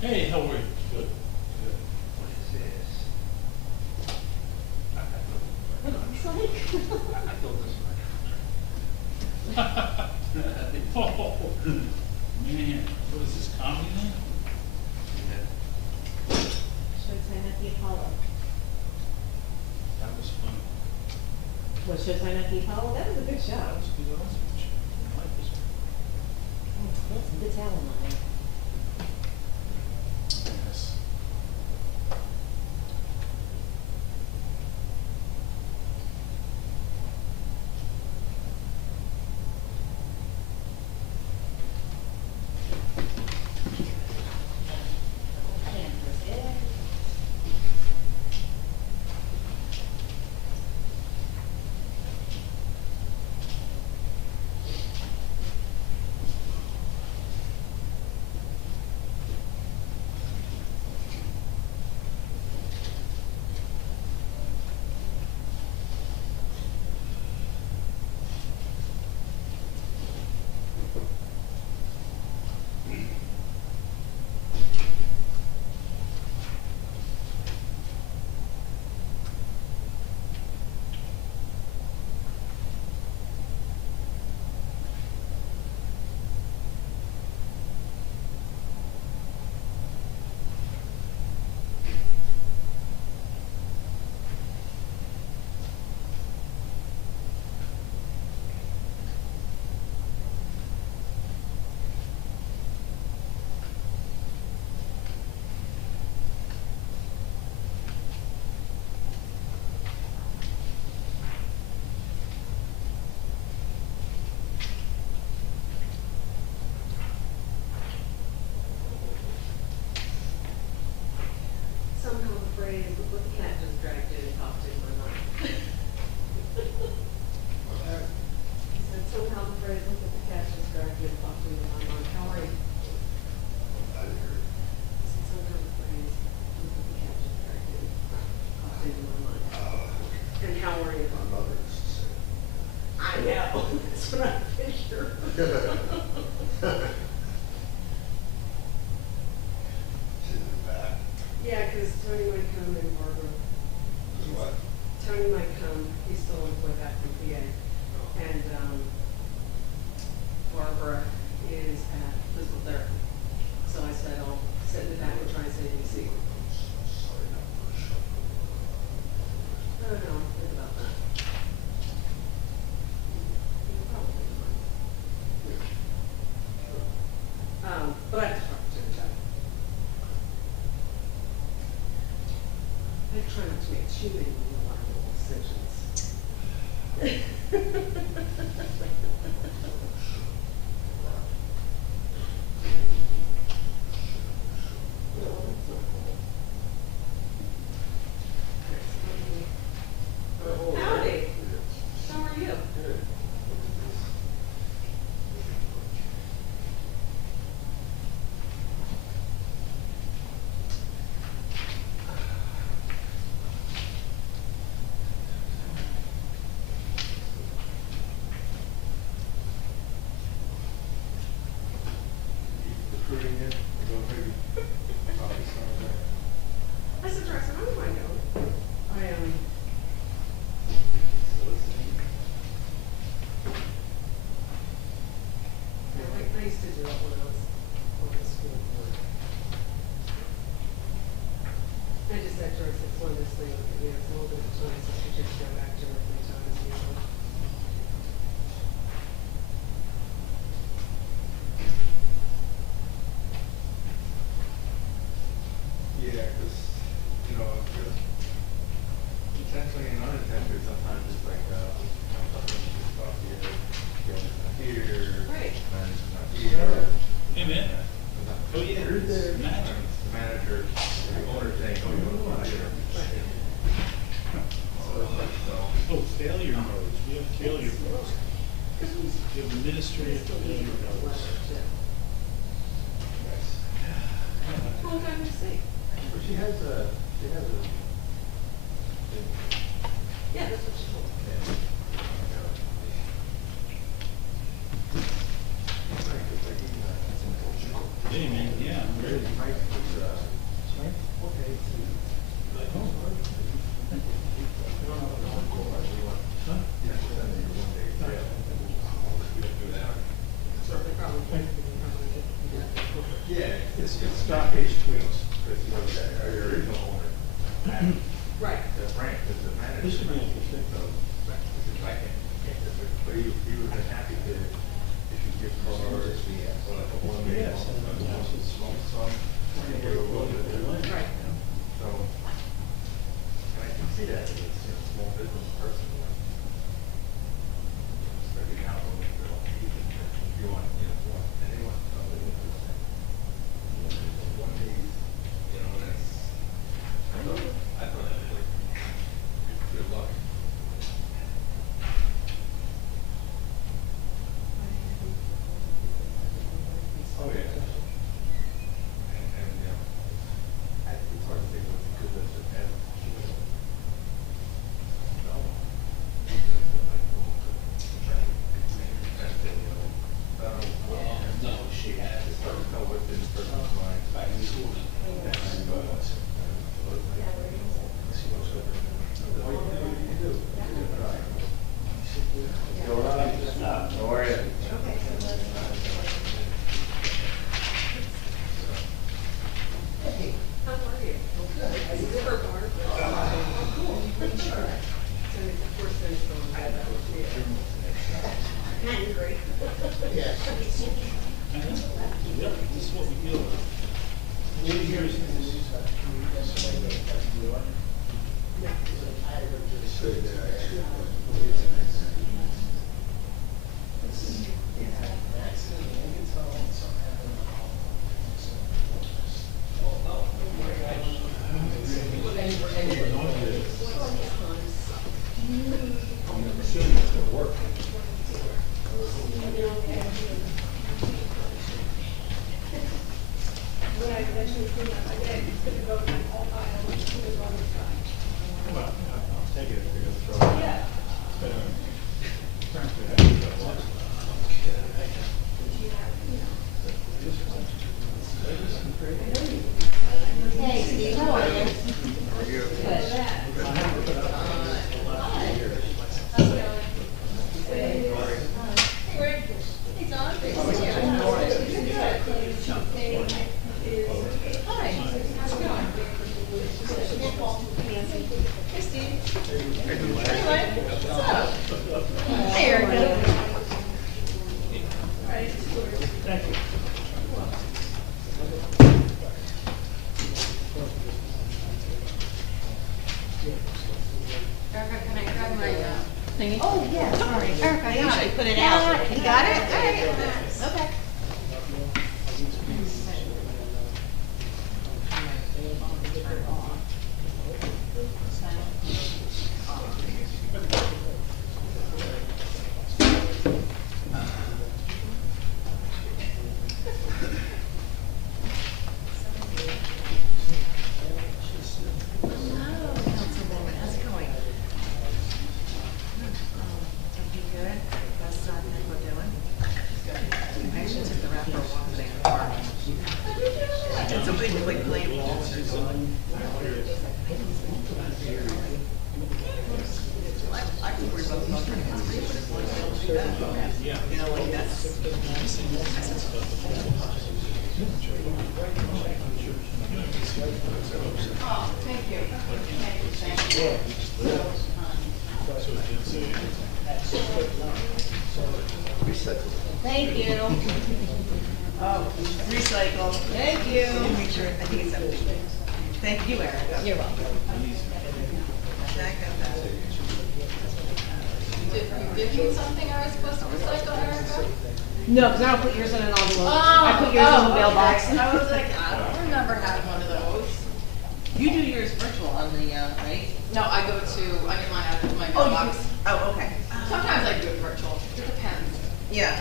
Hey, how are you? Good. Good. What is this? I It's like, thought this was my contract. Oh, man, what is this, comedy now? Showtime at the Apollo. That was fun. Was Showtime at the Apollo? That was a good show. That was a good awesome. I like this one. That's some good talent on there. Yes. Somehow the phrase, "look what the cat just dragged in," popped in my mind. He said, somehow the phrase, "look what the cat just dragged in," popped into my mind. How are you? He said, somehow the phrase, "look what the cat just dragged in," popped into my mind. And how are you? My mother used to say I know, that's what I picture. she's in the back. Yeah, 'cause Tony might come and Barbara. Is what? Tony might come, he's still on his way back from PA. And, Barbara is at physical therapy. So I said, I'll sit in the back and try and save you a seat. I'm so sorry not for a shot. No, no, think about that. You'll probably be fine. But I have to talk to the guy. I try not to make too many reliable decisions. No, that's not cool. Howdy, how are you? Recruiting it, go maybe. Probably some of that. I said, Jackson, how do I go? I am. Soliciting. I used to do it when I was on the school board. I just said to her, it's one of those things that, you know, it's a little bit of time, so she just go back to her 3 times usually. Yeah, 'cause, you know, intentionally and unintentionally, sometimes it's like, something just off here, it's not here, Right. manager's not here. Hey, man. Oh, yeah, Who's there? it's Matt. The manager, the owner saying, oh, you don't want to here. Oh, failure modes, we have failure modes. We have administrative failure modes. Long time to see. But she has a. Yeah, that's what she told me. Hey, man, yeah, I'm ready. it's not page tweaks, because you know, your original owner. Right. The Frank, the manager. This would be interesting. So, I can't, but he would have been happy to, if you give cars, or like a one day. Yes, and then also it's small. Some, you know, a little bit different. Right. So, and I can see that as a small business person. Especially now, when they're all even, if you want, anyone, they would do the same. One of these, you know, that's, I thought that was like, good luck. Oh, yeah. And, you know, it's hard to think what's a good list of that. No. No, she has. It's hard to tell what's in the person's mind. How are you? How are you? Good. Is this for Barbara? Oh, cool. Sure. So it's, of course, there's the. Yeah. Great. Yeah, this is what we deal with. I'm assuming it's gonna work. When I eventually clean up my day, it's gonna go to all aisle, which is on the side. Well, I'll take it if you're gonna throw it. Yeah. Frankly, I think that's lots. Hey, Steve, how are you? Hey, Erica. Thank you. Erica, can I grab my, thingy? Oh, yeah, sorry. Erica, I Yeah, usually put it yeah, out. You got it? All right. Okay. Hello, Councilwoman, how's it going? Everything good? How's Nick doing? I actually took the rat for a walk today in the park. Did somebody like play ball? I think we're both about pretty much pretty much like they'll do that. You know, like that's. Oh, thank you. Thank you. Thank you. Oh, recycle. Thank you. Make sure, I think it's empty. Thank you, Erica. You're welcome. Jack got that. Did you something I was supposed to recycle, Erica? No, because I don't put yours in an envelope. I put yours in the mailbox. Okay. I was like, I don't remember having one of those. You do yours virtual on the, right? No, I go to, I get mine out of my Oh, you mailbox. do- oh, okay. Sometimes I do it virtual, it depends. Yeah.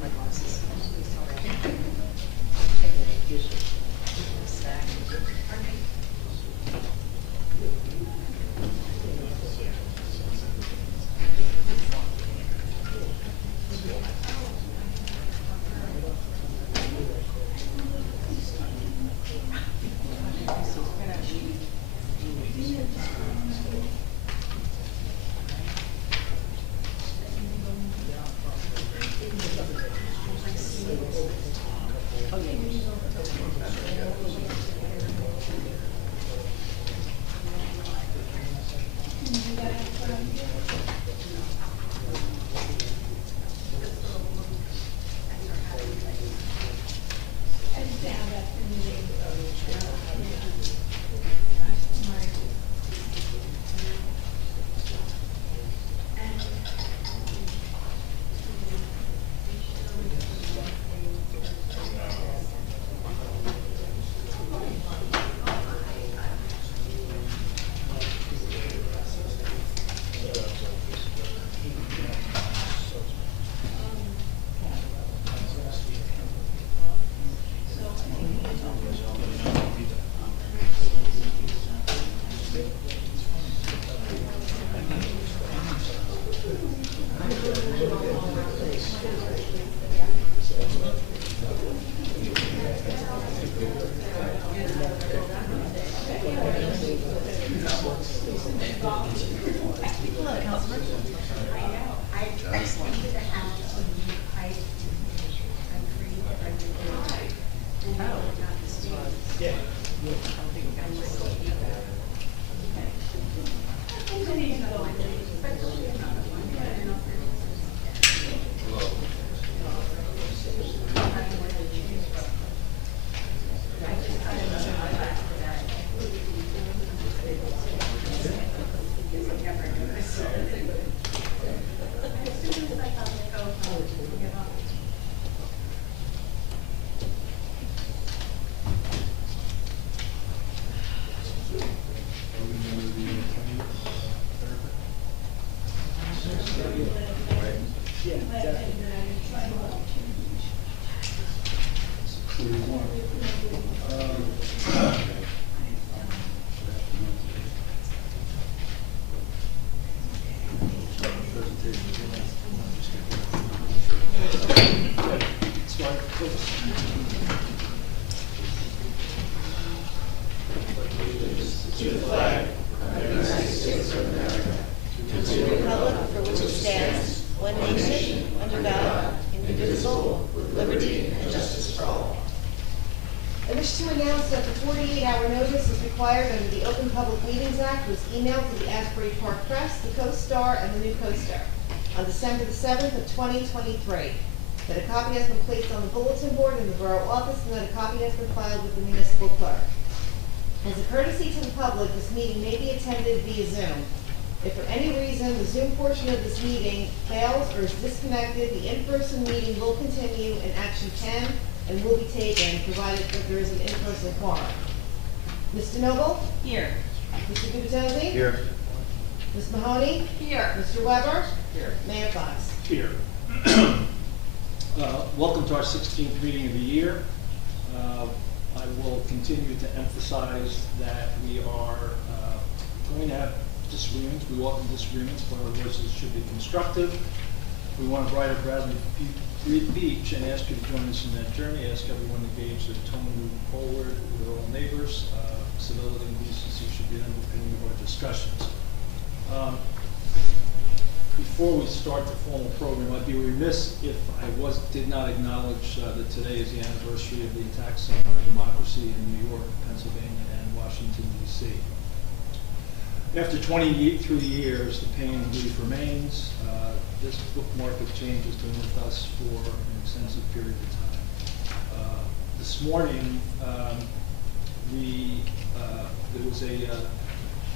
My glasses. Stack. Start, please. To the republic for which it stands, one nation, under God, indivisible, with liberty and justice for all. I wish to announce that the 48-hour notice is required under the Open Public Meetings Act was emailed to the Asbury Park Press, the Co-Star, and the New Co-Star on December the 7th of 2023. That a copy has been placed on the bulletin board in the borough office and that a copy has been filed with the municipal clerk. As a courtesy to the public, this meeting may be attended via Zoom. If for any reason the Zoom portion of this meeting fails or is disconnected, the in-person meeting will continue and action can and will be taken, provided that there is an in-person quorum. Mr. Noble? Here. Mr. Gubatose? Here. Ms. Mahoney? Here. Mr. Weber? Here. Mayor Fox? Here. Welcome to our 16th meeting of the year. I will continue to emphasize that we are going to have disagreements. We welcome disagreements, but our voices should be constructive. We want to brighter Bradley Beach and ask you to join us in that journey. Ask everyone to gauge their tone moving forward. We're all neighbors. Civility and decency should be underpinning of our discussions. Before we start the formal program, I'd be remiss if I did not acknowledge that today is the anniversary of the attacks on our democracy in New York, Pennsylvania, and Washington, D.C. After 23 years, the pain and grief remains. This bookmark of change has been with us for an extensive period of time. This morning, there was a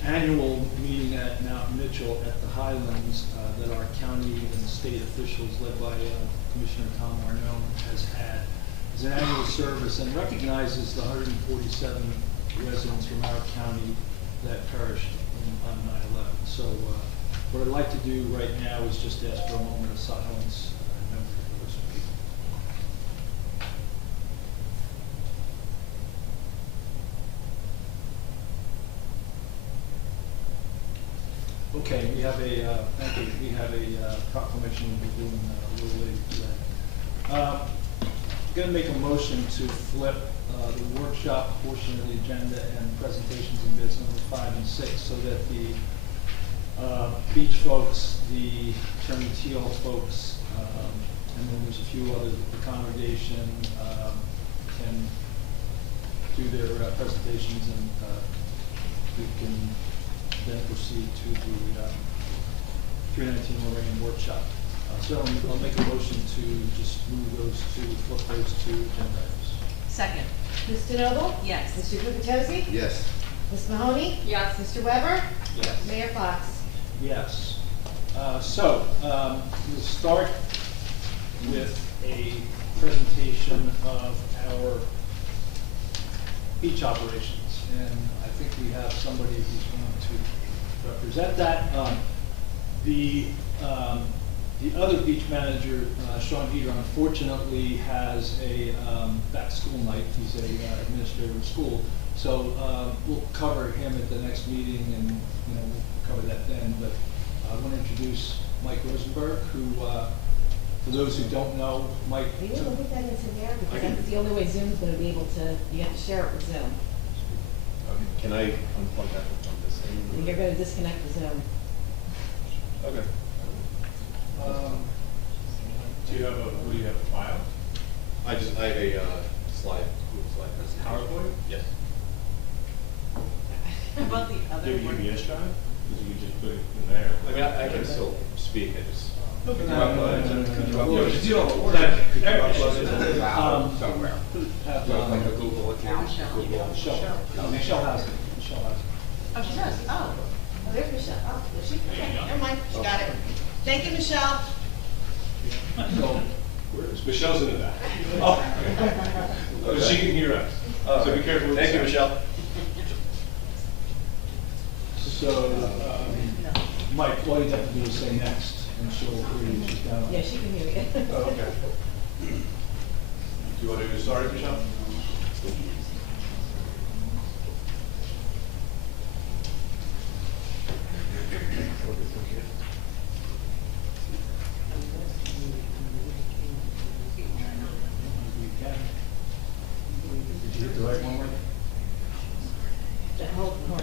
annual meeting at Mount Mitchell at the Highlands that our county and state officials, led by Commissioner Tom Arnone, has had. It's an annual service and recognizes the 147 residents from our county that perished on 9/11. So what I'd like to do right now is just ask for a moment of silence in memory of those people. Okay, we have a, thank you, we have a proclamation we'll be doing a little later today. I'm going to make a motion to flip the workshop portion of the agenda and presentations and bids number 5 and 6 so that the beach folks, the Attorney Teal folks, and then there's a few others, the congregation can do their presentations and we can then proceed to the 319 Lorraine workshop. So I'll make a motion to just move those two, flip those two agenda items. Second. Mr. Noble? Yes. Mr. Gubatose? Yes. Ms. Mahoney? Yes. Mr. Weber? Yes. Mayor Fox? Yes. We'll start with a presentation of our beach operations. And I think we have somebody who's going to represent that. The other beach manager, Sean Heater, unfortunately has a back school night. He's a administrator of school. So we'll cover him at the next meeting and we'll cover that then. But I want to introduce Mike Rosenberg, who, for those who don't know, Mike. Are you able to put that into there? Because that's the only way Zoom's going to be able to, you have to share it with Zoom. Can I unplug that from this And thing? you're going to disconnect the Zoom. Okay. Do you have a file? I have a slide, Google slide. PowerPoint? Yes. How about the other Do you have one? a UBS drive? Because you can just put it in there. I mean, I can still speak, I just. Could you upload it? Could you Well, upload if it? you don't Could work, you upload it to the cloud somewhere? Have, Like a Google account? Michelle. Michelle has it. Michelle has it. Oh, she does, oh. Oh, there's Michelle. Oh, is she? Okay, never mind. She got it. Thank you, Michelle. So, Michelle's in the back. Oh. So she can hear us. So be careful. Thank you, Michelle. So, Mike, all you have to do is say next. and she'll hear you, she's down. Yeah, she can hear you. Oh, okay. Do you want to get started, Michelle? You can. Did you hit the right one, Mike? Hold on.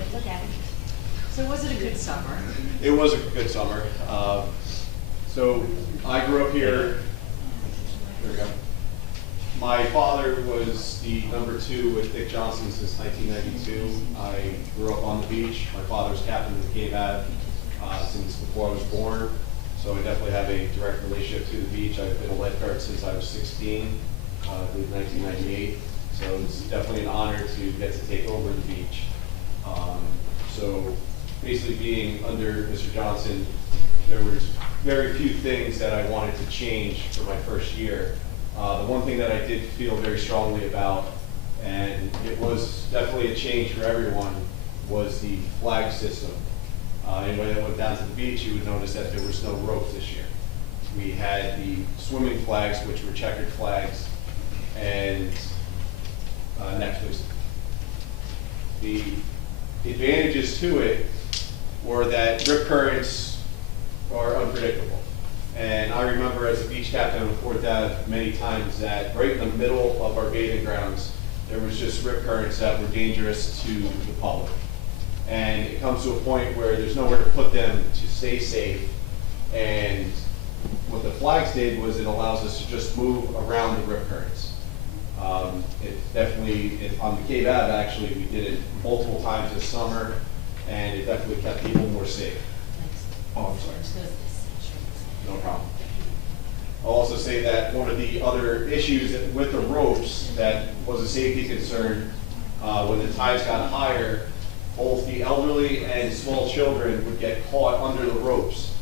It's okay. So was it a good summer? It was a good summer. So I grew up here. There we go. My father was the number 2 with Dick Johnson since 1992. I grew up on the beach. My father was captain of the Cape Ad since before I was born. So I definitely have a direct relationship to the beach. I've been a lifeguard since I was 16, I believe 1998. So it's definitely an honor to get to take over the beach. So basically being under Mr. Johnson, there was very few things that I wanted to change for my first year. The one thing that I did feel very strongly about, and it was definitely a change for everyone, was the flag system. Anybody that went down to the beach, you would notice that there was no ropes this year. We had the swimming flags, which were checkered flags, and next please. The advantages to it were that rip currents are unpredictable. And I remember as a beach captain on 4th Ave many times that right in the middle of our bathing grounds, there was just rip currents that were dangerous to the public. And it comes to a point where there's nowhere to put them to stay safe. And what the flags did was it allows us to just move around the rip currents. It definitely, on the Cape Ave actually, we did it multiple times this summer, and it definitely kept people more safe. Oh, I'm sorry. No problem. I'll also say that one of the other issues with the ropes that was a safety concern, when the tides got higher, both the elderly and small children would get caught under the ropes.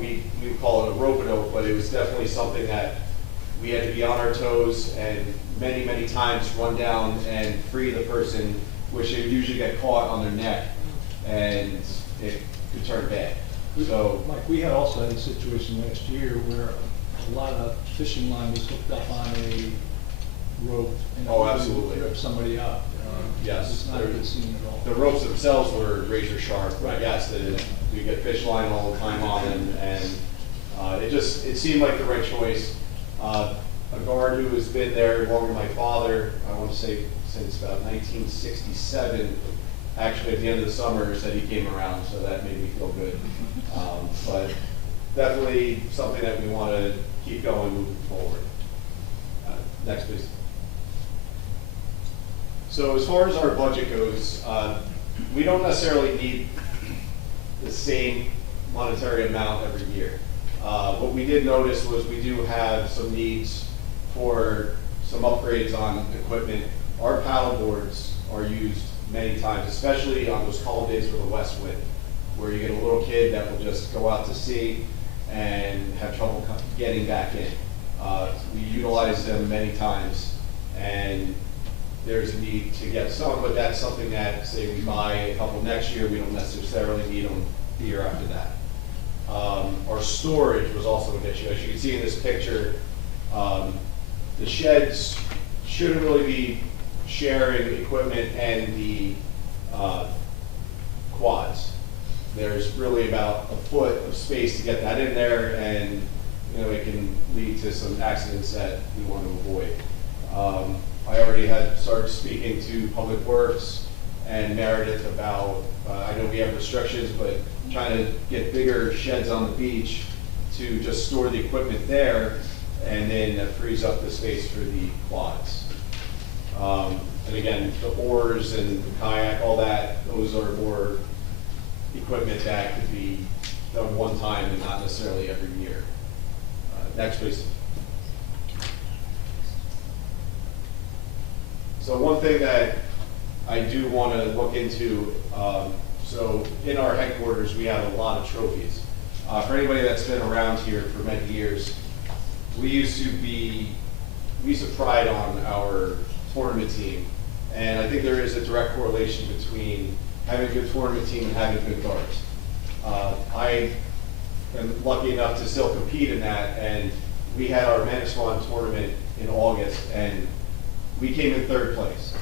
We would call it a rope-a-dope, but it was definitely something that we had to be on our toes and many, many times run down and free the person, which they would usually get caught on their neck, and it could turn bad. So, Mike, we had also had a situation last year where a lot of fishing line was hooked up on a rope and Oh, it absolutely. ripped somebody up. Yes, It's not a good scene at all. the ropes themselves were razor sharp, Right. but yes, we get fish line all the time on them, and it seemed like the right choice. A guard who has been there longer than my father, I want to say since about 1967, actually at the end of the summer said he came around, so that made me feel good. But definitely something that we want to keep going moving forward. Next, please. So as far as our budget goes, we don't necessarily need the same monetary amount every year. What we did notice was we do have some needs for some upgrades on equipment. Our paddle boards are used many times, especially on those cold days for the west wind, where you get a little kid that will just go out to sea and have trouble getting back in. We utilize them many times, and there's a need to get some, but that's something that, say we buy a couple next year, we don't necessarily need them the year after that. Our storage was also an issue. As you can see in this picture, the sheds shouldn't really be sharing equipment and the quads. There's really about a foot of space to get that in there, and it can lead to some accidents that we want to avoid. I already had started speaking to Public Works and Meredith about, I know we have restrictions, but trying to get bigger sheds on the beach to just store the equipment there, and then that frees up the space for the quads. And again, the oars and the kayak, all that, those are more equipment that could be done one time and not necessarily every year. Next, please. So one thing that I do want to look into, so in our headquarters, we have a lot of trophies. For anybody that's been around here for many years, we used to pride on our tournament team. And I think there is a direct correlation between having a good tournament team and having good guards. I am lucky enough to still compete in that, and we had our Manasquan tournament in August, and we came in 3rd place.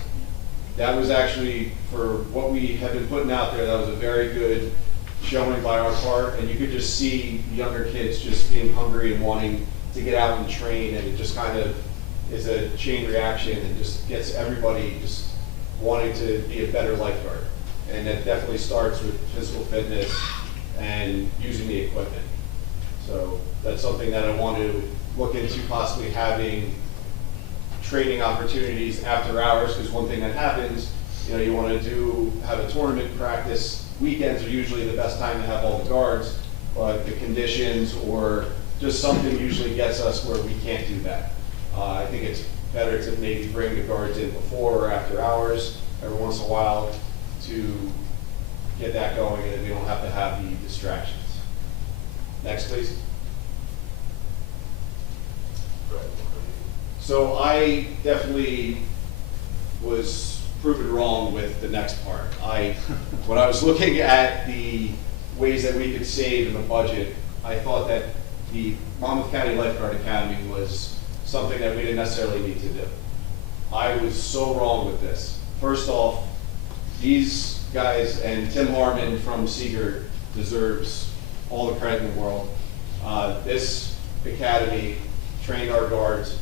That was actually, for what we had been putting out there, that was a very good showing by our part, and you could just see younger kids just being hungry and wanting to get out and train, and it just kind of is a chain reaction and just gets everybody just wanting to be a better lifeguard. And that definitely starts with physical fitness and using the equipment. So that's something that I want to look into, possibly having training opportunities after hours, because one thing that happens, you know, you want to have a tournament practice. Weekends are usually the best time to have all the guards, but the conditions or just something usually gets us where we can't do that. I think it's better to maybe bring the guards in before or after hours every once in a while to get that going, and then we don't have to have the distractions. Next, please. So I definitely was proven wrong with the next part. When I was looking at the ways that we could save in the budget, I thought that the Monmouth County Lifeguard Academy was something that we didn't necessarily need to do. I was so wrong with this. First off, these guys, and Tim Harmon from Seeger deserves all the credit in the world. This academy trained our guards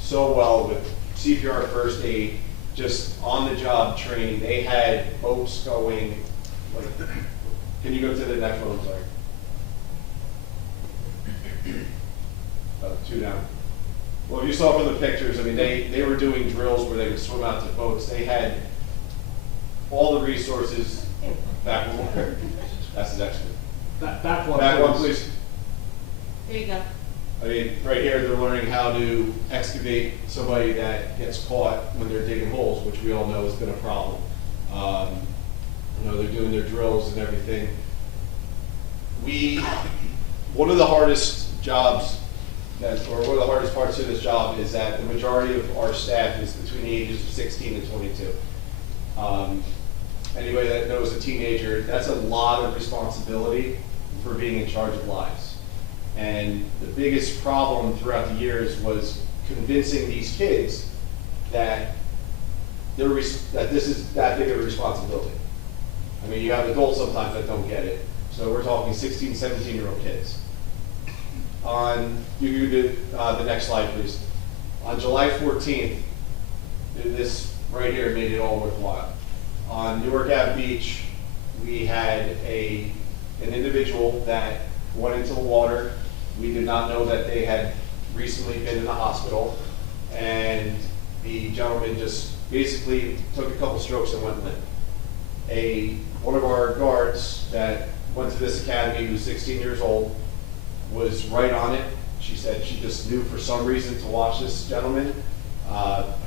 so well with CPR, first aid, just on-the-job training. They had boats going, like, can you go to the next one, I'm sorry. 2 down. Well, if you saw from the pictures, I mean, they were doing drills where they would swim out to boats. They had all the resources. Back one. That's the next one. Back one. Back one, please. There you go. I mean, right here, they're learning how to excavate somebody that gets caught when they're digging holes, which we all know has been a problem. You know, they're doing their drills and everything. One of the hardest jobs, or one of the hardest parts of this job is that the majority of our staff is between the ages of 16 and 22. Anybody that knows a teenager, that's a lot of responsibility for being in charge of lives. And the biggest problem throughout the years was convincing these kids that this is that big of a responsibility. I mean, you have adults sometimes that don't get it. So we're talking 16, 17-year-old kids. You can do the next slide, please. On July 14th, this right here made it all worthwhile. On Newark Ave Beach, we had an individual that went into the water. We did not know that they had recently been in the hospital, and the gentleman just basically took a couple strokes and went limp. One of our guards that went to this academy, who was 16 years old, was right on it. She said she just knew for some reason to watch this gentleman.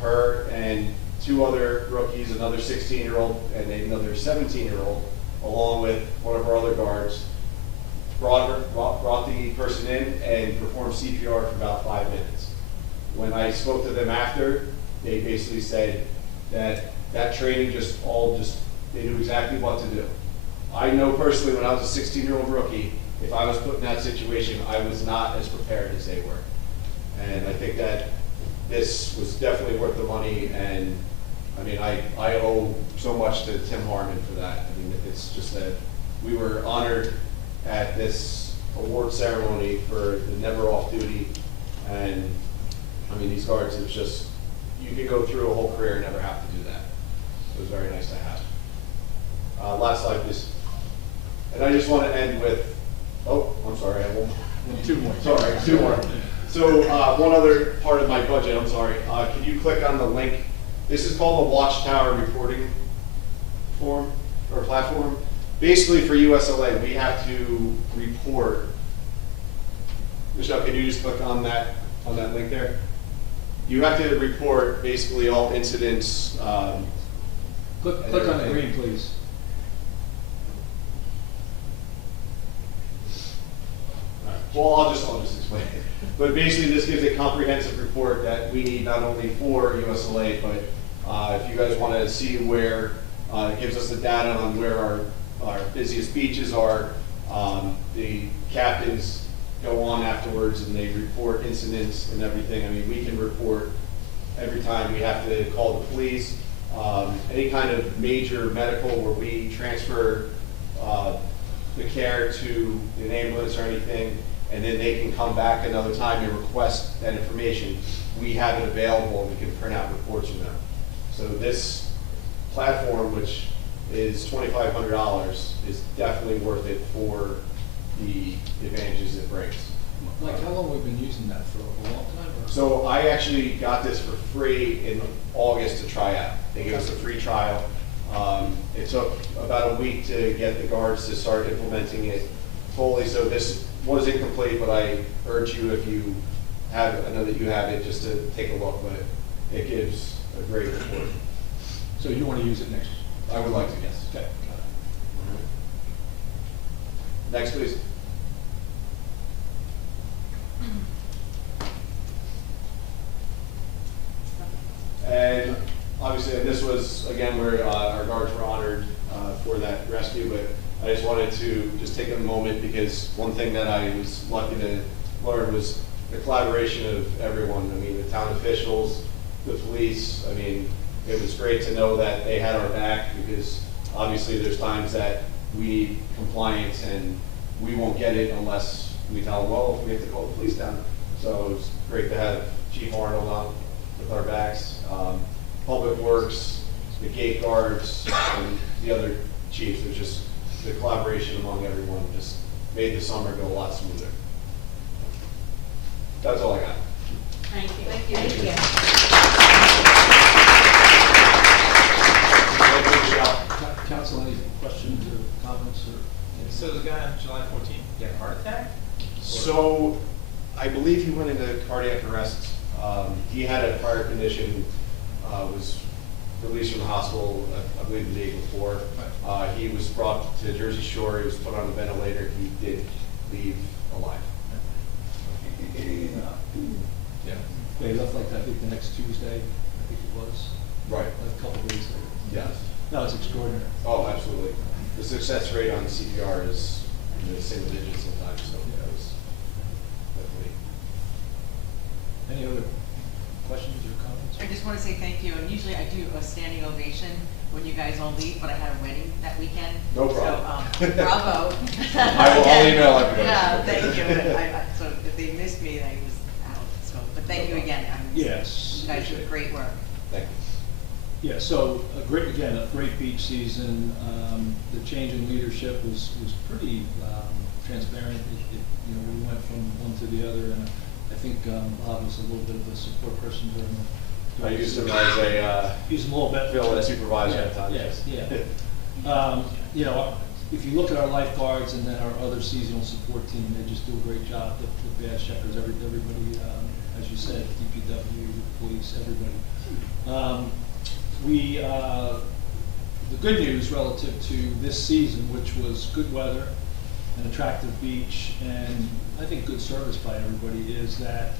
Her and 2 other rookies, another 16-year-old and another 17-year-old, along with one of our other guards, brought the person in and performed CPR for about 5 minutes. When I spoke to them after, they basically said that training they knew exactly what to do. I know personally when I was a 16-year-old rookie, if I was put in that situation, I was not as prepared as they were. And I think that this was definitely worth the money, and I mean, I owe so much to Tim Harmon for that. I mean, it's just that we were honored at this award ceremony for the never off duty, and I mean, these guards, it's just, you could go through a whole career and never have to do that. It was very nice to have. Last slide, please. And I just want to end with, I'm sorry, I have one. 2 more. Sorry, 2 more. So one other part of my budget, I'm sorry. Can you click on the link? This is called the Watchtower reporting form or platform. Basically for USLA, we have to report. Michelle, can you just click on that link there? You have to report basically all incidents. Click on the green, please. Well, I'll just explain it. But basically, this gives a comprehensive report that we need not only for USLA, but if you guys want to see where It gives us the data on where our busiest beaches are. The captains go on afterwards and they report incidents and everything. I mean, we can report every time we have to call the police. Any kind of major medical where we transfer the care to an ambulance or anything, and then they can come back another time and request that information. We have it available and we can print out reports from them. So this platform, which is $2,500, is definitely worth it for the advantages it brings. Mike, how long have we been using that for? A long time? Or? So I actually got this for free in August to try out. They gave us a free trial. It took about a week to get the guards to start implementing it fully. So this was incomplete, but I urge you, if you have, I know that you have it, just to take a look. But it gives a great report. So you want to use it next? I would like to, yes. Okay. Next, please. And obviously, this was, again, where our guards were honored for that rescue, but I just wanted to just take a moment, because one thing that I was lucky to learn was the collaboration of everyone. I mean, the town officials, the police. I mean, it was great to know that they had our back, because obviously there's times that we need compliance and we won't get it unless we tell them, well, we have to call the police down. So it was great to have Chief Arnold on with our backs. Public Works, the gate guards, and the other chiefs. It was just the collaboration among everyone just made the summer go a lot smoother. That's all I got. Thank you. Thank you. Council, any questions or comments or? So the guy on July 14th got a heart attack? So I believe he went into cardiac arrest. He had a prior condition, was released from the hospital, I believe the day before. He was brought to Jersey Shore, he was put on a ventilator, he did leave alive. Yeah. They left like, I think, the next Tuesday, I think it was. Right. Like a couple of days later. Yes. No, it's extraordinary. Oh, absolutely. The success rate on CPR is in the single digits sometimes, so that was definitely. Any other questions or comments? I just want to say thank you, and usually I do a standing ovation when you guys all leave, but I had a wedding that weekend. No problem. So, bravo. I'll email everybody. Yeah, thank you. So if they missed me, I was out, so, but thank you again. Yes. You guys do great work. Thank you. Yeah, so a great beach season. The change in leadership was pretty transparent. You know, we went from one to the other, and I think Bob was a little bit of a support person during the. I used him as a Used him a little bit. fill-in supervisor at times. Yes, yeah. You know, if you look at our lifeguards and then our other seasonal support team, they just do a great job. The badge checkers, everybody, as you said, DPW, police, everybody. The good news relative to this season, which was good weather, an attractive beach, and I think good service by everybody, is that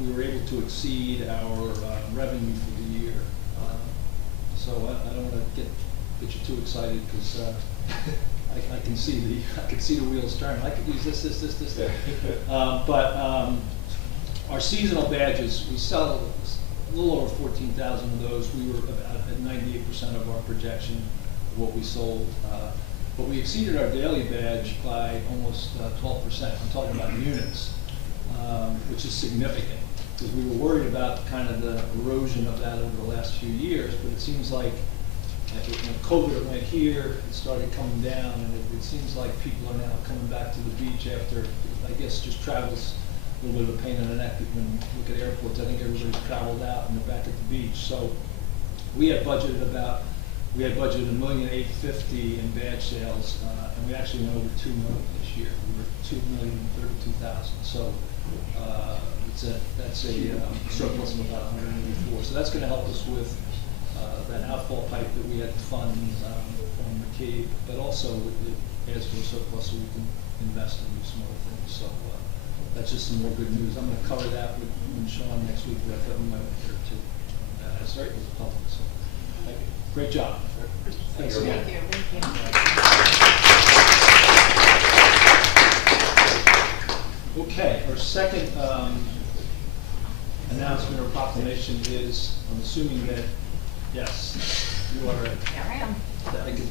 we were able to exceed our revenue for the year. So I don't want to get you too excited, because I can see the wheels turn. I could use this. But our seasonal badges, we sell a little over 14,000 of those. We were about at 98% of our projection of what we sold. But we exceeded our daily badge by almost 12%. I'm talking about units, which is significant, because we were worried about kind of the erosion of that over the last few years. But it seems like when COVID went here, it started coming down, and it seems like people are now coming back to the beach after, I guess, just travel's a little bit of a pain in the neck when you look at airports. I think everybody's traveled out and they're back at the beach. So we had budgeted $1,850,000 in badge sales, and we actually went over $2 million this year. We were $2,032,000. So that's a surplus of about 184. So that's going to help us with that outfall pipe that we had to fund from McCabe, but also it adds to a surplus so we can invest and do some other things. So that's just some more good news. I'm going to cover that with Sean next week, but I thought we might want to hear too. It's right with the public. So thank you. Great job. Thanks again. Thank you. Okay, our second announcement or proclamation is, I'm assuming that, yes, you are, Here I am.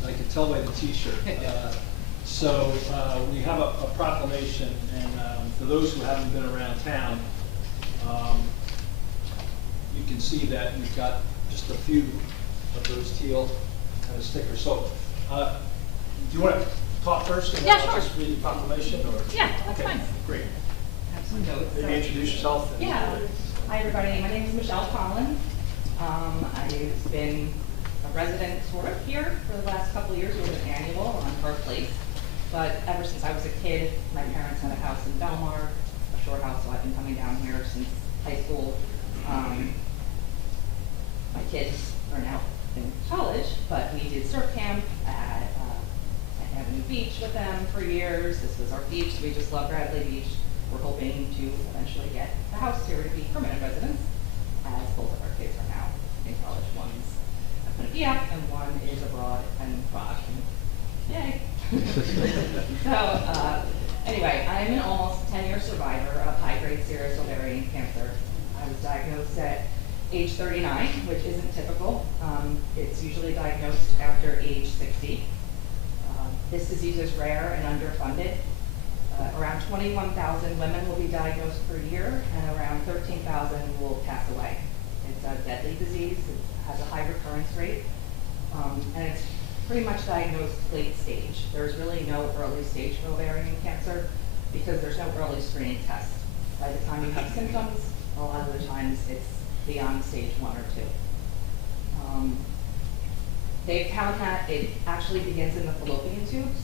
I could tell by the T-shirt. So we have a proclamation, and for those who haven't been around town, you can see that we've got just a few of those teal kind of stickers. So, do you want to talk first? And Yeah, I'll sure. just read the proclamation, or? Yeah, that's Okay, fine. Great. Have some notes. Maybe introduce yourself. and- Yeah. Hi, everybody. My name is Michelle Collins. I've been a resident sort of here for the last couple of years. We have an annual on Park Place. But ever since I was a kid, my parents had a house in Belmar, a shore house, so I've been coming down here since high school. My kids are now in college, but we did surf camp at Avenue Beach with them for years. This was our beach. We just love Bradley Beach. We're hoping to eventually get the house here to be permanent residents, as both of our kids are now in college. One's at Quinnipiac and one is abroad and Prague. Yay! So, anyway, I'm an almost 10-year survivor of high-grade serous ovarian cancer. I was diagnosed at age 39, which isn't typical. It's usually diagnosed after age 60. This disease is rare and underfunded. Around 21,000 women will be diagnosed per year, and around 13,000 will pass away. It's a deadly disease. It has a high recurrence rate, and it's pretty much diagnosed late stage. There's really no early stage for ovarian cancer because there's no early screening test. By the time you have symptoms, a lot of the times it's beyond stage 1 or 2. They've found that it actually begins in the fallopian tubes,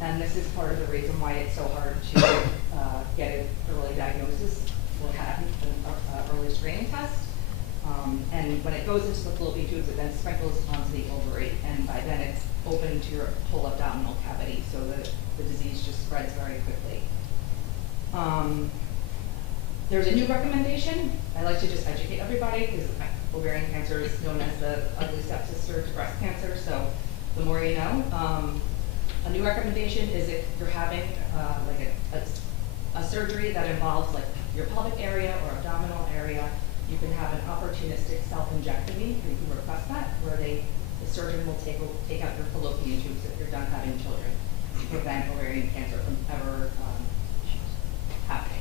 and this is part of the reason why it's so hard to get an early diagnosis or have an early screening test. And when it goes into the fallopian tubes, it then sprinkles onto the ovary, and by then it's open to your whole abdominal cavity, so the disease just spreads very quickly. There's a new recommendation. I like to just educate everybody because ovarian cancer is known as the ugly stepsister to breast cancer, so the more you know. A new recommendation is if you're having like a surgery that involves like your pelvic area or abdominal area, you can have an opportunistic self-injectomy, or you can request that, where the surgeon will take out your fallopian tubes if you're done having children to prevent ovarian cancer from ever happening.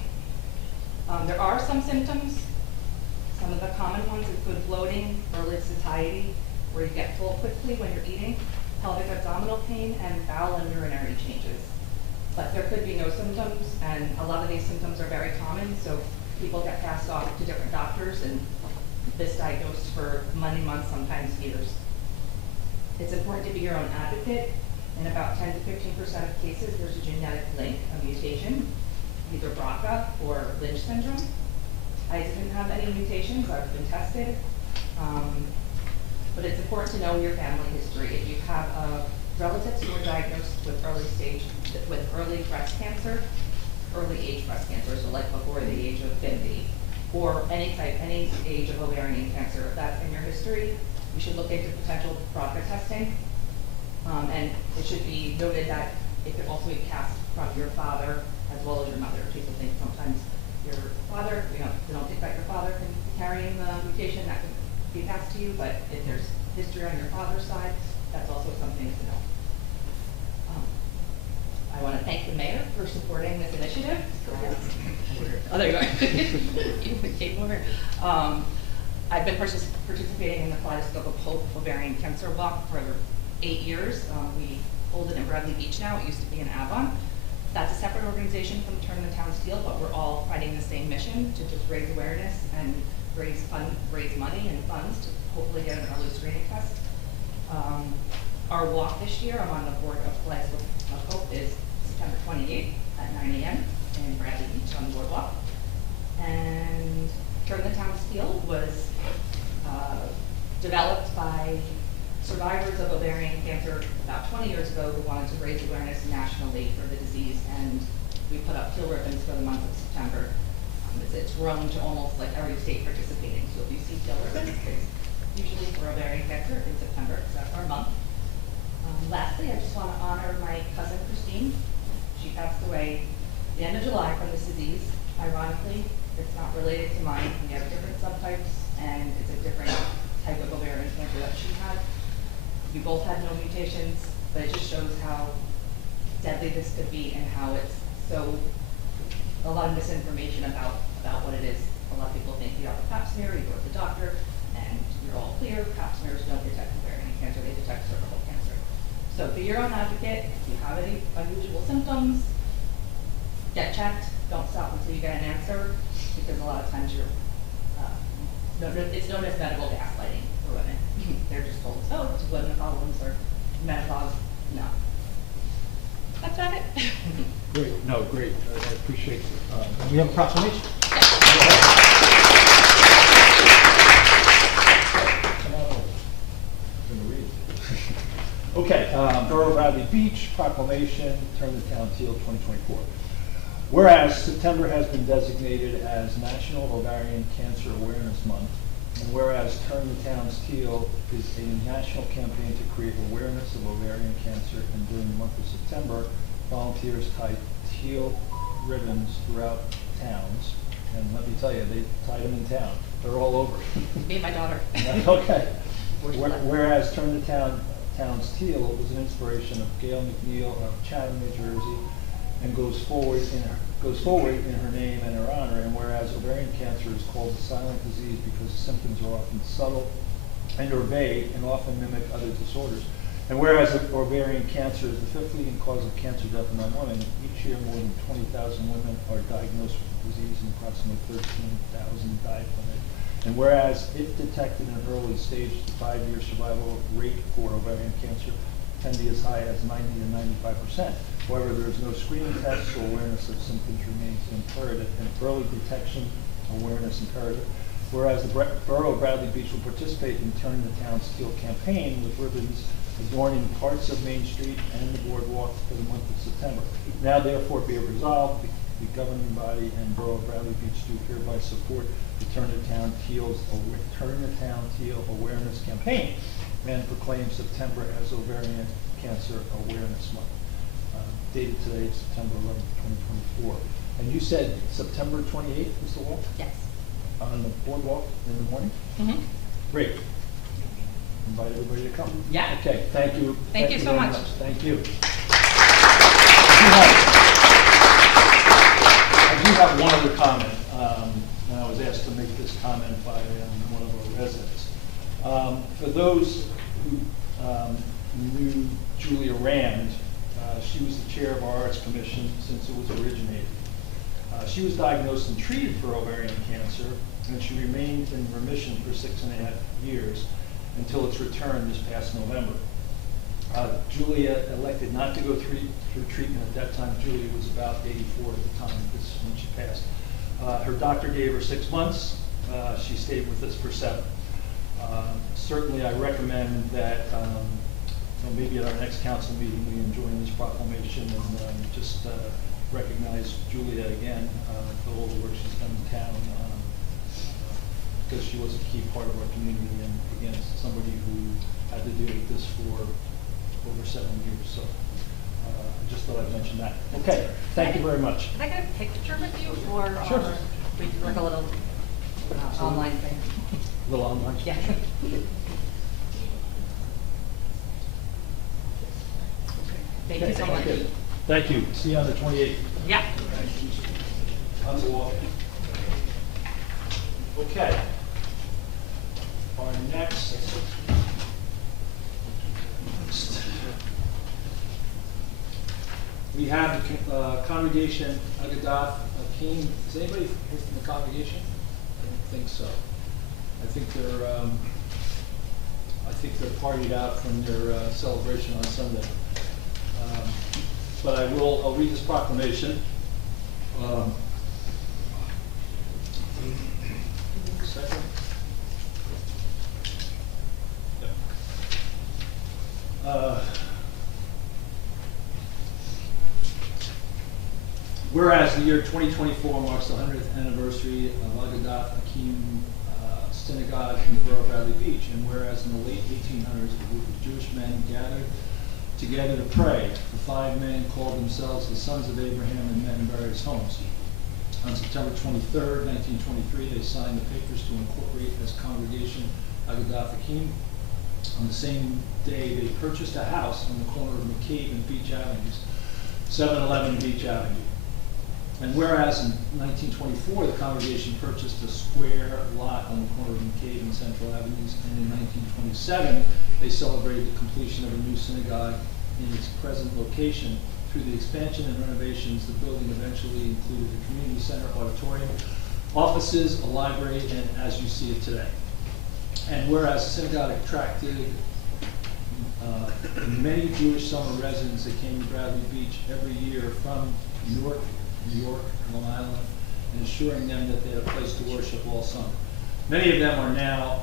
There are some symptoms. Some of the common ones include bloating, early satiety, where you get full quickly when you're eating, pelvic abdominal pain, and bowel and urinary changes. But there could be no symptoms, and a lot of these symptoms are very common, so people get passed off to different doctors and misdiagnosed for many months, sometimes years. It's important to be your own advocate. In about 10 to 15% of cases, there's a genetic link, a mutation, either BRCA or Lynch syndrome. I didn't have any mutations. I've been tested. But it's important to know your family history. If you have relatives who are diagnosed with early breast cancer, early age breast cancer, so like before the age of 50, or any age of ovarian cancer, if that's in your history, you should look into potential BRCA testing. And it should be noted that it could also be passed from your father as well as your mother. People think sometimes your father, they don't think that your father can be carrying the mutation that could be passed to you, but if there's history on your father's side, that's also something to know. I want to thank the mayor for supporting this initiative. Oh, there you go. Kate Moore. I've been participating in the Kaleidoscope of Hope Ovarian Cancer Walk for 8 years. We hold it in Bradley Beach now. It used to be in Avon. That's a separate organization from Turn the Town Steel, but we're all fighting the same mission to just raise awareness and raise money and funds to hopefully get an early screening test. Our walk this year, I'm on the board of Kaleidoscope of Hope, is September 28th at 9 a.m. in Bradley Beach on the boardwalk. And Turn the Town Steel was developed by survivors of ovarian cancer about 20 years ago who wanted to raise awareness nationally for the disease, and we put up teal ribbons for the month of September. It's grown to almost like every state participating, so if you see teal ribbons, it's usually for ovarian cancer in September, because that's our month. Lastly, I just want to honor my cousin Christine. She passed away the end of July from this disease. Ironically, it's not related to mine. We have different subtypes, and it's a different type of ovarian cancer that she had. You both had no mutations, but it just shows how deadly this could be and how it's so, a lot of misinformation about what it is. A lot of people think you have a pap smear, you go to the doctor, and you're all clear. Pap smears don't detect ovarian cancer, they detect cervical cancer. So be your own advocate. If you have any unusual symptoms, get checked. Don't stop until you get an answer, because a lot of times it's known as medical gaslighting for women. They're just told, oh, it's women problems or menopause. No. That's about it. Great, no, great, I appreciate it. We have a proclamation. Okay, Borough Bradley Beach proclamation, Turn the Town Teal 2024. Whereas September has been designated as National Ovarian Cancer Awareness Month, and whereas Turn the Town's Teal is a national campaign to create awareness of ovarian cancer, and during the month of September, volunteers tie teal ribbons throughout towns. And let me tell you, they tied them in town. They're all over. Me and my daughter. Okay. Whereas Turn the Town's Teal was an inspiration of Gail McNeil of Chatham, New Jersey, and goes forward in her name and her honor. And whereas ovarian cancer is called a silent disease because symptoms are often subtle and or vague and often mimic other disorders. And whereas ovarian cancer is the 5th leading cause of cancer death among women, each year more than 20,000 women are diagnosed with the disease, and approximately 13,000 die from it. And whereas if detected in an early stage, the 5-year survival rate for ovarian cancer can be as high as 90 to 95%. However, there is no screening test, so awareness of symptoms remains imperative, and early detection awareness imperative. Whereas the Borough of Bradley Beach will participate in Turn the Town's Teal campaign with ribbons adorning parts of Main Street and the boardwalk for the month of September. Now therefore be it resolved, the governing body and Borough of Bradley Beach do hereby support the Turn the Town Teal Awareness Campaign and proclaim September as Ovarian Cancer Awareness Month. Dated today, September 11th, 2024. And you said September 28th was the walk? Yes. On the boardwalk in the morning? Mm-hmm. Great. Invite everybody to come. Yeah. Okay, thank you. Thank you so very much. Thank you. I do have one other comment. And I was asked to make this comment by one of our residents. For those who knew Julia Rand, she was the chair of our Arts Commission since it was originated. She was diagnosed and treated for ovarian cancer, and she remained in remission for 6.5 years until its return this past November. Julia elected not to go through treatment at that time. Julia was about 84 at the time when she passed. Her doctor gave her 6 months. She stayed with us for 7. Certainly I recommend that maybe at our next council meeting we join this proclamation and just recognize Julia again for all the work she's done in town, because she was a key part of our community, and again, somebody who had to deal with this for over 7 years. So I just thought I'd mention that. Okay, thank you very much. Can I get a picture with you, or Sure. we do like a little online thing? A little online. Yeah. Thank you so much. Thank you. See you on the 28th. Yeah. On the walk. Okay. Our next. We have the congregation Agadah Akeem. Is anybody here from the congregation? I don't think so. I think they're partied out from their celebration on Sunday. But I'll read this proclamation. Second. Whereas the year 2024 marks the 100th anniversary of Agadah Akeem's synagogue in the borough of Bradley Beach. And whereas in the late 1800s, a group of Jewish men gathered together to pray, the 5 men called themselves the Sons of Abraham and met in various homes. On September 23rd, 1923, they signed the papers to incorporate as Congregation Agudath Achim. On the same day, they purchased a house on the corner of McCabe and Beach Avenues, 711 Beach Avenue. And whereas in 1924, the congregation purchased a square lot on the corner of McCabe and Central Avenues, and in 1927, they celebrated the completion of a new synagogue in its present location. Through the expansion and renovations, the building eventually included a community center, auditorium, offices, a library, and as you see it today. And whereas the synagogue attracted many Jewish summer residents that came to Bradley Beach every year from Newark, New York, Long Island, and assuring them that they had a place to worship all summer. Many of them are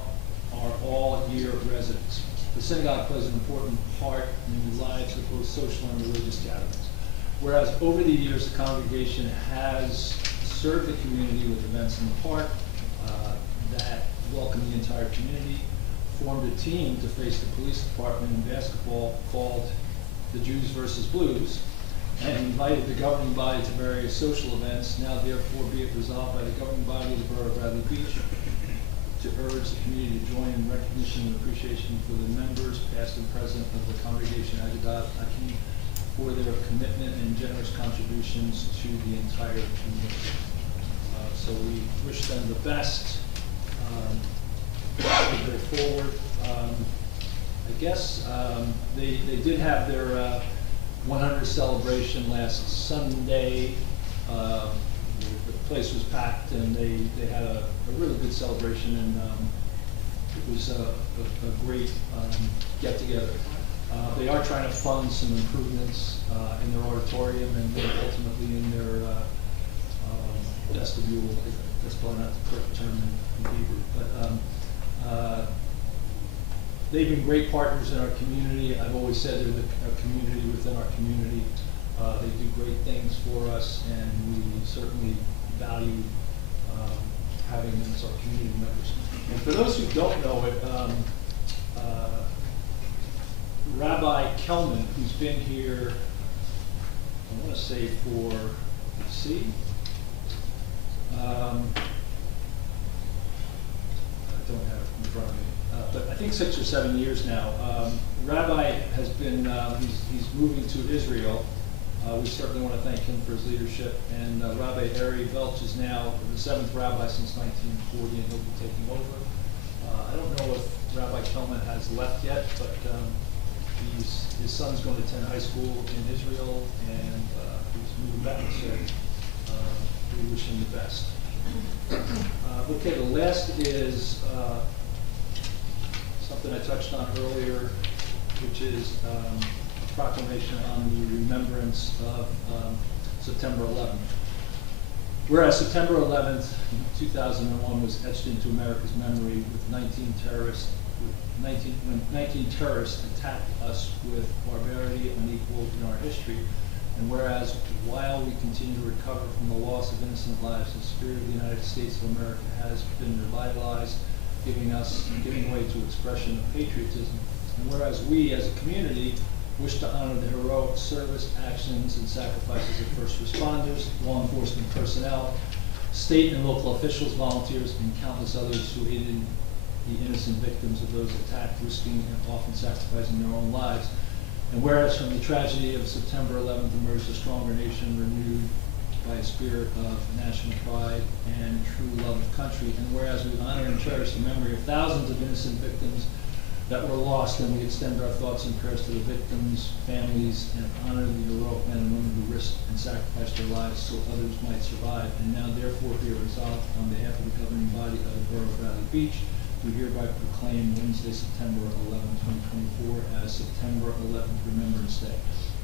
all-year residents. The synagogue plays an important part in the lives of both social and religious gatherings. Whereas over the years, the congregation has served the community with events in the park that welcome the entire community, formed a team to face the police department in basketball called the Jews versus Blues, and invited the governing body to various social events. Now therefore be it resolved by the governing body of the Borough of Bradley Beach to urge the community to join in recognition and appreciation for the members, past and present, of the Congregation Agudath Achim for their commitment and generous contributions to the entire community. So we wish them the best. Go forward. I guess they did have their 100th celebration last Sunday. The place was packed, and they had a really good celebration, and it was a great get-together. They are trying to fund some improvements in their auditorium and then ultimately in their vestibule. That's probably not the correct term in Hebrew, but they've been great partners in our community. I've always said they're a community within our community. They do great things for us, and we certainly value having them as our community members. And for those who don't know it, Rabbi Kelman, who's been here, I want to say for, let's see, I don't have it in front of me, but I think 6 or 7 years now. Rabbi has been, he's moving to Israel. We certainly want to thank him for his leadership. And Rabbi Ari Velch is now the 7th rabbi since 1940, and he'll be taking over. I don't know if Rabbi Kelman has left yet, but his son's going to attend high school in Israel, and he's moving back, so we wish him the best. Okay, the last is something I touched on earlier, which is a proclamation on the remembrance of September 11th. Whereas September 11th, 2001 was etched into America's memory with 19 terrorists attacked us with barbarity unequaled in our history. And whereas while we continue to recover from the loss of innocent lives, the spirit of the United States of America has been revitalized, giving way to expression of patriotism. And whereas we as a community wish to honor the heroic service, actions, and sacrifices of first responders, law enforcement personnel, state and local officials, volunteers, and countless others who aided the innocent victims of those attacked, risking and often sacrificing their own lives. And whereas from the tragedy of September 11th emerged a stronger nation renewed by a spirit of national pride and true love of country, and whereas we honor and cherish the memory of thousands of innocent victims that were lost, and we extend our thoughts and prayers to the victims' families, and honor the heroic men and women who risked and sacrificed their lives so others might survive. And now therefore be it resolved on behalf of the governing body of the Borough of Bradley Beach, we hereby proclaim Wednesday, September 11, 2024 as September 11th Remembrance Day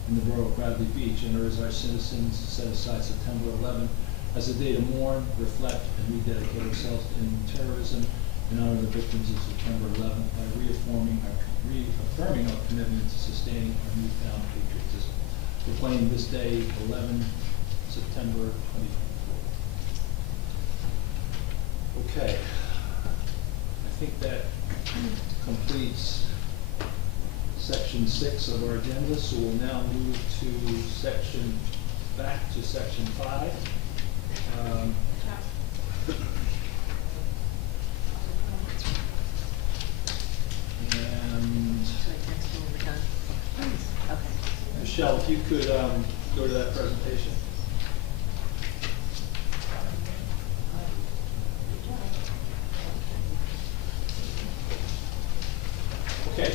in the Borough of Bradley Beach, and urge our citizens to set aside September 11th as a day to mourn, reflect, and rededicate ourselves to ending terrorism and honor the victims of September 11th by reaffirming our commitment to sustaining our newfound patriotism. Proclaim this day, 11 September 2024. Okay. 6 of our agenda, so we'll now move back to section 5. And Michelle, if you could go to that presentation. Okay,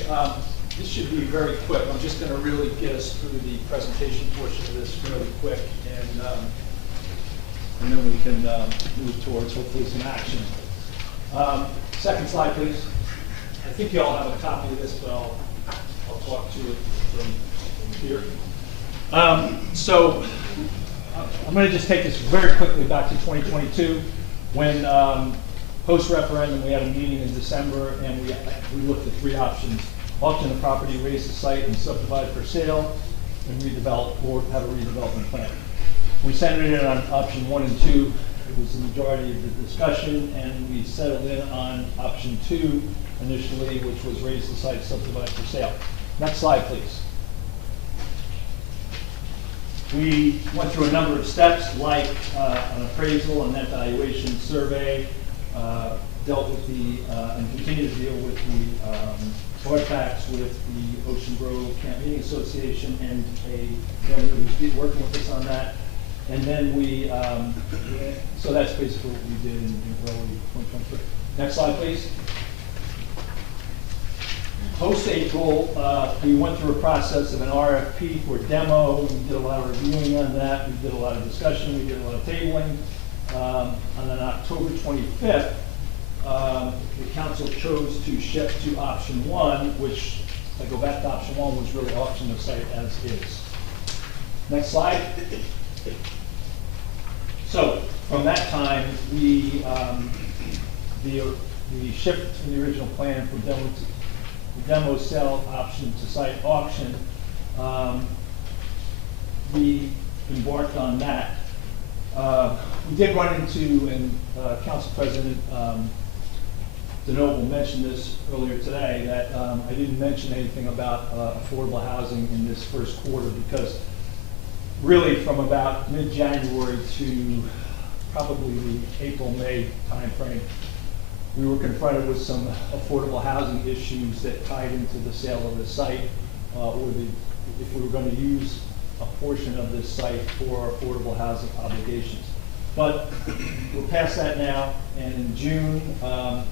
this should be very quick. I'm just going to really get us through the presentation portion of this really quick, and then we can move towards hopefully some action. Second slide, please. I think you all have a copy of this, but I'll talk to it from here. So I'm going to just take this very quickly back to 2022 when post-referendum we had a meeting in December and we looked at 3 options: auction the property, raise the site, and subdivide for sale, and redevelop or have a redevelopment plan. We centered in on option 1 and 2. It was the majority of the discussion, and we settled in on option 2 initially, which was raise the site, subdivide for sale. Next slide, please. We went through a number of steps, like an appraisal, a net valuation survey, dealt with and continue to deal with the artifacts with the Ocean Grove Camp Meeting Association and a gentleman who's working with us on that. And then so that's basically what we did in early 2023. Next slide, please. Post-April, we went through a process of an RFP for demo. We did a lot of reviewing on that. We did a lot of discussion. We did a lot of tabling. And then October 25th, the council chose to shift to option 1, which, if I go back to option 1, was really auction the site as is. Next slide. So from that time, we shift in the original plan from demo sale option to site auction. We embarked on that. We did run into, and Council President DeNoble mentioned this earlier today, that I didn't mention anything about affordable housing in this first quarter because really from about mid-January to probably the April-May timeframe, we were confronted with some affordable housing issues that tied into the sale of the site, if we were going to use a portion of this site for affordable housing obligations. But we're past that now, and in June,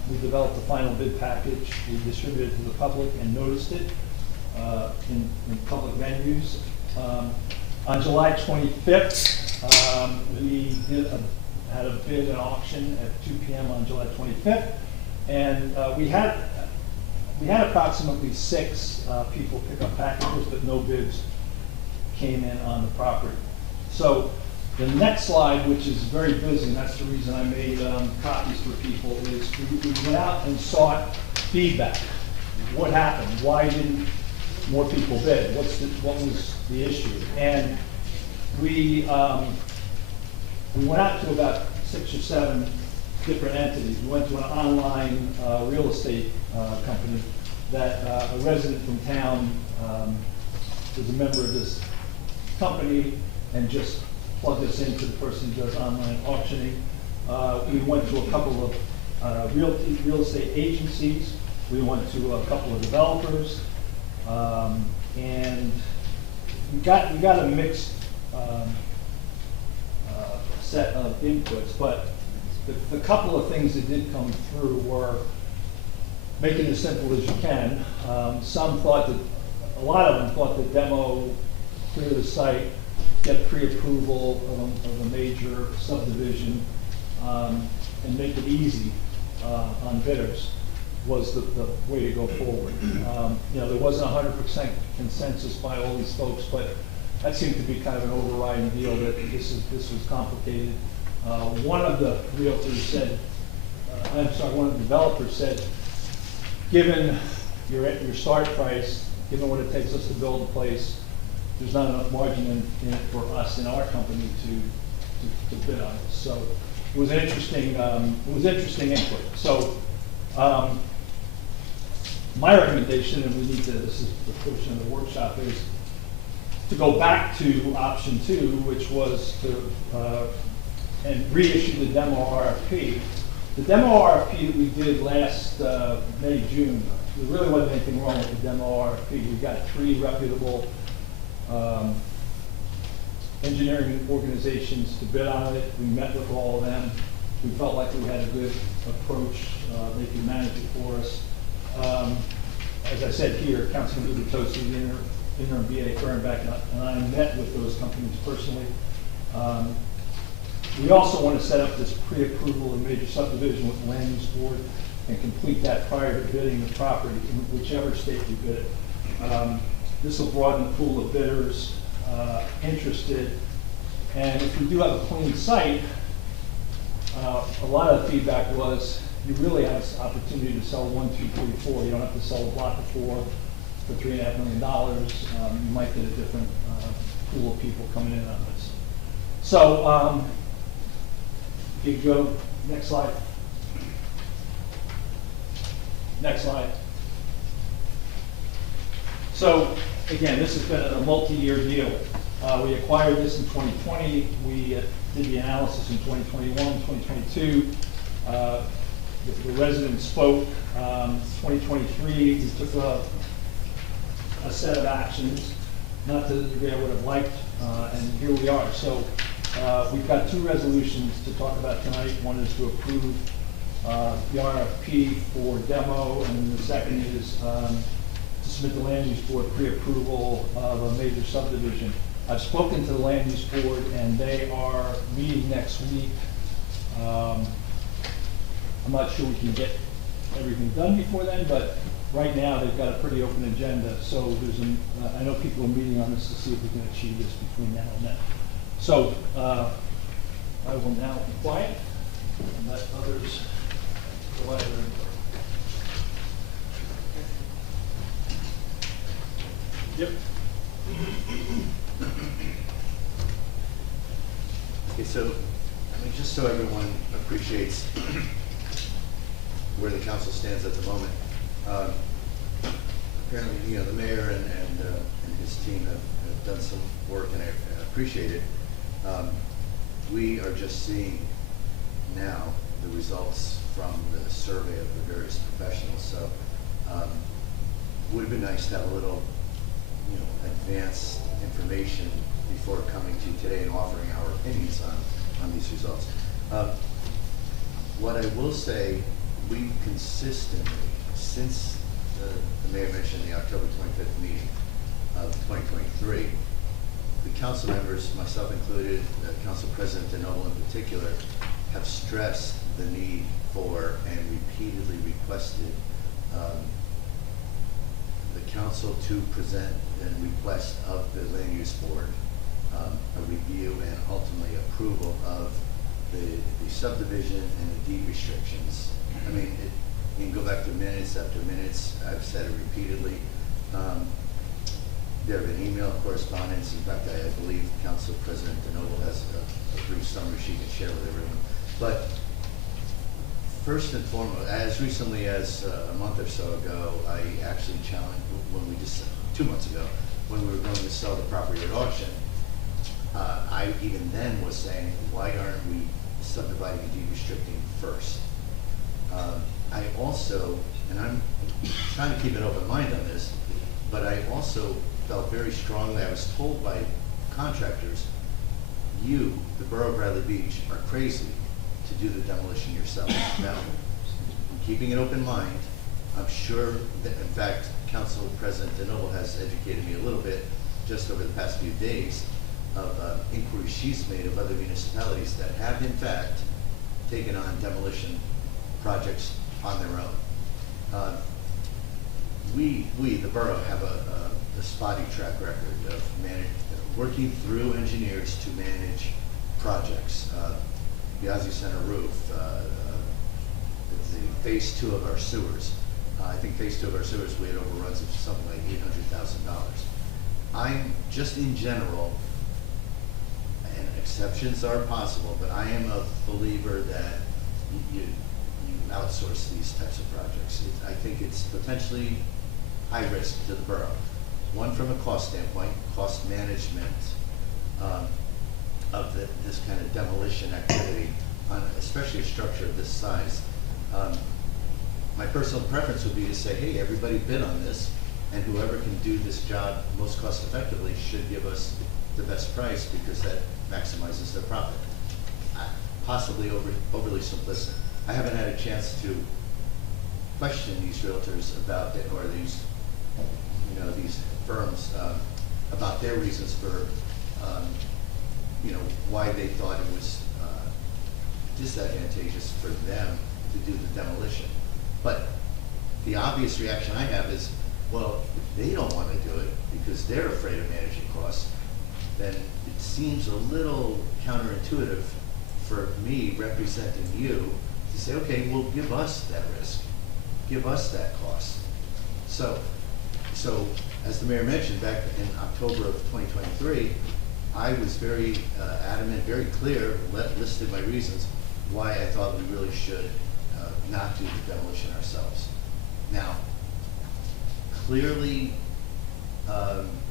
we developed a final bid package. We distributed it to the public and noticed it in public venues. On July 25th, we had a bid and auction at 2 p.m. on July 25th, and we had approximately 6 people pick up packages, but no bids came in on the property. So the next slide, which is very busy, and that's the reason I made copies for people, is we went out and sought feedback. What happened? Why didn't more people bid? What was the issue? And we went out to about 6 or 7 different entities. We went to an online real estate company that a resident from town was a member of this company and just plugged us into the person who does online auctioning. We went to a couple of real estate agencies. We went to a couple of developers. And we got a mixed set of inputs, but the couple of things that did come through were make it as simple as you can. A lot of them thought that demo, clear the site, get pre-approval of a major subdivision, and make it easy on bidders was the way to go forward. There wasn't 100% consensus by all these folks, but that seemed to be kind of an overriding deal that this was complicated. One of the realtors said, one of the developers said, given your start price, given what it takes us to build a place, there's not enough margin in it for us in our company to bid on it. So it was an interesting input. So my recommendation, and we need to, this is the portion of the workshop, is to go back to option 2, which was to, and reissue the demo RFP. The demo RFP that we did last May, June, there really wasn't anything wrong with the demo RFP. We got 3 reputable engineering organizations to bid on it. We met with all of them. We felt like we had a good approach. They could manage it for us. As I said here, Councilman Ubertosi, the interim BA Fernback, and I met with those companies personally. We also want to set up this pre-approval of major subdivision with the land use board and complete that prior to bidding the property in whichever state we bid it. This will broaden the pool of bidders interested, and if we do have a clean site, a lot of the feedback was you really have this opportunity to sell 1, 2, 3, 4. You don't have to sell a block of 4 for $3.5 million. You might get a different pool of people coming in on this. So if you go, next slide. Next slide. So again, this has been a multi-year deal. We acquired this in 2020. We did the analysis in 2021, 2022. The residents spoke. 2023, we took a set of actions, not to the degree I would have liked, and here we are. So we've got 2 resolutions to talk about tonight. One is to approve the RFP for demo, and the second is to submit the land use board pre-approval of a major subdivision. I've spoken to the land use board, and they are meeting next week. I'm not sure we can get everything done before then, but right now they've got a pretty open agenda. So there's I know people are meeting on this to see if we can achieve this between now and then. So I will now be quiet and let others provide their input. Yep. Okay, so, I mean, just so everyone appreciates where the council stands at the moment, apparently, you know, the mayor and his team have done some work, and I appreciate it. We are just seeing now the results from the survey of the various professionals, so would have been nice to have a little, you know, advanced information before coming to you today and offering our opinions on these results. What I will say, we consistently, since the mayor mentioned the October 25th meeting of 2023, the council members, myself included, Council President DeNoble in particular, have stressed the need for and repeatedly requested the council to present and request of the land use board a review and ultimately approval of the subdivision and the deed restrictions. I mean, you can go back to minutes after minutes. I've said it repeatedly. There have been email correspondence. In fact, I believe Council President DeNoble has a brief summary she can share with everyone. But first and foremost, as recently as a month or so ago, I actually challenged, 2 months ago, when we were going to sell the property at auction, I even then was saying, why aren't we subdividing and deed restricting first? I also, and I'm trying to keep an open mind on this, but I also felt very strongly, I was told by contractors, you, the Borough of Bradley Beach, are crazy to do the demolition yourself. Now, I'm keeping an open mind. I'm sure that, in fact, Council President DeNoble has educated me a little bit just over the past few days of inquiries she's made of other municipalities that have, in fact, taken on demolition projects on their own. We, the borough, have a spotty track record of working through engineers to manage projects. Yazzie Center roof, the phase 2 of our sewers. I think phase 2 of our sewers, we had overruns of something like $800,000. I'm just in general, and exceptions are possible, but I am a believer that you outsource these types of projects. I think it's potentially high risk to the borough. One, from a cost standpoint, cost management of this kind of demolition activity, on especially a structure of this size. My personal preference would be to say, hey, everybody bid on this, and whoever can do this job most cost effectively should give us the best price, because that maximizes their profit. Possibly overly simplistic. I haven't had a chance to question these realtors about it, or these, these firms about their reasons for, why they thought it was disadvantageous for them to do the demolition. But the obvious reaction I have is, well, if they don't want to do it because they're afraid of managing costs, then it seems a little counterintuitive for me, representing you, to say, okay, well, give us that risk, give us that cost. So as the mayor mentioned, back in October of 2023, I was very adamant, very clear, listed my reasons why I thought we really should not do the demolition ourselves. Now, clearly,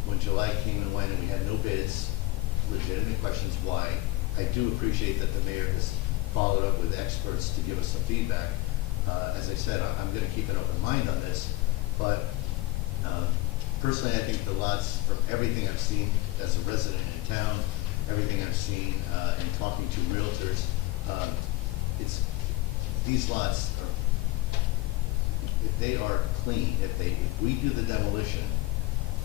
when July came and went and we had no bids, legitimate questions why. I do appreciate that the mayor has followed up with experts to give us some feedback. As I said, I'm going to keep an open mind on this, but personally, I think the lots, from everything I've seen as a resident in town, everything I've seen in talking to realtors, these lots are, if they are clean, if we do the demolition,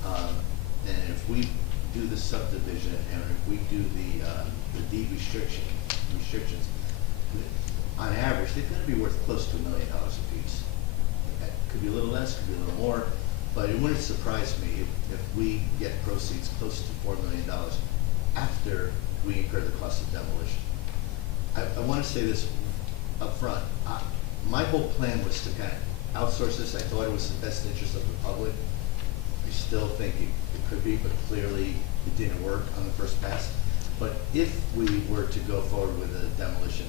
and if we do the subdivision, and if we do the deed restrictions, on average, they're going to be worth close to $1 million a piece. It could be a little less, could be a little more, but it wouldn't surprise me if we get proceeds close to $4 million after we incur the cost of demolition. I want to say this up front. My whole plan was to kind of outsource this. I thought it was the best interest of the public. I still think it could be, but clearly it didn't work on the first pass. But if we were to go forward with a demolition,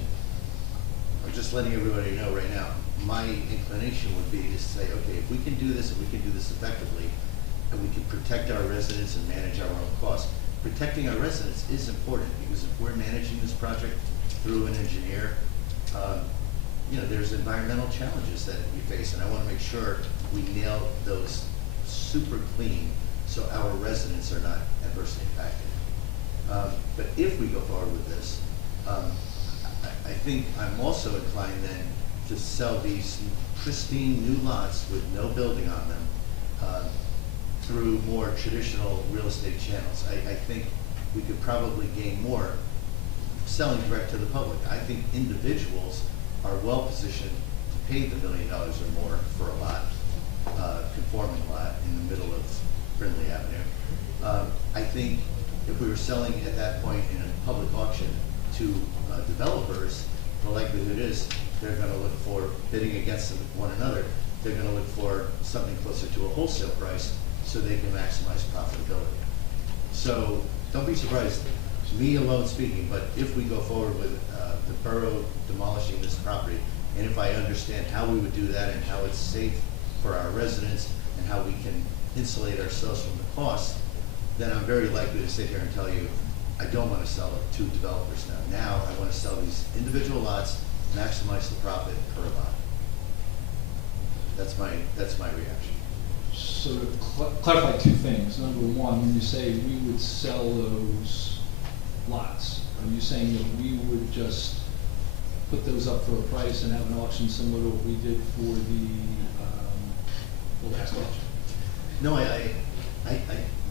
I'm just letting everybody know right now, my inclination would be to say, okay, if we can do this, effectively, and we can protect our residents and manage our own costs, protecting our residents is important, because if we're managing this project through an engineer, there's environmental challenges that we face, and I want to make sure we nail those super clean so our residents are not adversely impacted. But if we go forward with this, I think I'm also inclined then to sell these pristine new lots with no building on them through more traditional real estate channels. I think we could probably gain more selling direct to the public. I think individuals are well positioned to pay the $1 million or more for a lot, conforming lot in the middle of Brindley Avenue. I think if we were selling at that point in a public auction to developers, the likelihood is they're going to look for, bidding against one another, they're going to look for something closer to a wholesale price so they can maximize profitability. So don't be surprised, me alone speaking, but if we go forward with the borough demolishing this property, and if I understand how we would do that and how it's safe for our residents and how we can insulate ourselves from the cost, then I'm very likely to sit here and tell you, I don't want to sell it to developers now. Now I want to sell these individual lots, maximize the profit per lot. That's my reaction. So to clarify two things. Number one, when you say we would sell those lots, are you saying that we would just put those up for a price and have an auction similar to what we did for the last auction? No,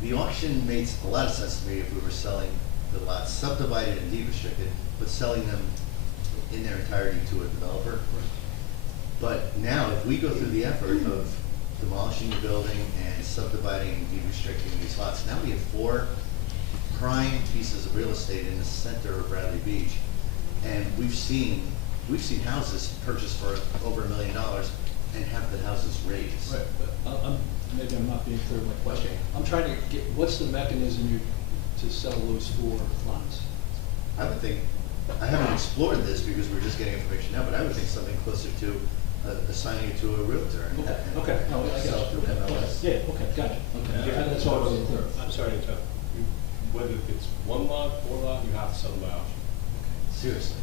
the auction makes a lot of sense to me if we were selling the lots subdivided and deed restricted, but selling them in their entirety to a developer. But now, if we go through the effort of demolishing the building and subdividing and deed restricting these lots, now we have 4 prime pieces of real estate in the center of Bradley Beach, and we've seen houses purchased for over $1 million and have the houses raised. Right, but maybe I'm not being clear with my question. I'm trying to get, what's the mechanism to sell those 4 lots? I would think I haven't explored this because we're just getting information now, but I would think something closer to assigning it to a realtor. and- Okay, okay, no, I got Sell you. through MLS. Yeah, okay, gotcha, okay, yeah, that's all I wasn't clear. I'm sorry to interrupt. Whether it's 1 lot, 4 lot, you have to sell them by auction. Seriously.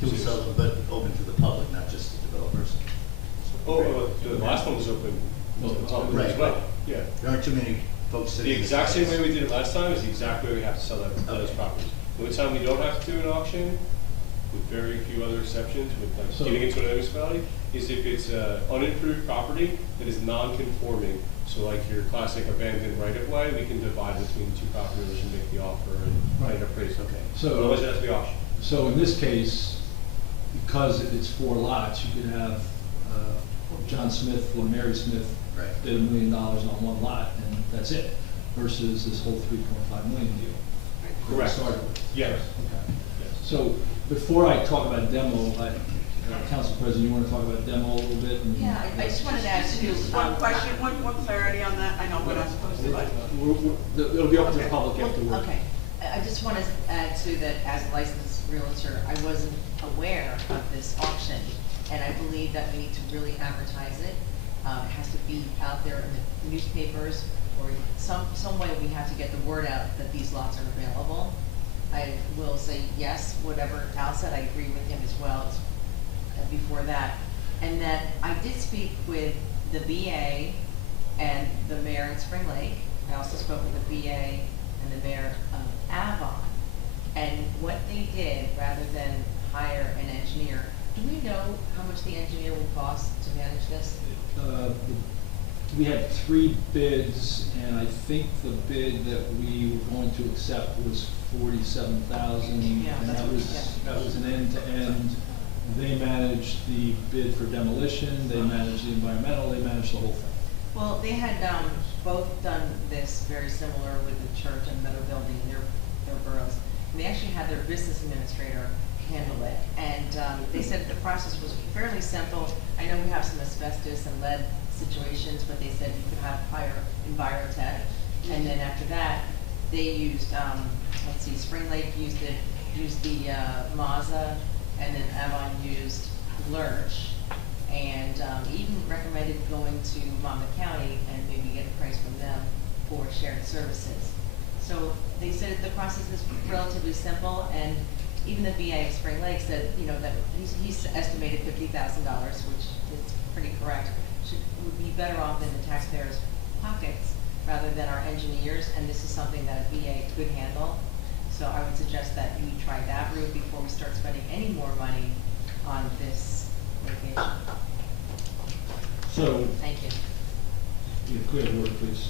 Do we sell them, but open to the public, not just the developers? Oh, well, the last one was open to the public as Right, well. right. Yeah. There aren't too many folks The sitting. in exact same way audience. we did it last time is the exact way we have to sell those Okay. properties. The only time we don't have to do an auction, with very few other exceptions, with like So- giving it to another municipality, is if it's a unimproved property that is non-conforming. So like your classic abandoned right-of-way, we can divide between the two property owners and make the offer and Right. get it appraised, okay. So- Otherwise it has to be auctioned. So in this case, because it's 4 lots, you could have, John Smith and Mary Smith Right. bid $1 million on 1 lot, and that's it, versus this whole 3.5 million deal. that we Correct. started with. Yes. Okay. Yes. So before I talk about demo, Council President, you want to talk about demo a little bit? and- Yeah, I just wanted to ask you, One question, one clarity on that, I know what I'm supposed to, but. It'll be open to the Okay. public Well, afterward. Okay, I just want to add to that, as a licensed realtor, I wasn't aware of this auction, and I believe that we need to really advertise it. It has to be out there in the newspapers, or some way we have to get the word out that these lots are available. I will say yes, whatever Al said, I agree with him as well, before that. And that I did speak with the VA and the mayor in Spring Lake. I also spoke with the VA and the mayor of Avon. And what they did, rather than hire an engineer, do we know how much the engineer would cost to manage this? We had 3 bids, and I think the bid that we were going to accept was 47,000. Yeah, And that's that what- was, yeah. that was an end-to-end. They managed the bid for demolition, they managed the environmental, they managed the whole thing. Well, they had both done this very similar with the church and Meadow Building in their boroughs. And they actually had their business administrator handle it. And they said the process was fairly simple. I know we have some asbestos and lead situations, but they said you could hire Envirotech. And then after that, they used, let's see, Spring Lake used the Mazza, and then Avon used Lurch. And even recommended going to Monmouth County and maybe get a price from them for shared services. So they said the process is relatively simple, and even the VA of Spring Lake said, you know, that he's estimated $50,000, which is pretty correct, would be better off in the taxpayers' pockets rather than our engineers, and this is something that a VA could handle. So I would suggest that we try that route before we start spending any more money on this location. So, Thank you. yeah, clear the word, please.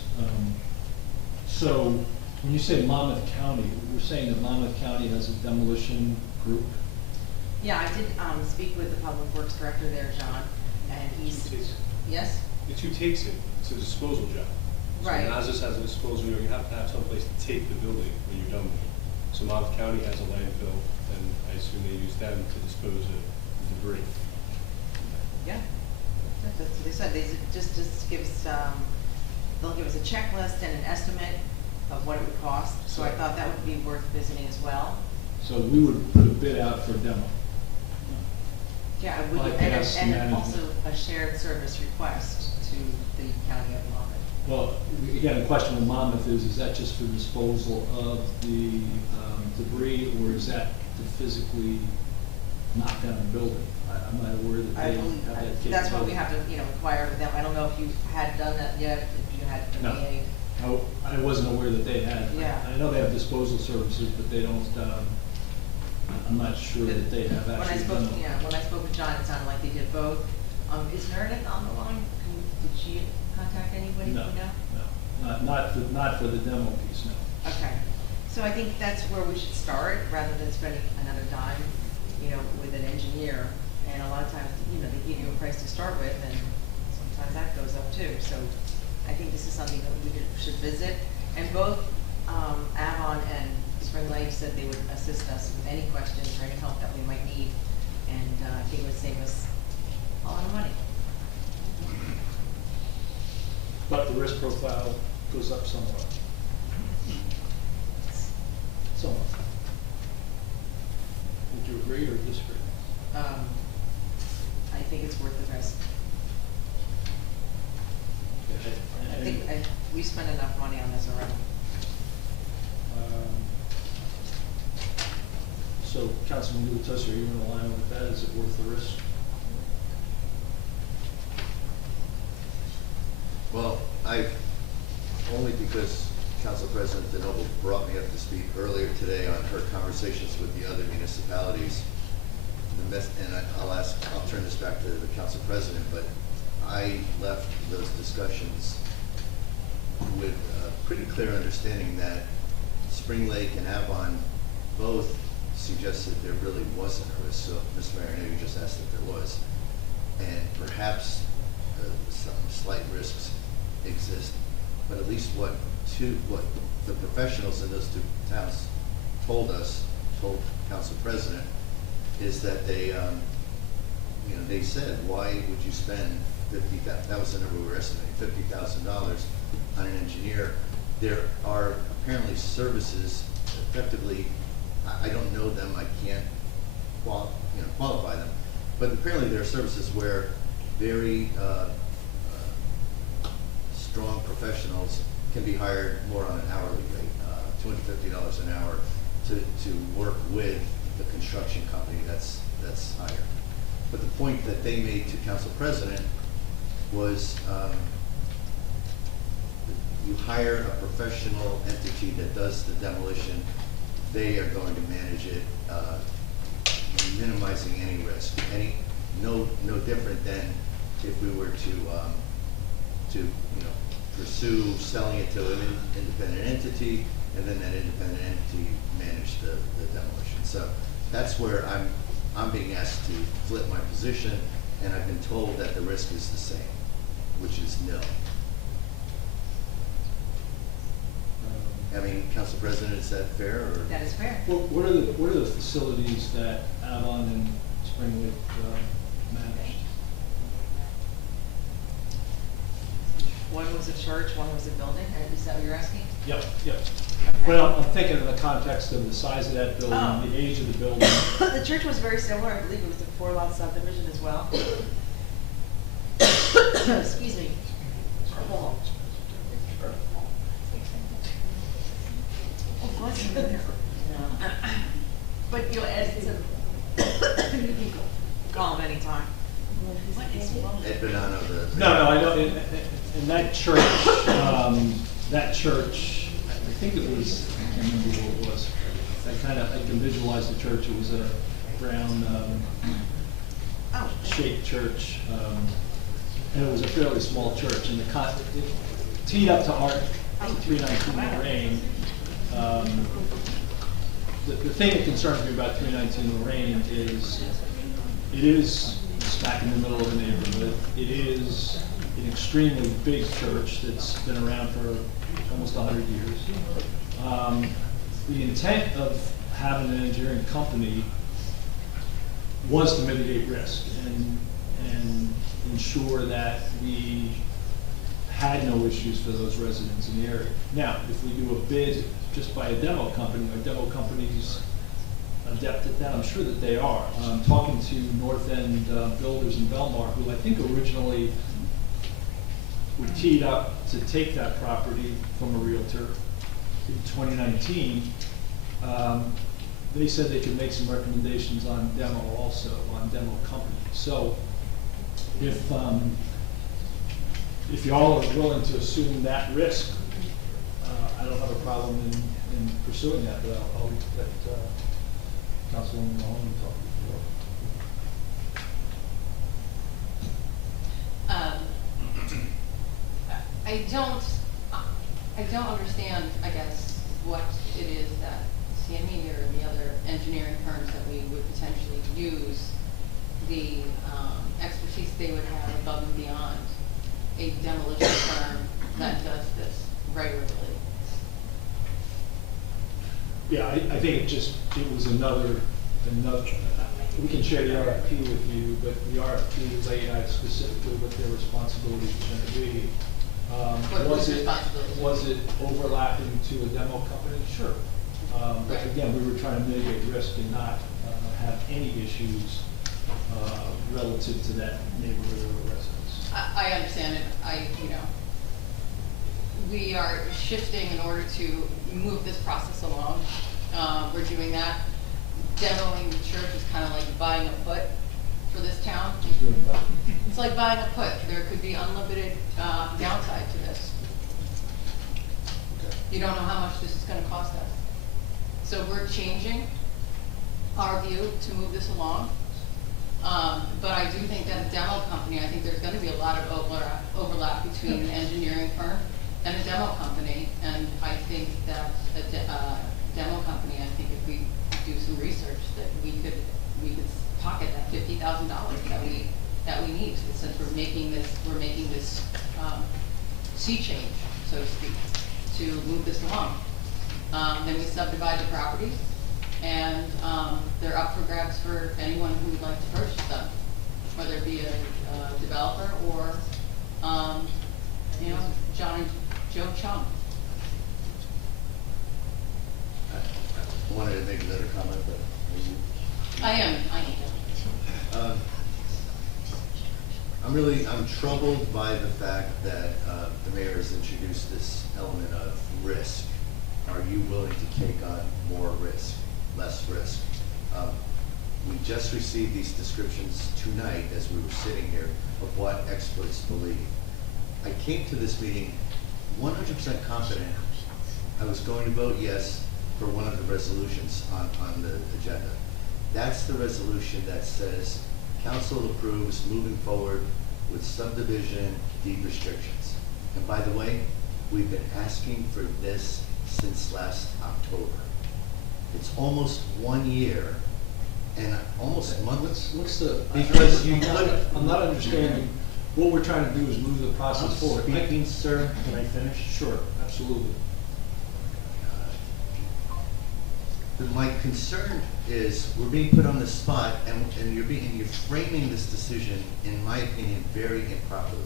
So, when you say Monmouth County, we're saying that Monmouth County has a demolition group? Yeah, I did speak with the Public Works Director there, John, and he's, yes? It's who takes it, it's a disposal job. Right. So Nazis has a disposal, you have to have someplace to take the building when you're done with it. So Monmouth County has a landfill, and I assume they use them to dispose of debris. Yeah. That's what they said, they just give us, they'll give us a checklist and an estimate of what it would cost, so I thought that would be worth visiting as well. So we would put a bid out for demo. Yeah, I would, Bypass and management. also a shared service request to the county of Monmouth. Well, again, the question with Monmouth is that just for disposal of the debris, or is that to physically knock down the building? I'm not aware that I they believe, have that capability. that's what we have to, inquire with them. I don't know if you had done that yet, if you had the No. VA. I wasn't aware that they had. Yeah. I know they have disposal services, but they don't, I'm not sure that they have When I actually spoke, done. when I spoke with John, it sounded like they did both. Is Meredith on the line? Did she contact anybody? No, You know? no, not for the demo piece, no. Okay, so I think that's where we should start, rather than spending another dime, with an engineer. And a lot of times, they give you a price to start with, and sometimes that goes up too. So I think this is something that we should visit. And both Avon and Spring Lake said they would assist us with any questions or any help that we might need. And I think it would save us a lot of money. But the risk profile goes up somewhat. Somewhat. agree or disagree? I think it's worth the risk. I think, we spent enough money on this already. So, Councilman Gulatose, are you in line with that? Is it worth the risk? Well, only because Council President DeNoble brought me up to speed earlier today on her conversations with the other municipalities. I'll turn this back to the Council President, but I left those discussions with a pretty clear understanding that Spring Lake and Avon both suggested there really wasn't a risk. So, Mr. Mayor, I know you just asked if there was. And perhaps some slight risks exist, but at least what the professionals in those two towns told Council President, is that they said, why would you spend that was the number we were estimating, $50,000 on an engineer? There are apparently services, effectively, I don't know them, I can't qualify them, but apparently there are services where very strong professionals can be hired more on an hourly rate, $250 an hour to work with the construction company that's hired. But the point that they made to Council President was you hire a professional entity that does the demolition, they are going to manage it, minimizing any risk. No different than if we were to pursue selling it to an independent entity, and then that independent entity manage the demolition. So that's where I'm being asked to flip my position, and I've been told that the risk is the same, which is nil. I mean, Council President, is that fair, or? That is fair. What are the facilities that Avon and Spring Lake managed? One was a church, one was a building, is that what you're asking? Yep. Okay. Well, I'm thinking in the context of the size of that building, Oh. the age of the building. The church was very similar, I believe it was a 4-lot subdivision as well. Excuse me. Oh, what's in there? No. But you'll add to, you can call him anytime. What is wrong? Ed Bonanno, the. No, I don't, in that church, I think it was, I can't remember what it was. I can visualize the church. It was a brown, shaped church, and it was a fairly small church, and it teed up to 319 Lorraine. The thing that concerns me about 319 Lorraine is it is smack in the middle of the neighborhood. It is an extremely big church that's been around for almost 100 years. The intent of having an engineering company was to mitigate risk and ensure that we had no issues for those residents in the area. Now, if we do a bid just by a demo company, are demo companies adept at that? I'm sure that they are. I'm talking to North End Builders in Belmar, who I think originally were teed up to take that property from a realtor in 2019. They said they could make some recommendations on demo also, on demo company. So if y'all are willing to assume that risk, I don't have a problem in pursuing that, but I'll let Councilwoman Mahoney talk before. I don't understand, I guess, what it is that CME or the other engineering firms that we would potentially use, the expertise they would have above and beyond a demolition firm that does this regularly. Yeah, I think it was another, we can share the RFP with you, but the RFP laid out specifically what their responsibilities were going to be. What was the responsibility? Was it overlapping to a demo company? Sure. But Right. again, we were trying to mitigate risk and not have any issues relative to that neighborhood or residents. I understand it, we are shifting in order to move this process along. We're doing that. Demoing the church is kind of like buying a put for this town. Just doing that. It's like buying a put. There could be unlimited downside to this. Okay. You don't know how much this is gonna cost us. So we're changing our view to move this along. But I do think that a demo company, I think there's gonna be a lot of overlap between an engineering firm and a demo company. And I think that a demo company, I think if we do some research, that we could pocket that $50,000 that we need, since we're making this sea change, so to speak, to move this along. Then we subdivide the properties, and they're up for grabs for anyone who would like to purchase them, whether it be a developer or, John and Joe Chung. I wanted to make another comment, but I am. I'm troubled by the fact that the mayor has introduced this element of risk. Are you willing to take on more risk, less risk? We just received these descriptions tonight as we were sitting here of what experts believe. I came to this meeting 100% confident I was going to vote yes for one of the resolutions on the agenda. That's the resolution that says council approves moving forward with subdivision deed restrictions. And by the way, we've been asking for this since last October. It's almost 1 year and almost a month. What's the? Because I'm not understanding. What we're trying to do is move the process forward. Speaking, sir, can I finish? Sure, absolutely. My concern is we're being put on the spot, and you're framing this decision, in my opinion, very improperly.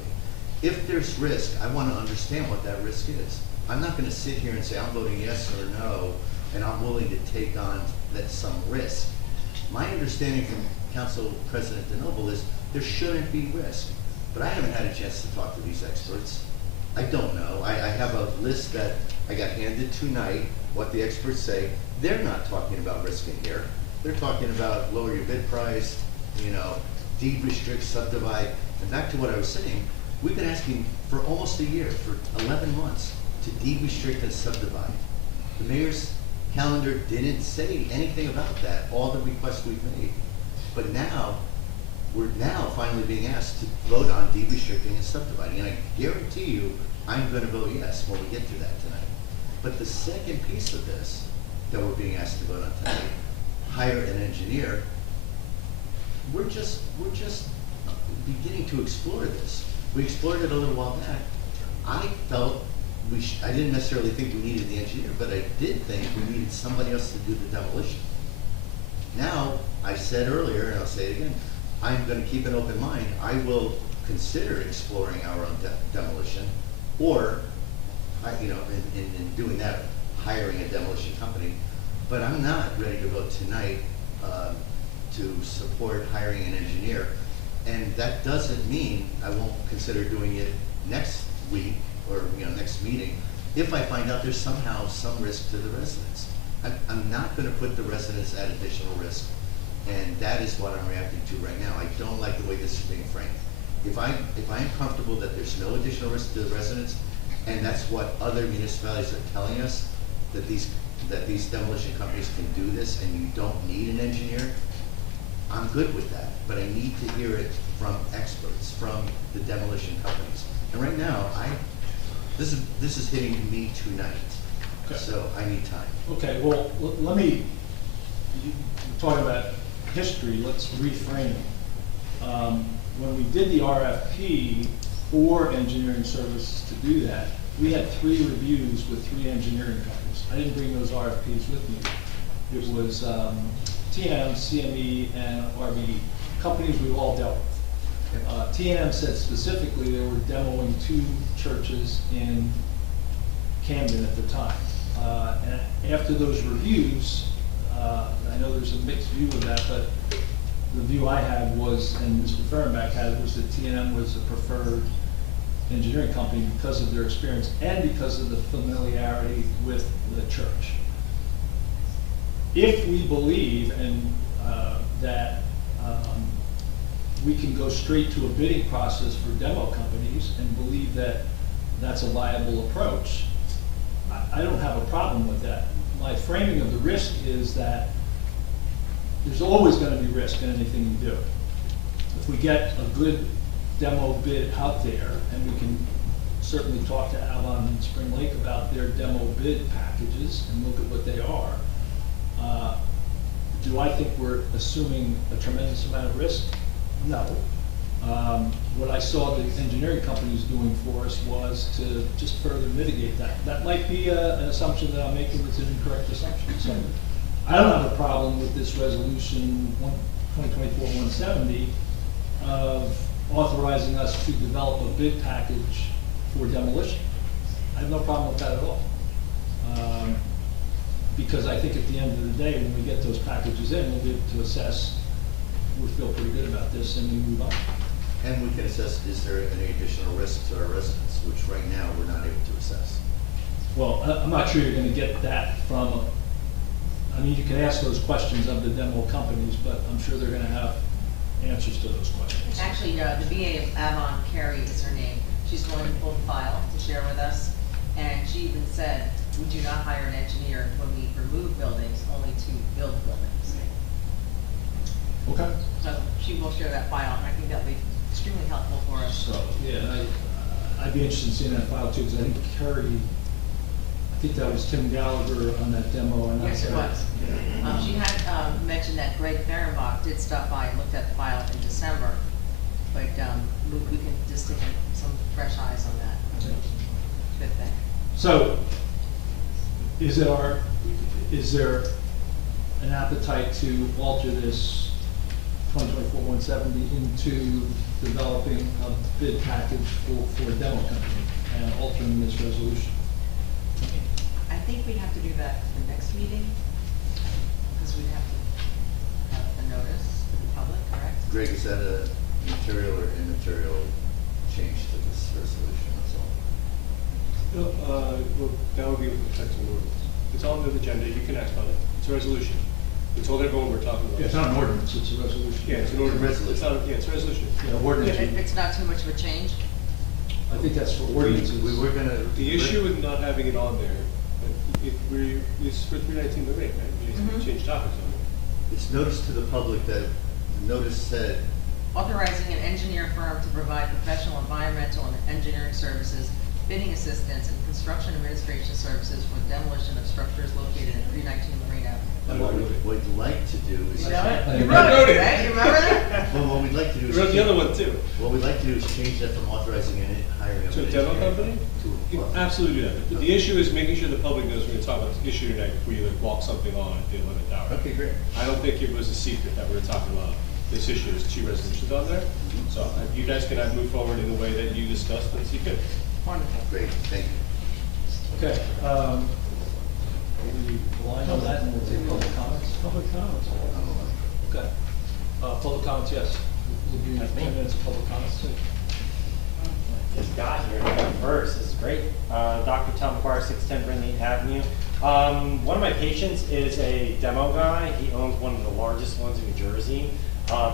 If there's risk, I want to understand what that risk is. I'm not going to sit here and say I'm voting yes or no, and I'm willing to take on some risk. My understanding from Council President DeNoble is there shouldn't be risk, but I haven't had a chance to talk to these experts. I don't know. I have a list that I got handed tonight, what the experts say. They're not talking about risk in here. They're talking about lower your bid price, deed restrict, subdivide. And back to what I was saying, we've been asking for almost a year, for 11 months, to deed restrict and subdivide. The mayor's calendar didn't say anything about that, all the requests we've made. But now, we're now finally being asked to vote on deed restricting and subdividing. And I guarantee you, I'm going to vote yes when we get to that tonight. But the second piece of this that we're being asked to vote on tonight, hire an engineer, we're just beginning to explore this. We explored it a little while back. I felt I didn't necessarily think we needed the engineer, but I did think we needed somebody else to do the demolition. Now, I said earlier, and I'll say it again, I'm going to keep an open mind. I will consider exploring our own demolition, or, in doing that, hiring a demolition company. But I'm not ready to vote tonight to support hiring an engineer. And that doesn't mean I won't consider doing it next week or next meeting if I find out there's somehow some risk to the residents. I'm not going to put the residents at additional risk, and that is what I'm reacting to right now. I don't like the way this is being framed. If I'm comfortable that there's no additional risk to the residents, and that's what other municipalities are telling us, that these demolition companies can do this and you don't need an engineer, I'm good with that. But I need to hear it from experts, from the demolition companies. And right now, this is hitting me tonight, Okay. so I need time. Okay, well, let me, you talk about history, let's reframe it. When we did the RFP for engineering services to do that, we had 3 reviews with 3 engineering companies. I didn't bring those RFPs with me. It was T&M, CME, and RBE, companies we've all dealt with. T&M said specifically they were demoing 2 churches in Camden at the time. And after those reviews, I know there's a mixed view of that, but the view I had was, and Mr. Fehrenbach had, was that T&M was a preferred engineering company because of their experience and because of the familiarity with the church. If we believe that we can go straight to a bidding process for demo companies and believe that that's a viable approach, I don't have a problem with that. My framing of the risk is that there's always going to be risk in anything you do. If we get a good demo bid out there, and we can certainly talk to Avon and Spring Lake about their demo bid packages and look at what they are, do I think we're assuming a tremendous amount of risk? No. What I saw the engineering companies doing for us was to just further mitigate that. That might be an assumption that I'm making that's an incorrect assumption. So I don't have a problem with this resolution 2024-170 of authorizing us to develop a bid package for demolition. I have no problem with that at all. Because I think at the end of the day, when we get those packages in, we'll be able to assess, we feel pretty good about this, and we move on. And we can assess, is there any additional risk to our residents, which right now we're not able to assess. Well, I'm not sure you're gonna get that from, I mean, you can ask those questions of the demo companies, but I'm sure they're gonna have answers to those questions. Actually, the BA of Avon, Carrie is her name. She's going to pull the file to share with us, and she even said, we do not hire an engineer when we remove buildings, only to build buildings. Okay. So she will share that file, and I think that'll be extremely helpful for us. So, yeah, and I'd be interested in seeing that file too, because I think Carrie, I think that was Tim Gallagher on that demo. And Yes, it Carrie. was. Yeah. She had mentioned that Greg Fehrenbach did stop by and looked at the file in December, but we can just take some fresh eyes on that. Okay. Good thing. So, is there an appetite to alter this 2024-170 into developing a bid package for a demo company and altering this resolution? I think we have to do that for the next meeting, because we have to have the notice to the public, correct? Greg, is that a material or immaterial change to this resolution, that's all? Well, that would be with respect to ordinance. It's on the agenda, you can act on it. It's a resolution. We told everyone we're talking about. Yeah, it's not an ordinance, it's a resolution. Yeah, it's an ordinance. It's not, yeah, it's a resolution. Yeah, ordinance. If it's not too much of a change, I think that's for ordinances. We were gonna. The issue with not having it on there, it's for 319 the rate, right? We Mhm. just change topics on it. It's notice to the public that the notice said, authorizing an engineer firm to provide professional environmental and engineering services, bidding assistance, and construction administration services for demolition of structures located at 319 Lorraine Avenue. what we'd like to do is. You know it? I You wrote wrote it. it, right? You remember that? Well, what we'd like to do We is. wrote the other one too. What we'd like to do is change that from authorizing and hiring of To an a demo engineer company? to You a- can absolutely do that. But the issue is making sure the public knows we're going to talk about this issue tonight before you like walk something on at the 11th hour. Okay, great. I don't think it was a secret that we were talking about this issue. There's 2 resolutions on there. So you guys can move forward in the way that you discussed and see fit. Wonderful. Great, thank you. Okay, we align on that and we'll take public comments? Public comments. Okay. Public comments, yes. We'll do 10 minutes of public comments too. Just got here first. This is great. Dr. Tom McGuire, 610 Brindley Avenue. One of my patients is a demo guy. He owns one of the largest ones in New Jersey.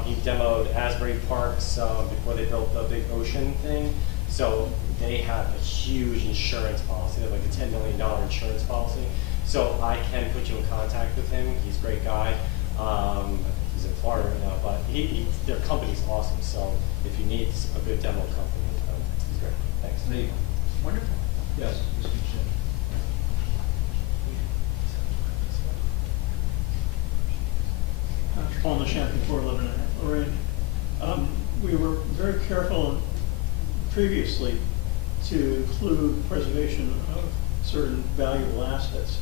He demoed Asbury Parks before they built the big ocean thing. So they have a huge insurance policy. They have like a $10 million insurance policy. So I can put you in contact with him. He's a great guy. He's in Florida right now, but their company's awesome. So if you need a good demo company, he's great. Thanks. There you go. Wonderful. Yes, Mr. Chairman. Paul Nishampy, 411 Lorraine. We were very careful previously to include preservation of certain valuable assets.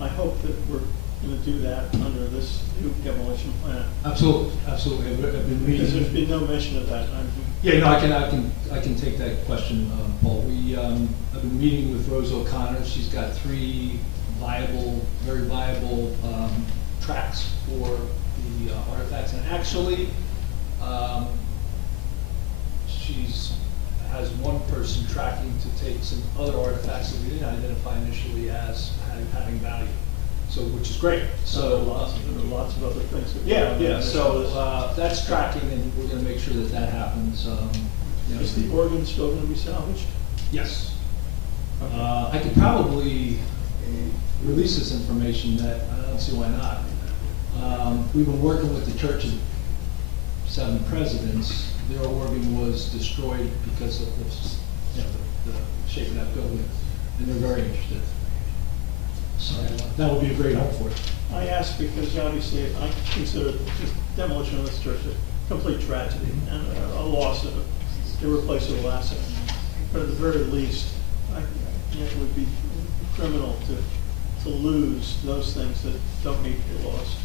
I hope that we're going to do that under this new demolition plan. Absolutely, absolutely. I've been Because there's reading. been no mention of that. Yeah, no, I can take that question, Paul. I've been meeting with Rose O'Connor. She's got 3 viable, very viable tracks for the artifacts and actually, has one person tracking to take some other artifacts that we didn't identify initially as having value, so, which is great, so. There are lots of other things. that- Yeah, so, that's tracking, and we're gonna make sure that that happens, you know. Is the organ still gonna be salvaged? Yes. I could probably release this information, that, I don't see why not. We've been working with the Church of Seven Presidents. Their organ was destroyed because of the, you know, the shape of that building, and they're very interested. So that would be a great help for it. I ask because obviously I consider the demolition of this church a complete tragedy and a loss of an irreplaceable asset. But at the very least, it would be criminal to lose those things that don't need to be lost.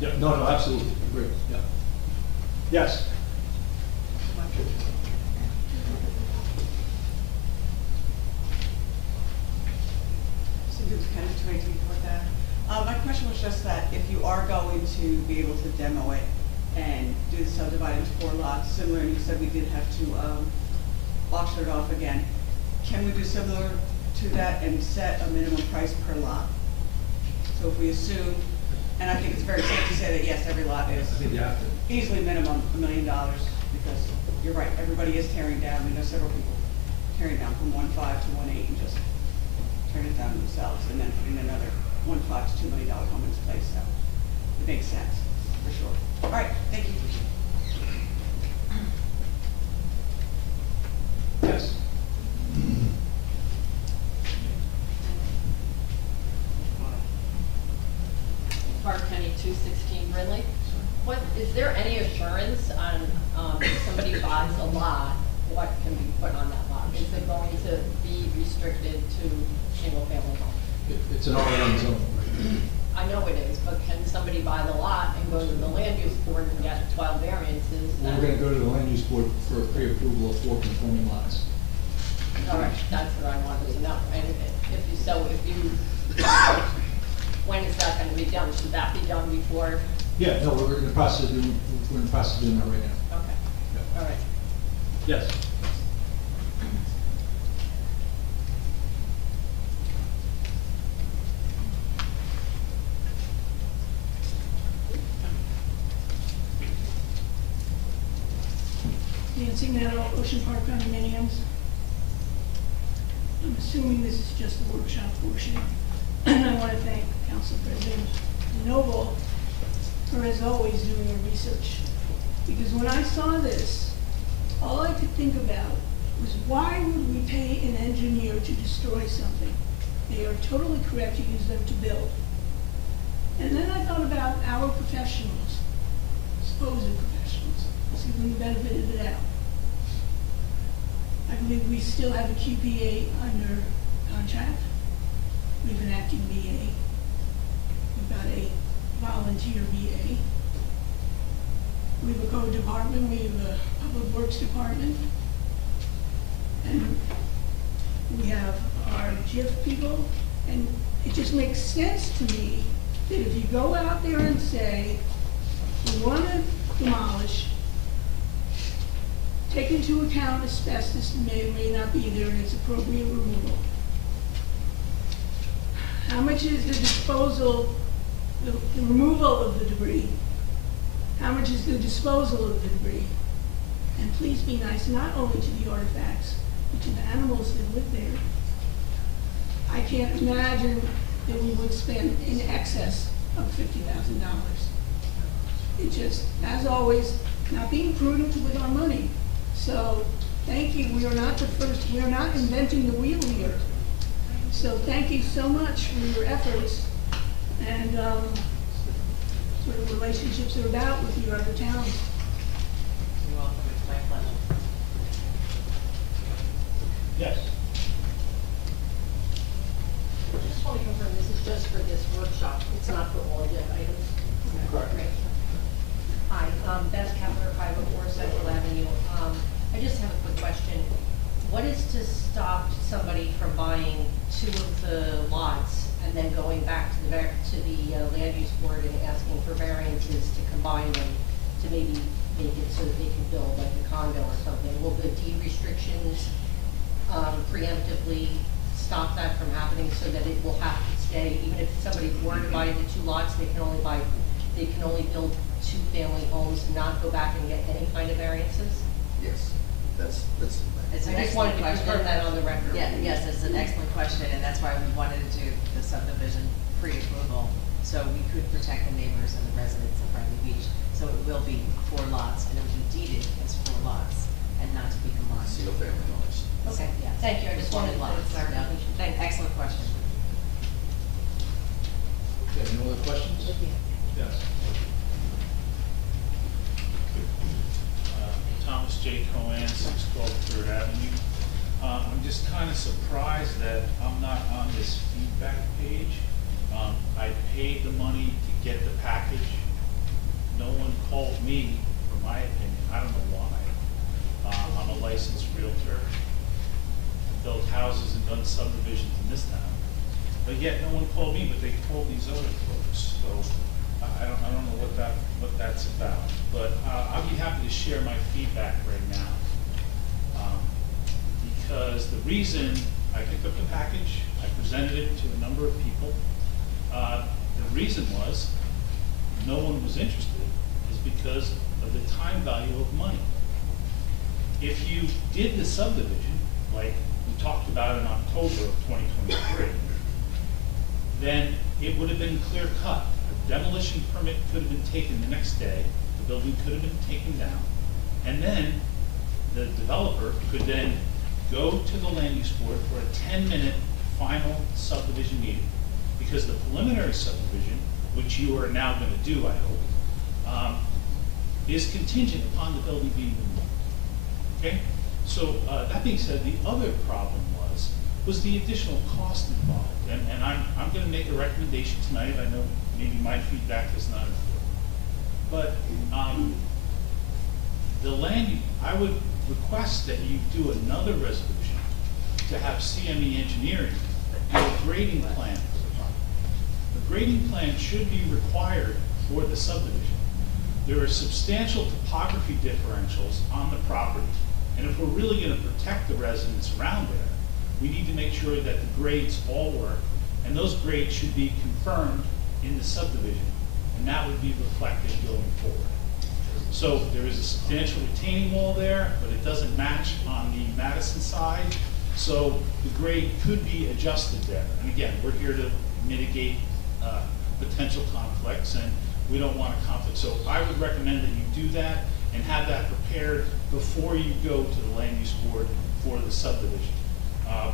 Yeah, no, absolutely, agree, yeah. Yes? Susan Kennedy, 22 North Ave. My question was just that if you are going to be able to demo it and do the subdivide into 4 lots, similar, and you said we did have to auction it off again, can we do similar to that and set a minimum price per lot? So if we assume, and I think it's very safe to say that yes, every lot is I think you have to. easily minimum $1 million, because you're right, everybody is tearing down. We know several people tearing down from 1.5 to 1.8 and just tearing it down themselves, and then putting another 1.5 to $2 million home in its place. So it makes sense, for sure. All right, thank you. Yes? Mark Kenny, 216 Brindley. What, is there any assurance on, if somebody buys a lot, what can be put on that lot? Is it going to be restricted to single-family homes? It's an R1 zone. I know it is, but can somebody buy the lot and go to the land use board and get 12 variances? We're gonna go to the land use board for a pre-approval of 4 conforming lots. All right, that's what I wanted to know. And if you, so if you, when is that gonna be done? Should that be done before? Yeah, no, we're in the process of doing, that right now. Okay, Yeah. all right. Yes? Nancy Meadow, Ocean Park condominiums. I'm assuming this is just the workshop portion. And I want to thank Council President Noble for, as always, doing her research. Because when I saw this, all I could think about was, why would we pay an engineer to destroy something? They are totally correct to use them to build. And then I thought about our professionals, supposed professionals. Let's give them the benefit of the doubt. I believe we still have a QPA under contract. We have an acting BA. We've got a volunteer BA. We have a code department. We have a public works department. And we have our GIF people. And it just makes sense to me that if you go out there and say, we want to demolish, take into account asbestos may or may not be there and its appropriate removal. How much is the disposal, the removal of the debris? How much is the disposal of the debris? And please be nice not only to the artifacts, but to the animals that live there. I can't imagine that we would spend in excess of $50,000. It just, as always, not being prudent with our money. So, thank you. We are not the first, we are not inventing the wheel here. So thank you so much for your efforts and what the relationships are about with your other towns. You're welcome, it's my pleasure. Yes? I just want to confirm, this is just for this workshop, it's not for all agenda items? Correct. Great. Hi, Beth Kepler, 504 Central Avenue. I just have a quick question. What is to stop somebody from buying 2 of the lots and then going back to the land use board and asking for variances to combine buying them to maybe make it so that they can build like a condo or something, will the deed restrictions preemptively stop that from happening so that it will have to stay, even if somebody were to buy into 2 lots, they can only build 2-family homes and not go back and get any kind of variances? Yes, that's. It's an I just excellent wanted to question. confirm that on the record. Yeah, yes, it's an excellent question, and that's why we wanted to do the subdivision pre-approval, so we could protect the neighbors and the residents of Friendly Beach. So it will be 4 lots, and it will be deeded as 4 lots, and not to be combined. Single family homes. Okay, Yeah. thank you, I just wanted Lots, to yeah. clarification. Excellent question. Okay, no other questions? Yes. Thomas J. Cohen, 612 Third Avenue. I'm just kind of surprised that I'm not on this feedback page. I paid the money to get the package. No one called me, for my opinion. I don't know why. I'm a licensed realtor. I've built houses and done subdivisions in this town. But yet no one called me, but they called these other folks. So I don't know what that's about. But I'll be happy to share my feedback right now. Because the reason I picked up the package, I presented it to a number of people. The reason was no one was interested is because of the time value of money. If you did the subdivision, like we talked about in October of 2023, then it would have been clear cut. A demolition permit could have been taken the next day, the building could have been taken down, and then the developer could then go to the land use board for a 10-minute final subdivision meeting. Because the preliminary subdivision, which you are now going to do, I hope, is contingent upon the building being removed. Okay? So that being said, the other problem was the additional cost involved. And I'm going to make a recommendation tonight. I know maybe my feedback is not important. But I would request that you do another resolution to have CME Engineering do a grading plan for the property. The grading plan should be required for the subdivision. There are substantial topography differentials on the property. And if we're really going to protect the residents around there, we need to make sure that the grades all work, and those grades should be confirmed in the subdivision, and that would be reflected going forward. So there is a substantial retaining wall there, but it doesn't match on the Madison side, so the grade could be adjusted there. And again, we're here to mitigate potential conflicts, and we don't want a conflict. So I would recommend that you do that and have that prepared before you go to the land use board for the subdivision.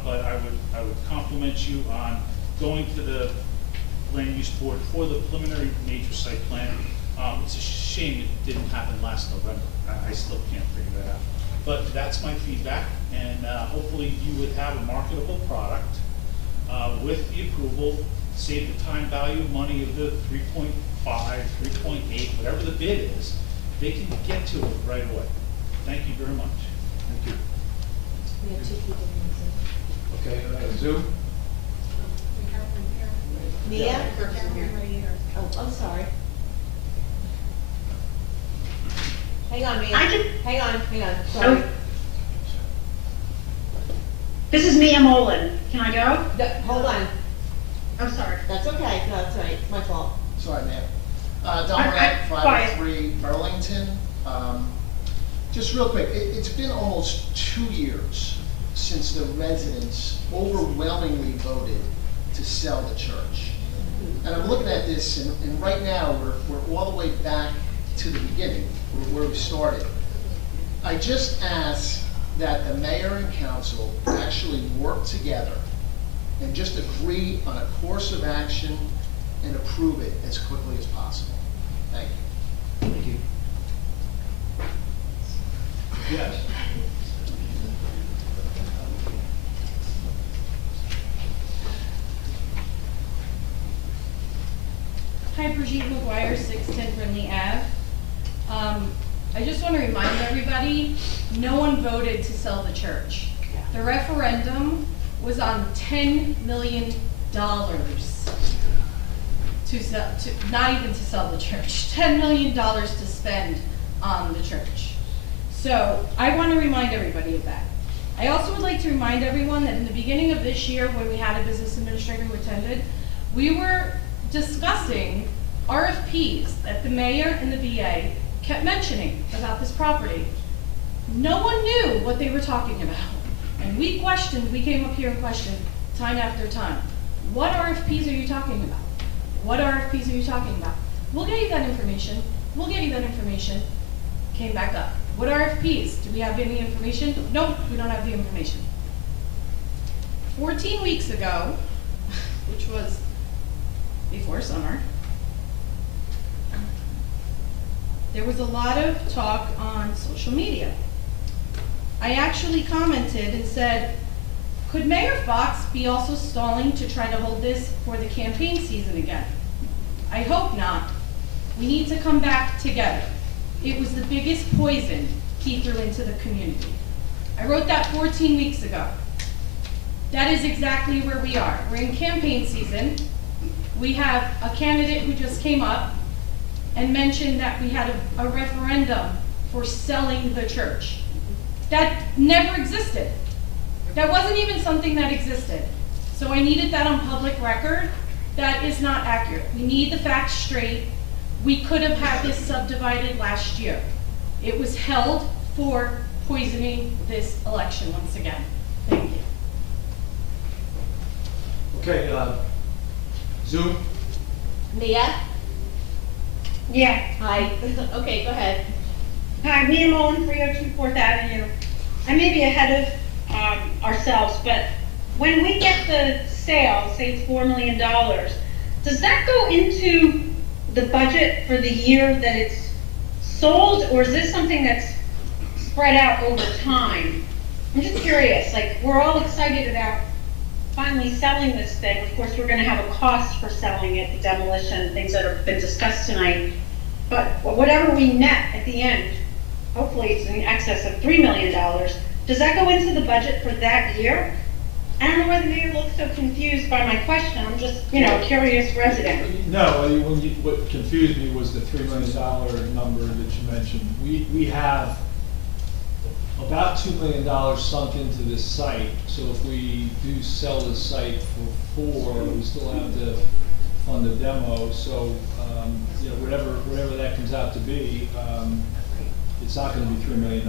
But I would compliment you on going to the land use board for the preliminary major site plan. It's a shame it didn't happen last November. I still can't figure that out. But that's my feedback, and hopefully you would have a marketable product with the approval, save the time value of money of the 3.5, 3.8, whatever the bid is, they can get to it right away. Thank you very much. Thank you. We have 2 people in Okay, Zoom? Mia? Oh, I'm sorry. Hang on, Mia. Hang on, sorry. This is Mia Molin. Can I go? Hold on. I'm sorry. That's okay, no, it's all right, it's my fault. Sorry, ma'am. Dominic, 503 Burlington. Just real quick, it's been almost 2 years since the residents overwhelmingly voted to sell the church. And I'm looking at this, and right now, we're all the way back to the beginning, where we started. I just ask that the mayor and council actually work together and just agree on a course of action and approve it as quickly as possible. Thank you. Thank you. Yes. Hi, Brigitte McGuire, 610 Brindley Ave. I just want to remind everybody, no one voted to sell the church. The referendum was on $10 million. to sell, not even to sell the church, $10 million to spend on the church. So I want to remind everybody of that. I also would like to remind everyone that in the beginning of this year, when we had a business administrator who attended, we were discussing RFPs that the mayor and the VA kept mentioning about this property. No one knew what they were talking about. And we came up here and questioned time after time. What RFPs are you talking about? What RFPs are you talking about? We'll get you that information. We'll get you that information. Came back up. What RFPs? Do we have any information? No, we don't have the information. 14 weeks ago, which was before summer, there was a lot of talk on social media. I actually commented and said, could Mayor Fox be also stalling to try to hold this for the campaign season again? I hope not. We need to come back together. It was the biggest poison he threw into the community. I wrote that 14 weeks ago. That is exactly where we are. We're in campaign season. We have a candidate who just came up and mentioned that we had a referendum for selling the church. That never existed. That wasn't even something that existed. So I needed that on public record. That is not accurate. We need the facts straight. We could have had this subdivided last year. It was held for poisoning this election once again. Thank you. Okay, Zoom? Mia? Yeah. Hi. Okay, go ahead. Hi, Mia Mullen, 302 4th Avenue. I may be ahead of ourselves, but when we get the sale, say it's $4 million, does that go into the budget for the year that it's sold, or is this something that's spread out over time? I'm just curious, like, we're all excited about finally selling this thing. Of course, we're gonna have a cost for selling it, the demolition, things that have been discussed tonight. But whatever we net at the end, hopefully it's in excess of $3 million, does that go into the budget for that year? I don't know why the mayor looks so confused by my question. I'm just, a curious resident. No, what confused me was the $3 million number that you mentioned. We have about $2 million sunk into this site, so if we do sell the site for $4 million, we still have to fund the demo, so, whatever that comes out to be, it's not gonna be $3 million.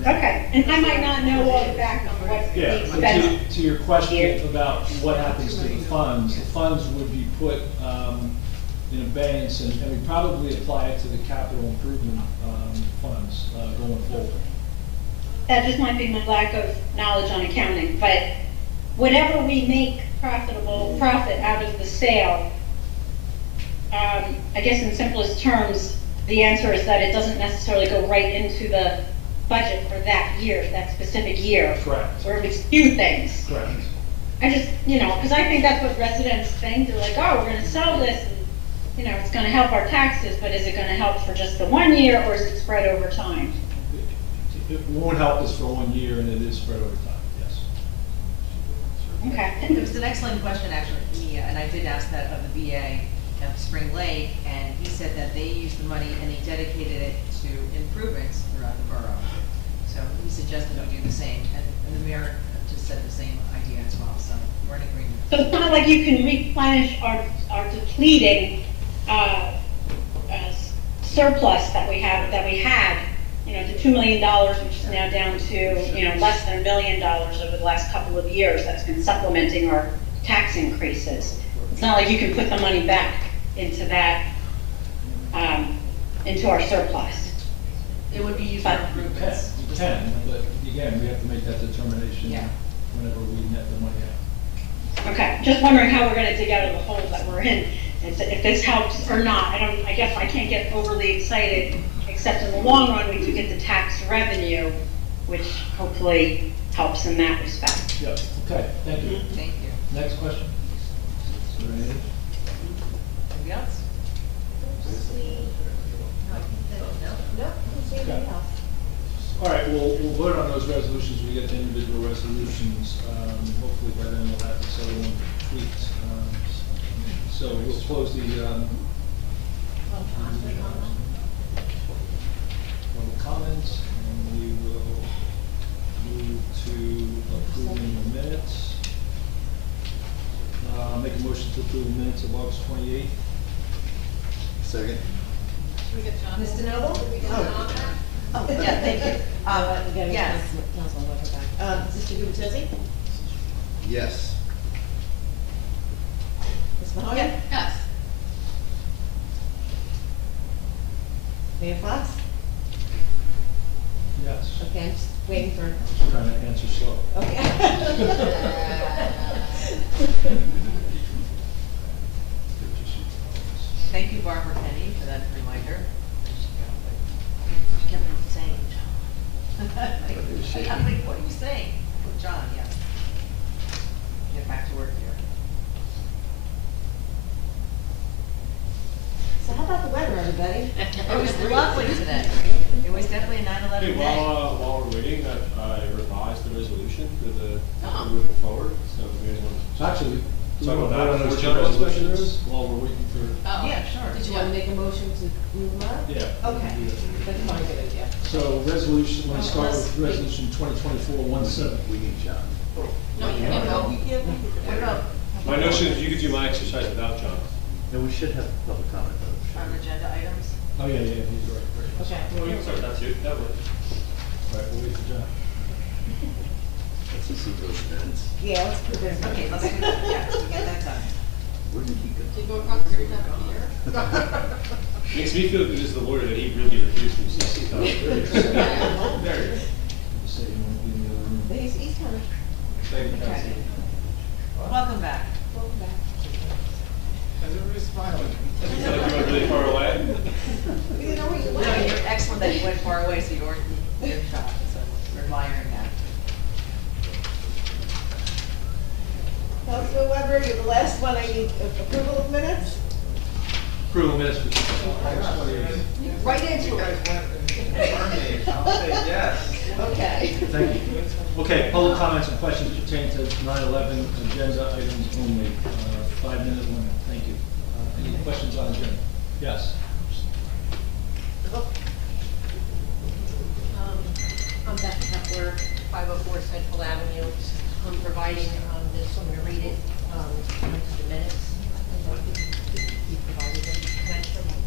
Okay, and I might not know all the back on what the Yeah, expense. but to your question about what happens to the funds would be put in abeyance, and we probably apply it to the capital improvement funds going forward. That just might be my lack of knowledge on accounting, but whatever we make profit out of the sale, I guess in simplest terms, the answer is that it doesn't necessarily go right into the budget for that year, that specific year. Correct. Or we skew things. Correct. I just, because I think that's what residents think. They're like, oh, we're gonna sell this, and, it's gonna help our taxes, but is it gonna help for just the 1 year, or is it spread over time? It won't help us for 1 year, and it is spread over time, yes. Okay. It was an excellent question, actually, Mia, and I did ask that of the VA of Spring Lake, and he said that they used the money and they dedicated it to improvements throughout the borough. So he suggested we do the same, and the mayor just said the same idea as well, so we're in agreement. So it's not like you can replenish our depleting surplus that we had, the $2 million, which is now down to, less than $1 million over the last couple of years. That's been supplementing our tax increases. It's not like you can put the money back into that, into our surplus. It would be used for improvements. You can, but again, we have to make that determination whenever we net the money out. Okay, just wondering how we're gonna dig out of the hole that we're in, if this helps or not. I guess I can't get overly excited, except in the long run, we do get the tax revenue, which hopefully helps in that respect. Yep, okay, thank you. Thank you. Next question? Anybody else? No, I don't see anything else. All right, we'll vote on those resolutions, we get the individual resolutions, hopefully by then we'll have this other one tweaked. So we'll close the, public comments, and we will move to approving the minutes. Make a motion to approve the minutes of August 28th. Second? Mr. Noble? Oh, yeah, thank you. Yes. Mr. Gubatose? Yes. Ms. Mahoya? Yes. Mayor Fox? Yes. Okay, I'm just waiting for. I'm trying to answer slow. Thank you, Barbara Kenny, for that reminder. She kept on saying John. I'm like, what are you saying? Oh, John, yeah. Get back to work here. So how about the weather, everybody? It was lovely today. It was definitely a 9/11 Hey, day. while we're waiting, I revised the resolution for the, Oh. for moving forward, so if you guys want So actually, to do talk you about want that to before those John two resolutions? resolutions while we're waiting for? Oh. Yeah, sure. Did you want to make a motion to move them up? Yeah. Okay, that's fine, good idea. So resolution, let's start with resolution 2024-17. We need John. No, you can't vote. What about My notion is you could do my exercise without John. No, we should have public comment though. on agenda items? Oh, yeah, he's right. Okay. Well, you can start that too, that works. All right, we'll wait for John. Let's just see those minutes. Yeah, let's put this. Okay, let's do that, yeah, we get that done. Where did he go? Did you go across the street here? Makes me feel good as the lawyer that he really refused to see. There you go. Just say you want to be in the other room. He's coming. Thank you, Okay. Council. Welcome back. Welcome back. Everybody's smiling. You feel like you went really far away? We didn't know where you No, went. you're excellent that you went far away, so you weren't earshot, so we're admiring that. Councilor Weber, you're the last one. I need approval of minutes. Approval minutes for August 28th. Right into it. I'll say yes. Okay. Thank you. Okay, public comments and questions pertaining to 9/11 agenda items only. 5-minute limit. Thank you. Any questions on agenda? Yes. I'm Beth Kepler, 504 Central Avenue. I'm providing this, I'm going to read it into the minutes. You provided them. Can I show them?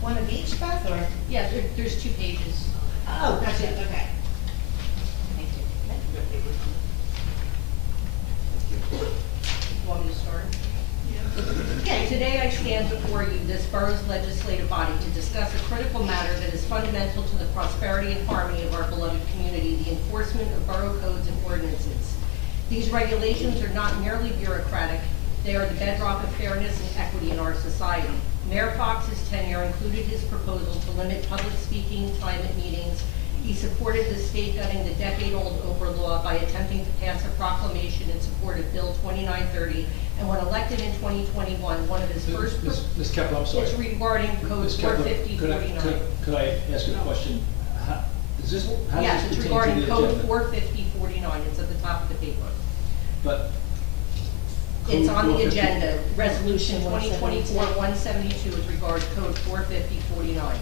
One of each, Beth, or? Yeah, there's 2 pages. Oh, gotcha, okay. Thank you. Want me to start? Okay, today I stand before you, this borough's legislative body, to discuss a critical matter that is fundamental to the prosperity and harmony of our beloved community, the enforcement of borough codes and ordinances. These regulations are not merely bureaucratic, they are the bedrock of fairness and equity in our society. Mayor Fox's tenure included his proposal to limit public speaking time at meetings. He supported the state gutting the decade-old Oprah law by attempting to pass a proclamation in support of Bill 2930. And when elected in 2021, one of his first... Ms. Kepler, I'm sorry. It's regarding Code Ms. Kepler, 45049. Could I ask you a question? How does this Yes, it's pertain to regarding the Code agenda? 45049. It's at the top of the paper. But. It's Code on the 450 agenda. Resolution 2024-172 is regarding Code 45049.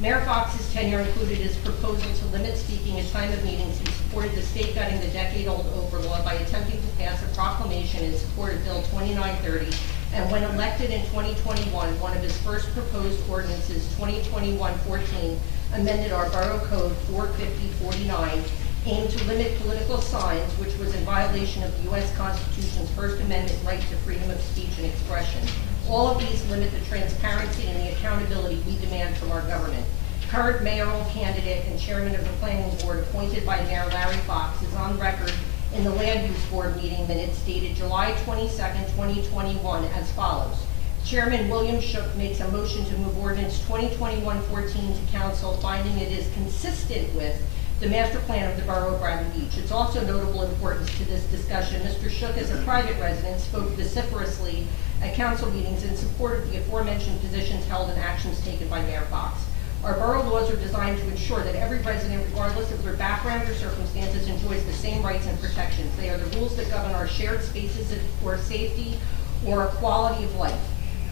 Mayor Fox's tenure included his proposal to limit speaking at time of meetings. He supported the state gutting the decade-old Oprah law by attempting to pass a proclamation in support of Bill 2930. And when elected in 2021, one of his first proposed ordinances, 2021-14, amended our Borough Code 45049, aimed to limit political signs, which was in violation of the U.S. Constitution's First Amendment right to freedom of speech and expression. All of these limit the transparency and the accountability we demand from our government. Current mayoral candidate and chairman of the planning board appointed by Mayor Larry Fox is on record in the land use board meeting minutes dated July 22nd, 2021 as follows. Chairman William Shook makes a motion to move ordinance 2021-14 to council, finding it is consistent with the master plan of the Borough of Granby Beach. It's also notable importance to this discussion. Mr. Shook, as a private resident, spoke vociferously at council meetings in support of the aforementioned positions held and actions taken by Mayor Fox. Our borough laws are designed to ensure that every resident, regardless of their background or circumstances, enjoys the same rights and protections. They are the rules that govern our shared spaces for safety or quality of life.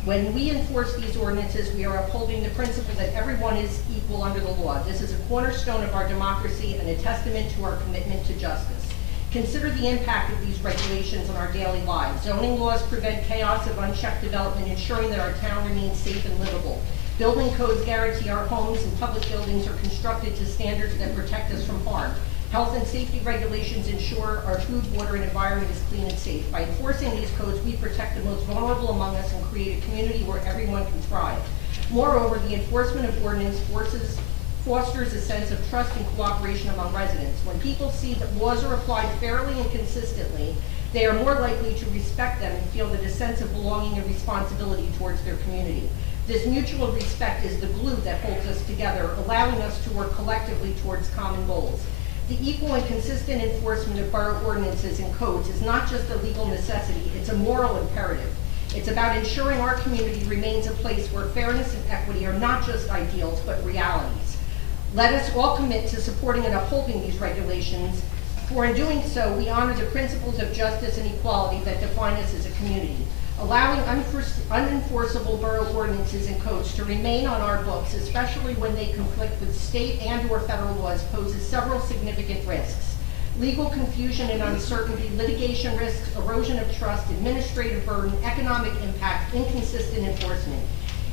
When we enforce these ordinances, we are upholding the principle that everyone is equal under the law. This is a cornerstone of our democracy and a testament to our commitment to justice. Consider the impact of these regulations on our daily lives. Zoning laws prevent chaos of unchecked development, ensuring that our town remains safe and livable. Building codes guarantee our homes and public buildings are constructed to standards that protect us from harm. Health and safety regulations ensure our food, water, and environment is clean and safe. By enforcing these codes, we protect the most vulnerable among us and create a community where everyone can thrive. Moreover, the enforcement of ordinance fosters a sense of trust and cooperation among residents. When people see that laws are applied fairly and consistently, they are more likely to respect them and feel that a sense of belonging and responsibility towards their community. This mutual respect is the glue that holds us together, allowing us to work collectively towards common goals. The equal and consistent enforcement of borough ordinances and codes is not just a legal necessity, it's a moral imperative. It's about ensuring our community remains a place where fairness and equity are not just ideals, but realities. Let us all commit to supporting and upholding these regulations, for in doing so, we honor the principles of justice and equality that define us as a community. Allowing unenforceable borough ordinances and codes to remain on our books, especially when they conflict with state and/or federal laws, poses several significant risks. Legal confusion and uncertainty, litigation risks, erosion of trust, administrative burden, economic impact, inconsistent enforcement.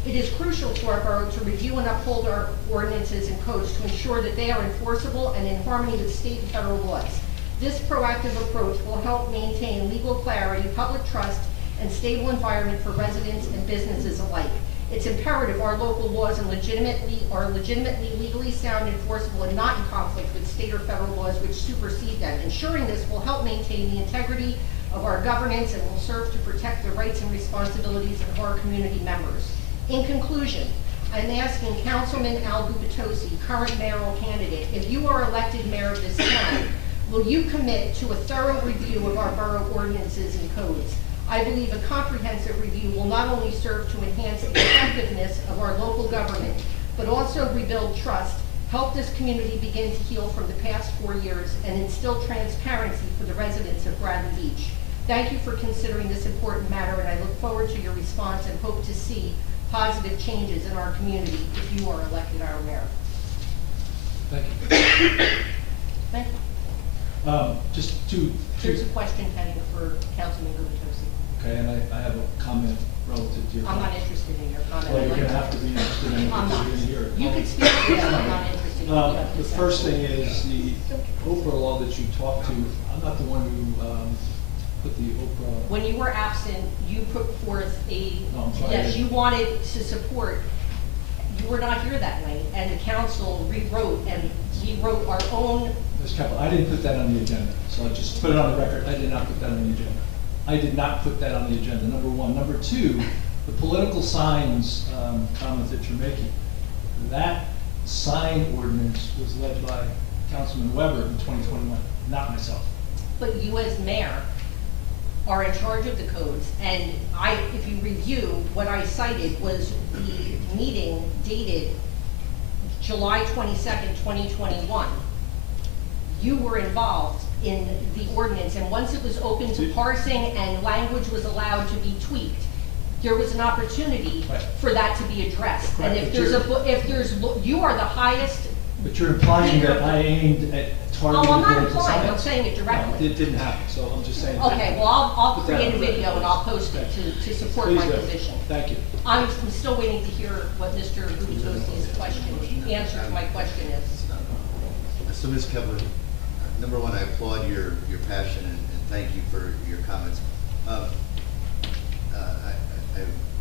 It is crucial for our borough to review and uphold our ordinances and codes to ensure that they are enforceable and in harmony with state and federal laws. This proactive approach will help maintain legal clarity, public trust, and stable environment for residents and businesses alike. It's imperative our local laws are legitimately legally sound, enforceable, and not in conflict with state or federal laws which supersede them. Ensuring this will help maintain the integrity of our governance and will serve to protect the rights and responsibilities of our community members. In conclusion, I'm asking Councilman Al Gubitosi, current mayoral candidate, if you are elected mayor of this town, will you commit to a thorough review of our borough ordinances and codes? I believe a comprehensive review will not only serve to enhance the effectiveness of our local government, but also rebuild trust, help this community begin to heal from the past 4 years, and instill transparency for the residents of Bradley Beach. Thank you for considering this important matter, and I look forward to your response and hope to see positive changes in our community if you are elected our mayor. Thank you. Thank you. Just two. Here's a question pending for Councilman Gubitosi. Okay, and I have a comment relative to your. I'm not interested in your comment. Well, you're gonna have to be interested in it. I'm not. because you're gonna hear it. You could speak to it, I'm not interested in what you have to The say. first thing is the Oprah law that you talked to. I'm not the one who put the Oprah. When you were absent, you put forth Oh, I'm sorry. yes, you wanted to support, you were not here that night, and the council rewrote, and we wrote our own. Ms. Keppel, I didn't put that on the agenda, so I'll just put it on the record. I did not put that on the agenda. I did not put that on the agenda, number one. Number two, the political signs comment that you're making, that sign ordinance was led by Councilman Weber in 2021, not myself. But you as mayor are in charge of the codes, and if you review, what I cited was the meeting dated July 22nd, 2021. You were involved in the ordinance, and once it was open to parsing and language was allowed to be tweaked, there was an opportunity for that to be addressed. Correct, And but you are the highest. But you're implying that I aimed at targeting Oh, I'm not political implying, signs. I'm saying it No, directly. it didn't happen, so I'm just saying. Okay, well, I'll Put that create a on the video record. and I'll post it to support Please my do. position. Thank you. I'm still waiting to hear what Mr. Gubitosi's question, answer to my question is. So Ms. Kevler, number one, I applaud your passion and thank you for your comments. I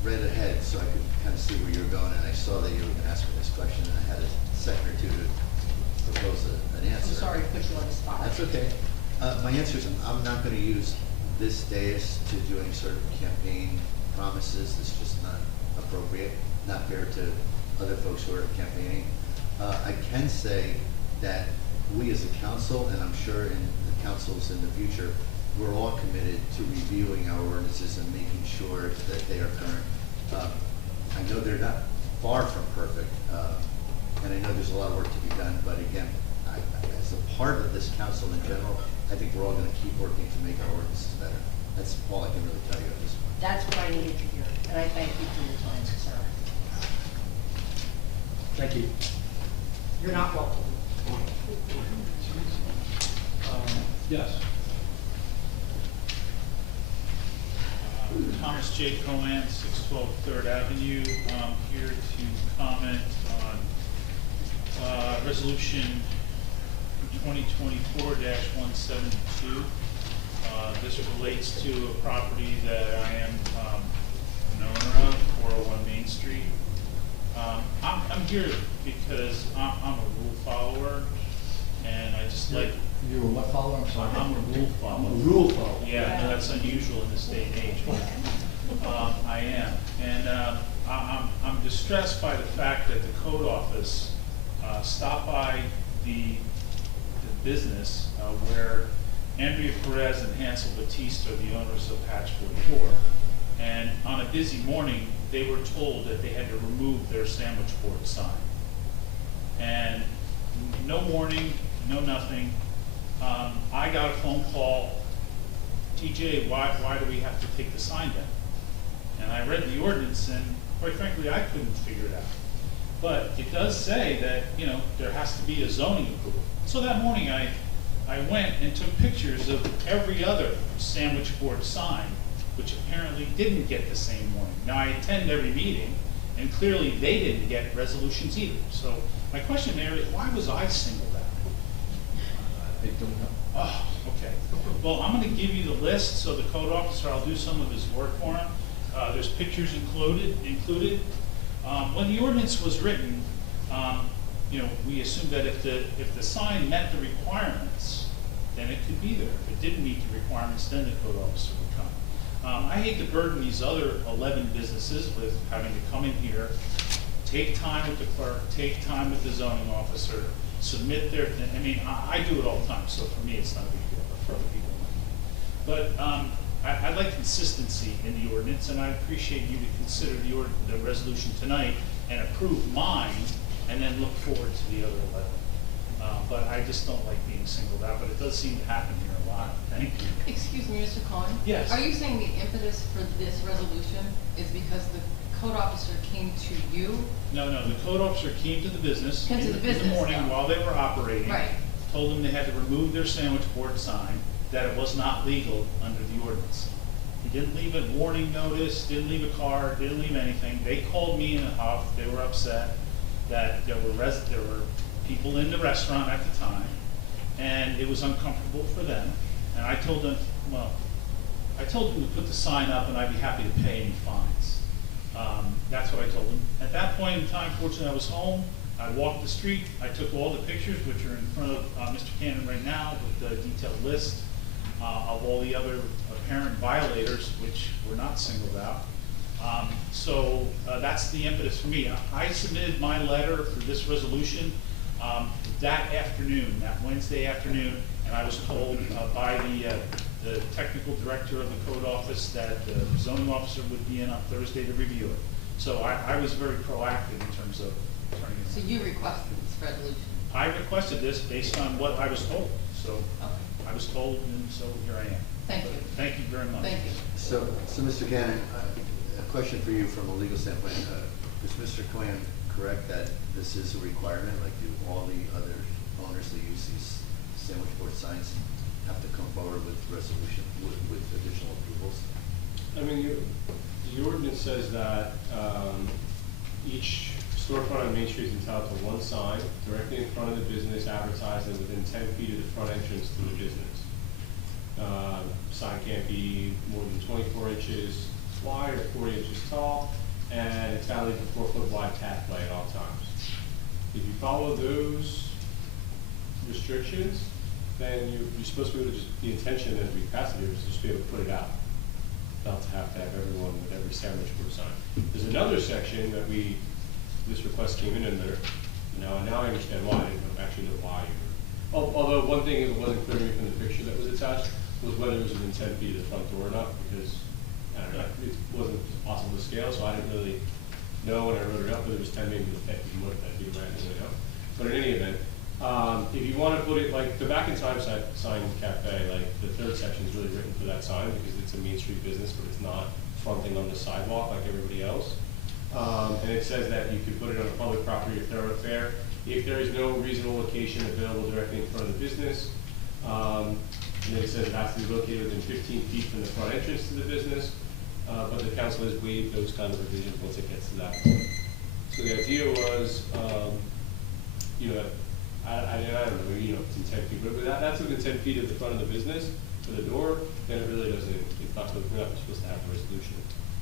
read ahead so I could kind of see where you were going, and I saw that you were going to ask me this question, and I had a second or two to propose an answer. I'm sorry to put you on the spot. That's okay. My answer is I'm not going to use this dais to do any sort of campaign promises. It's just not appropriate, not fair to other folks who are campaigning. I can say that we as a council, and I'm sure in the councils in the future, we're all committed to reviewing our ordinances and making sure that they are current. I know they're not far from perfect, and I know there's a lot of work to be done, but again, as a part of this council in general, I think we're all gonna keep working to make our ordinances better. That's all I can really tell you at this point. That's what I needed to hear, and I thank you for your time, sir. Thank you. You're not welcome. Yes. Thomas J. Cohen, 612 3rd Avenue. I'm here to comment on resolution 2024-172. This relates to a property that I am an owner of, 401 Main Street. I'm here because I'm a rule follower, and I just like. You're a what follower? I'm sorry. I'm a rule follower. A rule follower. Yeah, I know that's unusual in this day and age, but I am. And I'm distressed by the fact that the code office stopped by the business where Andrea Perez and Hansel Batiste are the owners of Hatch 44. And on a busy morning, they were told that they had to remove their sandwich board sign. And no warning, no nothing. I got a phone call, TJ, why do we have to take the sign down? And I read the ordinance, and quite frankly, I couldn't figure it out. But it does say that, you know, there has to be a zoning approval. So that morning, I went and took pictures of every other sandwich board sign, which apparently didn't get the same warning. Now, I attend every meeting, and clearly they didn't get resolutions either. So my question there is, why was I singled out? I don't know. Oh, okay. Well, I'm gonna give you the list, so the code officer, I'll do some of his work for him. There's pictures included. When the ordinance was written, you know, we assumed that if the sign met the requirements, then it could be there. If it didn't meet the requirements, then the code officer would come. I hate to burden these other 11 businesses with having to come in here, take time with the clerk, take time with the zoning officer, submit their, I mean, I do it all the time, so for me, it's not a big deal, but for other people, it might be. But I'd like consistency in the ordinance, and I appreciate you to consider the resolution tonight and approve mine, and then look forward to the other 11. But I just don't like being singled out, but it does seem to happen here a lot. Thank you. Excuse me, Mr. Cohen? Yes. Are you saying the impetus for this resolution is because the code officer came to you? No, the code officer came to the business. Came to the business, in the morning though. while they were operating. Right. Told them they had to remove their sandwich board sign, that it was not legal under the ordinance. He didn't leave a warning notice, didn't leave a card, didn't leave anything. They called me in a huff. They were upset that there were people in the restaurant at the time, and it was uncomfortable for them. And I told them, to put the sign up, and I'd be happy to pay any fines. That's what I told them. At that point in time, fortunately, I was home. I walked the street. I took all the pictures, which are in front of Mr. Cannon right now, with the detailed list of all the other apparent violators, which were not singled out. So that's the impetus for me. I submitted my letter for this resolution that afternoon, that Wednesday afternoon, and I was told by the technical director of the code office that the zoning officer would be in on Thursday to review it. So I was very proactive in terms of turning it. So you requested this resolution? I requested this based on what I was told. So Okay. I was told, and so here I am. Thank you. Thank you very much. Thank you. So Mr. Cannon, a question for you from a legal standpoint. Is Mr. Cohen correct that this is a requirement, like do all the other owners that use these sandwich board signs have to come forward with resolution, with additional approvals? I mean, the ordinance says that each storefront on Main Street is entitled to one sign directly in front of the business advertising within 10 feet of the front entrance to the business. Sign can't be more than 24 inches wide or 40 inches tall, and it's got to leave a 4-foot wide pathway at all times. If you follow those restrictions, then you're supposed to be able to just, the intention as we pass it here is just be able to put it out. Not to have everyone with every sandwich board sign. There's another section that this request came in there. Now I understand why. I didn't actually know why. Although one thing that wasn't clear to me from the picture that was attached was whether it was within 10 feet of the front door or not, because I don't know, it wasn't possible to scale, so I didn't really know when I wrote it up, whether it was 10, maybe the 50, more than that, you might know. But in any event, if you want to put it, like, the Back in Time sign cafe, like, the third section is really written for that sign, because it's a Main Street business, but it's not fronting on the sidewalk like everybody else. And it says that you can put it on a public property or thoroughfare if there is no reasonable location available directly in front of the business. And then it says it has to be located within 15 feet from the front entrance to the business. But the council has waived those kind of provisions once it gets to that point. So the idea was, you know, I don't know, you know, it's in 10 feet, but that's within 10 feet of the front of the business for the door, then it really doesn't, it's not, we're not supposed to have a resolution.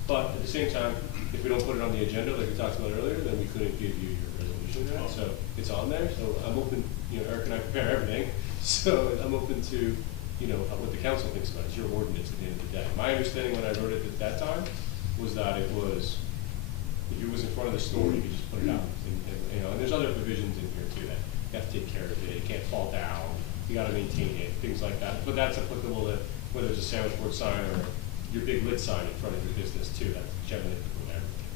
But at the same time, if we don't put it on the agenda like we talked about earlier, then we couldn't give you your resolution, right? So it's on there, so I'm open, you know, Eric and I prepare everything, so I'm open to, you know, what the council thinks about it. It's your ordinance at the end of the day. My understanding when I wrote it at that time was that it was, if it was in front of the store, you could just put it out. And, you know, and there's other provisions in here too that you have to take care of it. It can't fall down. You got to maintain it, things like that. But that's applicable to whether it's a sandwich board sign or your big lit sign in front of your business too. That's generally applicable to everything.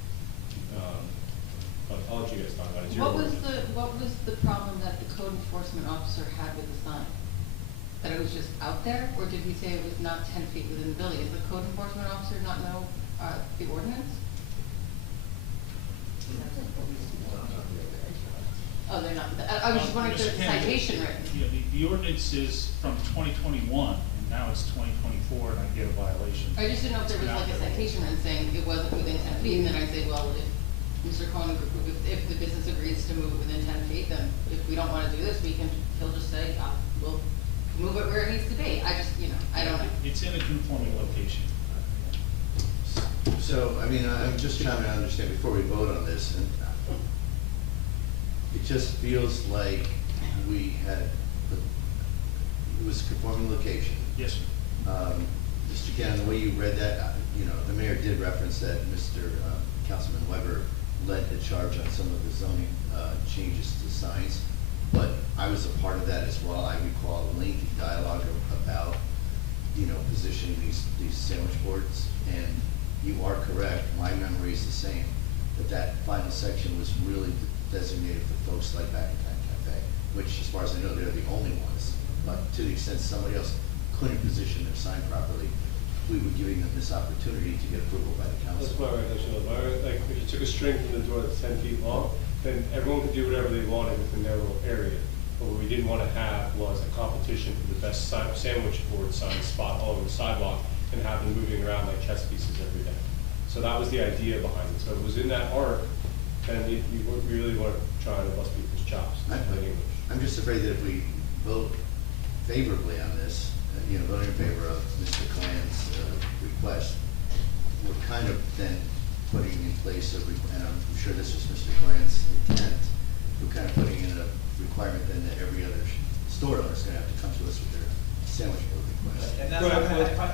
But I'll let you guys talk about it. It's your ordinance. What was the problem that the code enforcement officer had with the sign? That it was just out there, or did he say it was not 10 feet within the building? Does the code enforcement officer not know the ordinance? Oh, they're not. I was just wondering if there's a citation written. Yeah, the ordinance is from 2021, and now it's 2024, and I get a violation. I just didn't know if there was like a citation written saying it wasn't within 10 feet, and then I'd say, well, if Mr. Cohen, if the business agrees to move it within 10 feet, then if we don't want to do this, he'll just say, we'll move it where it needs to be. I just, you know, I don't know. It's in a conforming location. So, I mean, I'm just trying to understand before we vote on this, and it just feels like we had, it was a conforming location. Yes, sir. Mr. Cannon, the way you read that, you know, the mayor did reference that Mr. Councilman Weber led the charge on some of the zoning changes to signs, but I was a part of that as well. I recall a lengthy dialogue about, you know, positioning these sandwich boards, and you are correct, my memory is the same, that final section was really designated for folks like Back in Time Cafe, which, as far as I know, they're the only ones. But to the extent somebody else couldn't position their sign properly, we were giving them this opportunity to get approval by the council. That's my recollection. Like, if you took a string from the door that's 10 feet long, then everyone could do whatever they wanted within their little area. But what we didn't want to have was a competition for the best sandwich board sign spot all over the sidewalk and have them moving around like chess pieces every day. So that was the idea behind it. So it was in that arc, and we really want to try to bust people's chops in plain English. I'm just afraid that if we vote favorably on this, you know, voting in favor of Mr. Cohen's request, we're kind of then putting in place and I'm sure this was Mr. Cohen's intent, we're kind of putting in a requirement then that every other store owner is going to have to come to us with their sandwich board request. And that's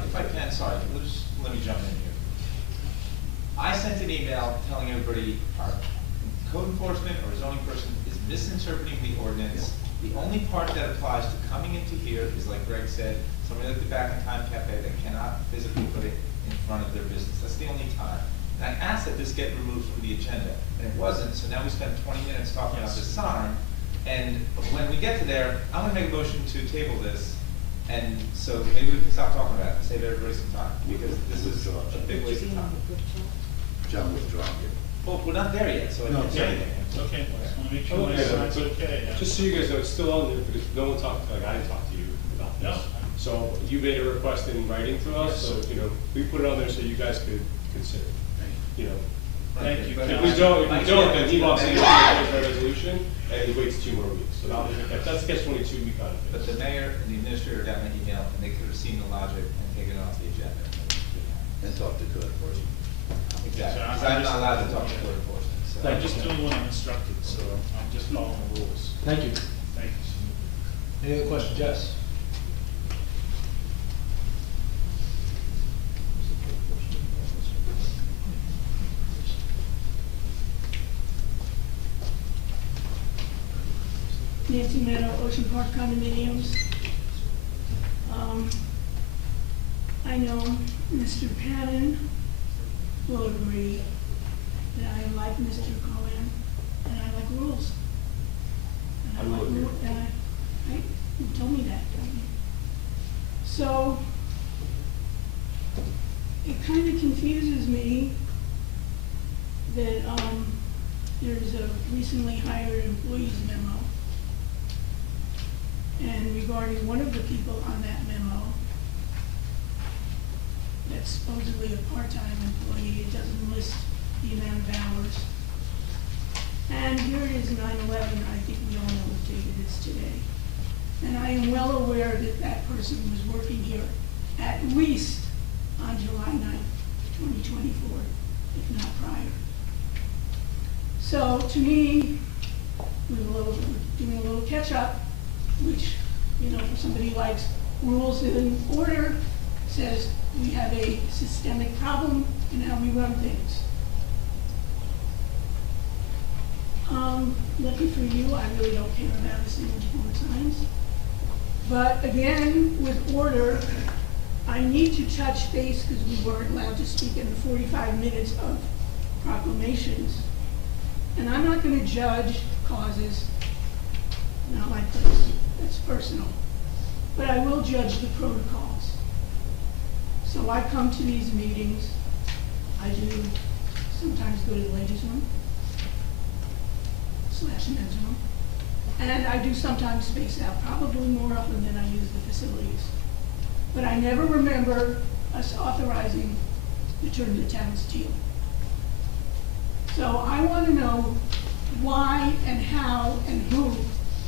if I can, sorry, let me jump in here. I sent an email telling everybody our code enforcement or zoning person is misinterpreting the ordinance. The only part that applies to coming into here is, like Greg said, somebody like the Back in Time Cafe that cannot physically put it in front of their business. That's the only time. And I asked that this get removed from the agenda, and it wasn't, so now we spent 20 minutes talking about this sign. And when we get to there, I'm gonna make a motion to table this, and so maybe we can stop talking about it, save everybody some time, because this is a big waste of time. John withdraw. Well, we're not there yet, so I can't say anything. It's okay. I just want to make sure my sign's okay. Just so you guys know, it's still on there because no one talked, like I didn't talk to you about this. No. So you made a request in writing to us, so, you know, we put it on there so you guys could consider, you know. Thank you. If we don't, then he walks in and makes a resolution and he waits 2 more weeks. So that's the catch-22 we got it. But the mayor and the administrator got my email, and they could have seen the logic and taken it off the agenda. And talk to code enforcement. Exactly, So because I'm not allowed to talk to code enforcement, so. I'm just doing what I'm instructed, so I'm just following the rules. Thank you. Thank you. Any other questions? Jess? Nancy Meadow, Ocean Park condominiums. I know Mr. Patton will agree that I am like Mr. Cohen, and I like rules. And I like rule, right? You told me that, don't you? So, it kind of confuses me that, there's a recently hired employees memo. And regarding one of the people on that memo, that's supposedly a part-time employee, it doesn't list the amount of hours. And here it is, 9/11, I think we all know what date it is today. And I am well aware that that person was working here at least on July 9th, 2024, if not prior. So to me, we're doing a little catch-up, which, you know, for somebody who likes rules in order, says we have a systemic problem in how we run things. Lucky for you, I really don't care about this image 4 times. But again, with order, I need to touch base because we weren't allowed to speak in the 45 minutes of proclamations. And I'm not going to judge causes, not my place, that's personal. But I will judge the protocols. So I come to these meetings, I do sometimes go to the ladies' room, / men's room, and I do sometimes space out, probably more often than I use the facilities. But I never remember us authorizing the turn the town steel. So I want to know why and how and who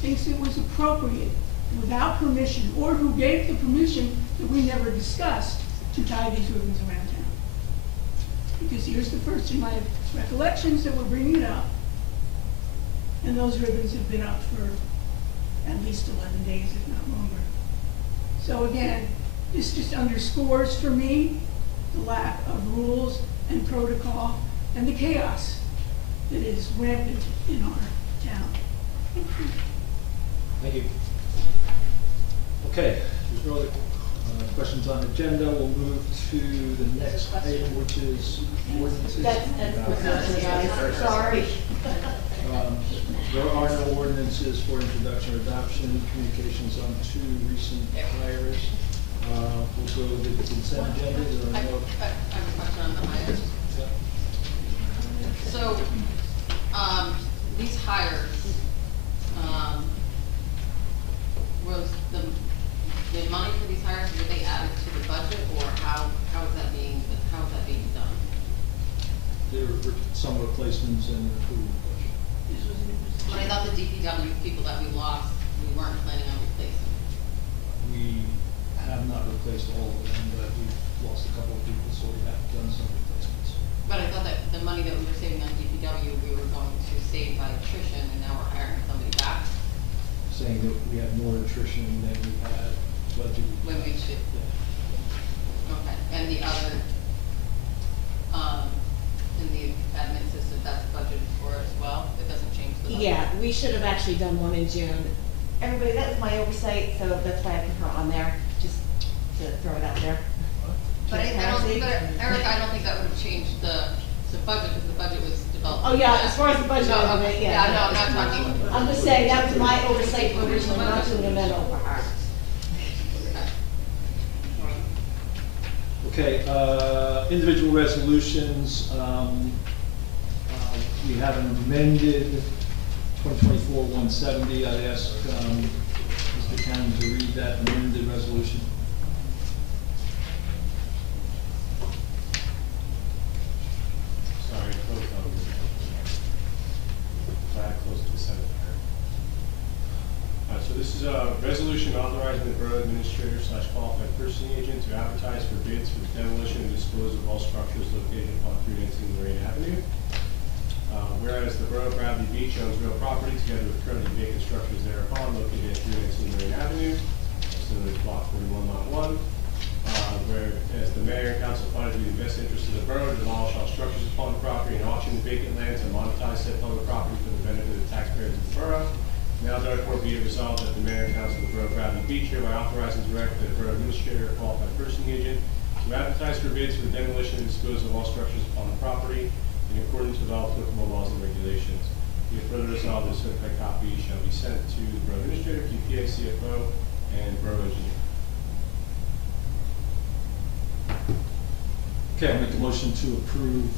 thinks it was appropriate without permission, or who gave the permission that we never discussed to tie these ribbons around town. Because here's the first in my recollections that we're bringing it up. And those ribbons have been up for at least 11 days, if not longer. So again, this just underscores for me the lack of rules and protocol and the chaos that is rampant in our town. Thank you. Okay, there's no other questions on the agenda. We'll move to the next item, which is ordinances. That's guys, sorry. There are no ordinances for introduction or adoption, communications on 2 recent hires. We'll go to the consent agenda. There are no. I have a question on the hires. So, these hires, was the money for these hires, were they added to the budget, or how is that being done? There were some replacements and including the budget. But I thought the DPW people that we lost, we weren't planning on replacing. We have not replaced all of them, but we've lost a couple of people, so we have done some replacements. But I thought that the money that we were saving on DPW, we were going to save by attrition, and now we're hiring somebody back. Saying that we had more attrition than we had budgeted. When we should. Okay, and the other, in the admin system, that's budgeted for as well? It doesn't change the budget? Yeah, we should have actually done one in June. Everybody, that was my oversight, so that's why I put her on there, just to throw it out there. But Eric, I don't think that would have changed the budget, because the budget was developed. Oh, yeah, as far as the budget, No, yeah. yeah, no, I'm not talking. I'm just saying, that was my oversight for originally not doing a memo for her. Okay, individual resolutions, we have an amended 2024-170. I'd ask Mr. Cannon to read that amended resolution. Sorry, close on. Glad I closed the Senate. So this is a resolution authorizing the borough administrator / qualified person agent to advertise for bids for the demolition and disposal of all structures located upon 319 Lorraine Avenue. Whereas the borough of Bradley Beach owns real property together with currently vacant structures thereupon located at 319 Lorraine Avenue, similar to block 41 lot 1. Whereas the mayor and council find it to be in the best interest of the borough to demolish all structures upon the property and auction the vacant lands and monetize said public property for the benefit of the taxpayers of the borough. Now therefore be it resolved that the mayor and council of the borough of Bradley Beach hereby authorize and direct the borough administrator or qualified person agent to advertise for bids for the demolition and disposal of all structures upon the property in in accordance with all applicable laws and regulations. Be it further resolved, a certified copy shall be sent to the Borough Administrator, PPA, CFO, and Borough Engineer. Okay, I'll make a motion to approve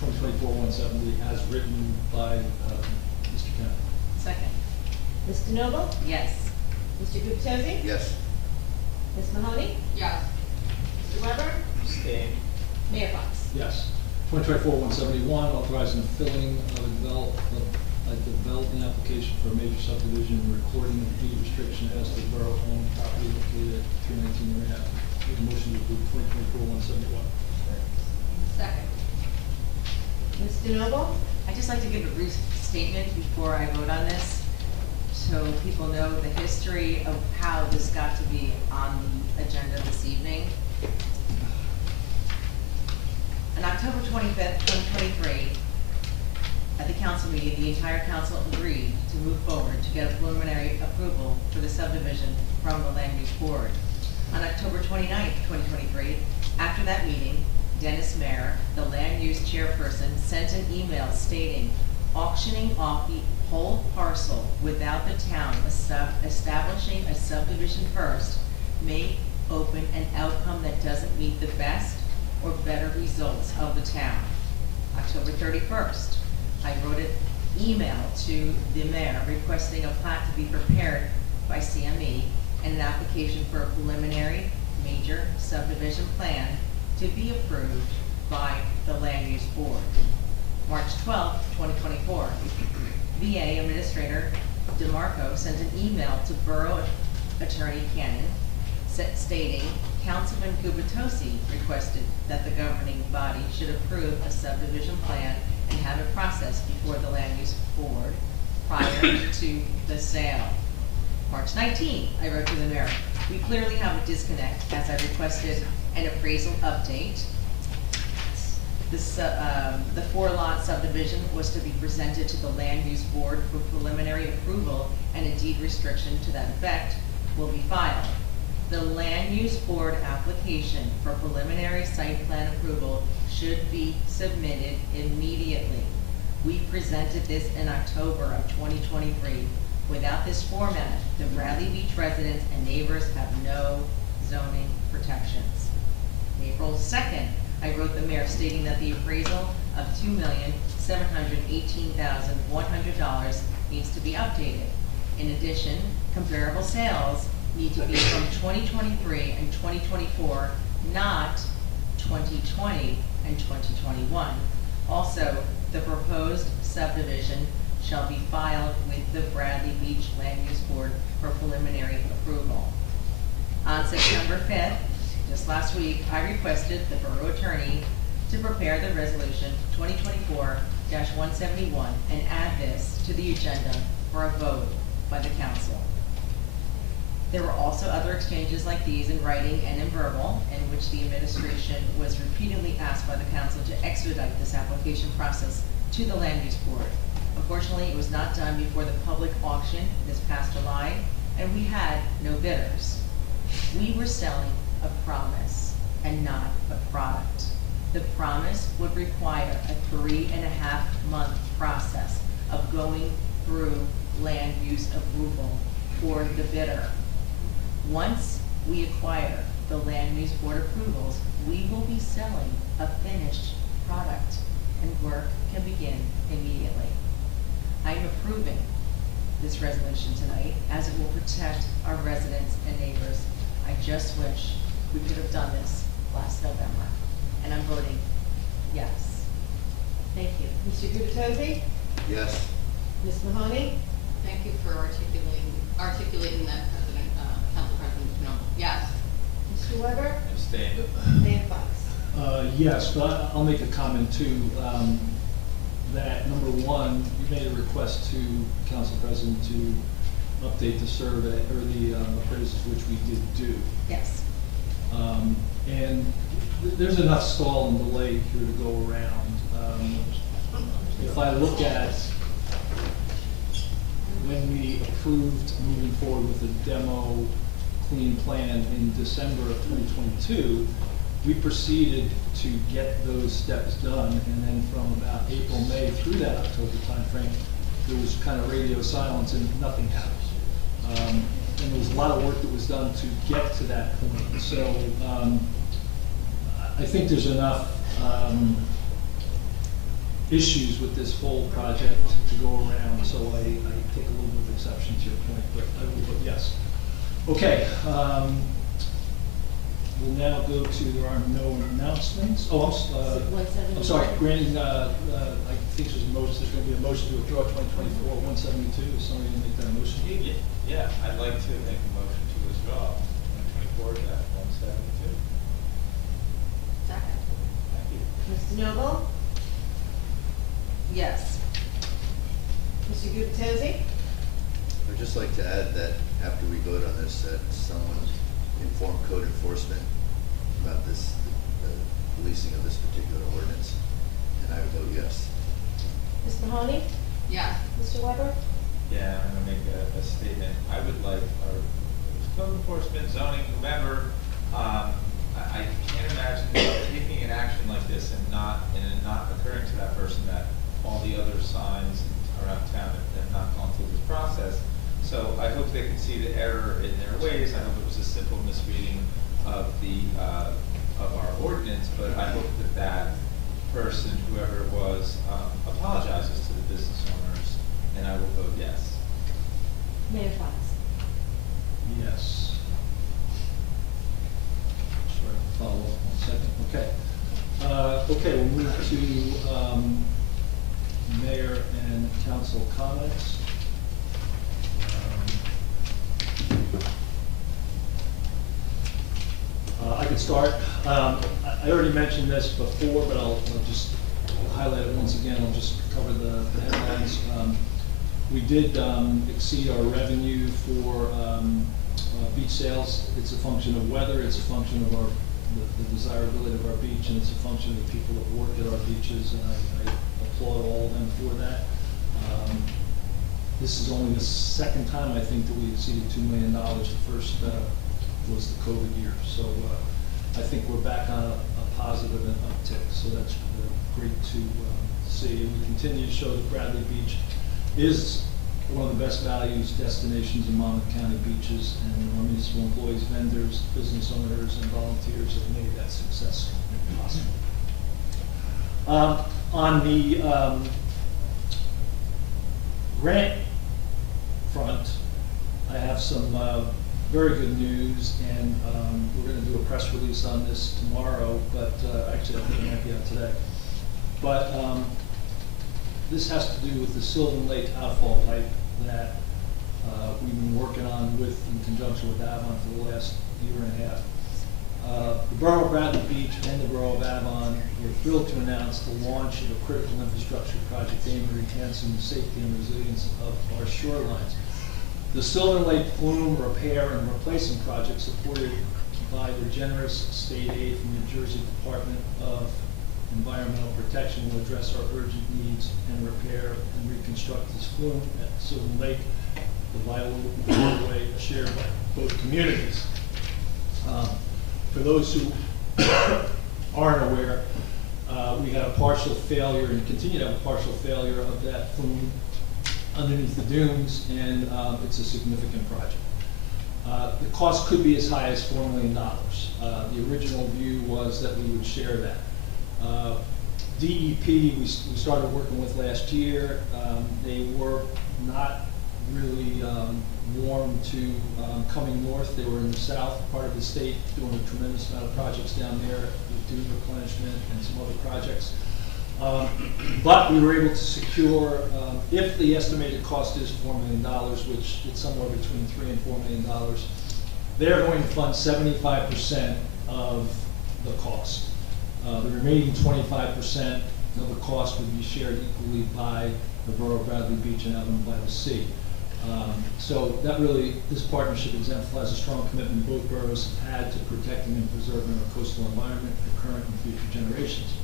2024-170 as written by Mr. Kennedy. Second. Ms. DeNoble? Yes. Mr. Gubatose? Yes. Ms. Mahoney? Yes. Mr. Weber? Abstain. Mayor Fox? Yes. 2024-171, authorizing the filling of a development application for a major subdivision and recording of deed restriction as the borough-owned property located at 319 Marine Avenue. Make a motion to approve 2024-171. Second. Ms. DeNoble? I'd just like to give a brief statement before I vote on this, so people know the history of how this got to be on the agenda this evening. On October 25th, 2023, at the council meeting, the entire council agreed to move forward to get a preliminary approval for the subdivision from the Land Use Board. On October 29th, 2023, after that meeting, Dennis Mayer, the land use chairperson, sent an email stating auctioning off the whole parcel without the town establishing a subdivision first may open an outcome that doesn't meet the best or better results of the town. October 31st, I wrote an email to the mayor requesting a plat to be prepared by CME and an application for a preliminary major subdivision plan to be approved by the Land Use Board. March 12, 2024, VA Administrator DeMarco sent an email to Borough Attorney Cannon stating Councilman Gubatose requested that the governing body should approve a subdivision plan and have it processed before the Land Use Board prior to the sale. March 19, I wrote to the mayor, we clearly have a disconnect as I requested an appraisal update. This, the 4-lot subdivision was to be presented to the Land Use Board for preliminary approval, and a deed restriction to that effect will be filed. The Land Use Board application for preliminary site plan approval should be submitted immediately. We presented this in October of 2023. Without this format, the Bradley Beach residents and neighbors have no zoning protections. April 2nd, I wrote the mayor stating that the appraisal of $2,718,100 needs to be updated. In addition, comparable sales need to be from 2023 and 2024, not 2020 and 2021. Also, the proposed subdivision shall be filed with the Bradley Beach Land Use Board for preliminary approval. On September 5th, just last week, I requested the borough attorney to prepare the resolution 2024-171 and add this to the agenda for a vote by the council. There were also other exchanges like these in writing and in verbal, in which the administration was repeatedly asked by the council to expedite this application process to the Land Use Board. Unfortunately, it was not done before the public auction this past July, and we had no bidders. We were selling a promise and not a product. The promise would require a 3.5-month process of going through land use approval for the bidder. Once we acquire the Land Use Board approvals, we will be selling a finished product and work can begin immediately. I am approving this resolution tonight as it will protect our residents and neighbors. I just wish we could have done this last November, and I'm voting yes. Thank you. Mr. Gubatose? Yes. Ms. Mahoney? Thank you for articulating that, Council President Snow. Yes. Mr. Weber? Abstain. Mayor Fox? Yes, but I'll make a comment too, that number one, you made a request to Council President to update the survey, or the appraisals, which we did do. Yes. And there's enough stall and delay here to go around. If I look at when we approved moving forward with the demo clean plan in December of 2022, we proceeded to get those steps done, and then from about April, May through that October timeframe, there was kind of radio silence and nothing happened. And there was a lot of work that was done to get to that point. So I think there's enough issues with this whole project to go around, so I take a little bit of exception to your point, but I will vote yes. Okay, we'll now go to, there are no announcements. Oh, I'm sorry, granting, I think there's going to be a motion to withdraw 2024-172. Is somebody going to make that motion? Yeah, I'd like to make a motion to withdraw 2024-172. Second. Thank you. Mr. Noble? Yes. Mr. Gubatose? I'd just like to add that after we vote on this, that someone inform code enforcement about this, the releasing of this particular ordinance, and I would vote yes. Ms. Mahoney? Yes. Mr. Weber? Yeah, I'm gonna make a statement. I would like our code enforcement, zoning, whomever, I can't imagine taking an action like this and it not occurring to that person that all the other signs around town have not gone through this process. So I hope they can see the error in their ways. I hope it was a simple misreading of of our ordinance, but I hope that person, whoever it was, apologizes to the business owners, and I will vote yes. Mayor Fox? Yes. Sorry, follow up 1 second. Okay. Okay, we'll move to mayor and council comments. I can start. I already mentioned this before, but I'll just highlight it once again. I'll just cover the headlines. We did exceed our revenue for beach sales. It's a function of weather. It's a function of the desirability of our beach, and it's a function of the people that work at our beaches, and I applaud all of them for that. This is only the second time, I think, that we exceeded $2 million. The first was the COVID year. So I think we're back on a positive and uptick. So that's great to see. And we continue to show that Bradley Beach is one of the best values destinations in Monmouth County beaches, and our municipal employees, vendors, business owners, and volunteers have made that success possible. On the grant front, I have some very good news, and we're going to do a press release on this tomorrow, but actually I think it might be out today. But this has to do with the Sylvan Lake outfall pipe that we've been working on in conjunction with Avon for the last year and a half. The Borough of Bradley Beach and the Borough of Avon were thrilled to announce the launch of a critical infrastructure project aimed at enhancing the safety and resilience of our shorelines. The Sylvan Lake Plume Repair and Replacement Project, supported by the generous state aid from the New Jersey Department of Environmental Protection, will address our urgent needs and repair and reconstruct this flume at Sylvan Lake, the vital waterway shared by both communities. For those who aren't aware, we had a partial failure and continue to have a partial failure of that flume underneath the dunes, and it's a significant project. The cost could be as high as $4 million. The original view was that we would share that. DEP, we started working with last year. They were not really warm to coming north. They were in the south part of the state doing a tremendous amount of projects down there with dune replenishment and some other projects. But we were able to secure, if the estimated cost is $4 million, which it's somewhere between $3 and $4 million, they're going to fund 75% of the cost. The remaining 25% of the cost would be shared equally by the Borough of Bradley Beach and Avon by the Sea. So that really, this partnership exemplifies a strong commitment both boroughs have had to protecting and preserving our coastal environment for current and future generations.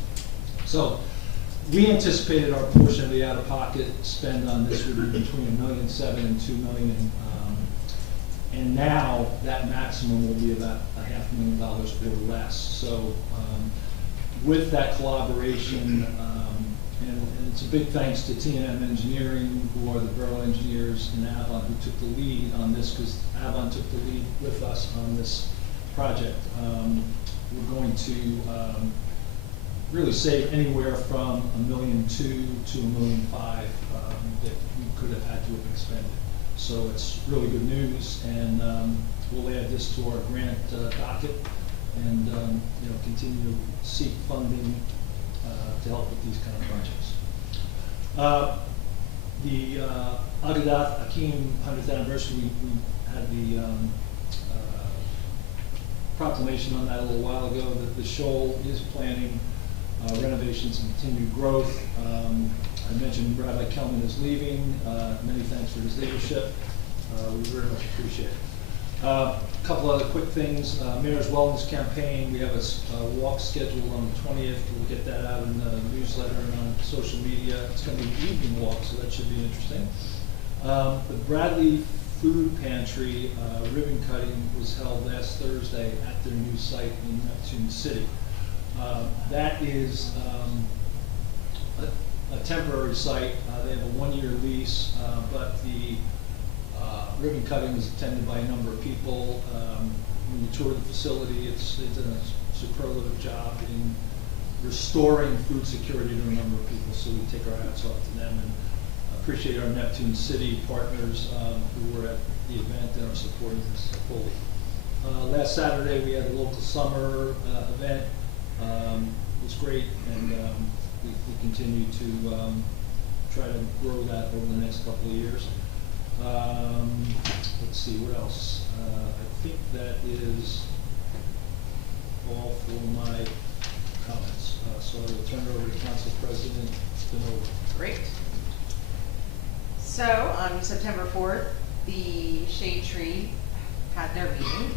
So we anticipated our portion of the out-of-pocket spend on this would be between $1.7 million and $2 million. And now that maximum will be about $500,000 or less. So with that collaboration, and it's a big thanks to T&M Engineering, who are the borough engineers in Avon, who took the lead on this, because Avon took the lead with us on this project. We're going to really save anywhere from $1.2 million to $1.5 million that we could have had to have expended. So it's really good news, and we'll add this to our grant docket, and continue to seek funding to help with these kind of projects. The Agadat Akim 100th anniversary, we had the proclamation on that a little while ago, that the Shoal is planning renovations and continued growth. I mentioned Rabbi Kelman is leaving. Many thanks for his leadership. We very much appreciate it. A couple other quick things. Mayor's Wellness Campaign, we have a walk scheduled on the 20th. We'll get that out in the newsletter and on social media. It's going to be an evening walk, so that should be interesting. The Bradley Food Pantry ribbon cutting was held last Thursday at their new site in Neptune City. That is a temporary site. They have a 1-year lease, but the ribbon cutting is attended by a number of people. When you tour the facility, it's done a superlative job in restoring food security to a number of people, so we take our hats off to them and appreciate our Neptune City partners who were at the event and are supporting this fully. Last Saturday, we had a local summer event. It was great, and we continue to try to grow that over the next couple of years. Let's see, what else? I think that is all for my comments. So I will turn it over to Council President Denova. Great. So on September 4th, the Shade Tree had their meeting,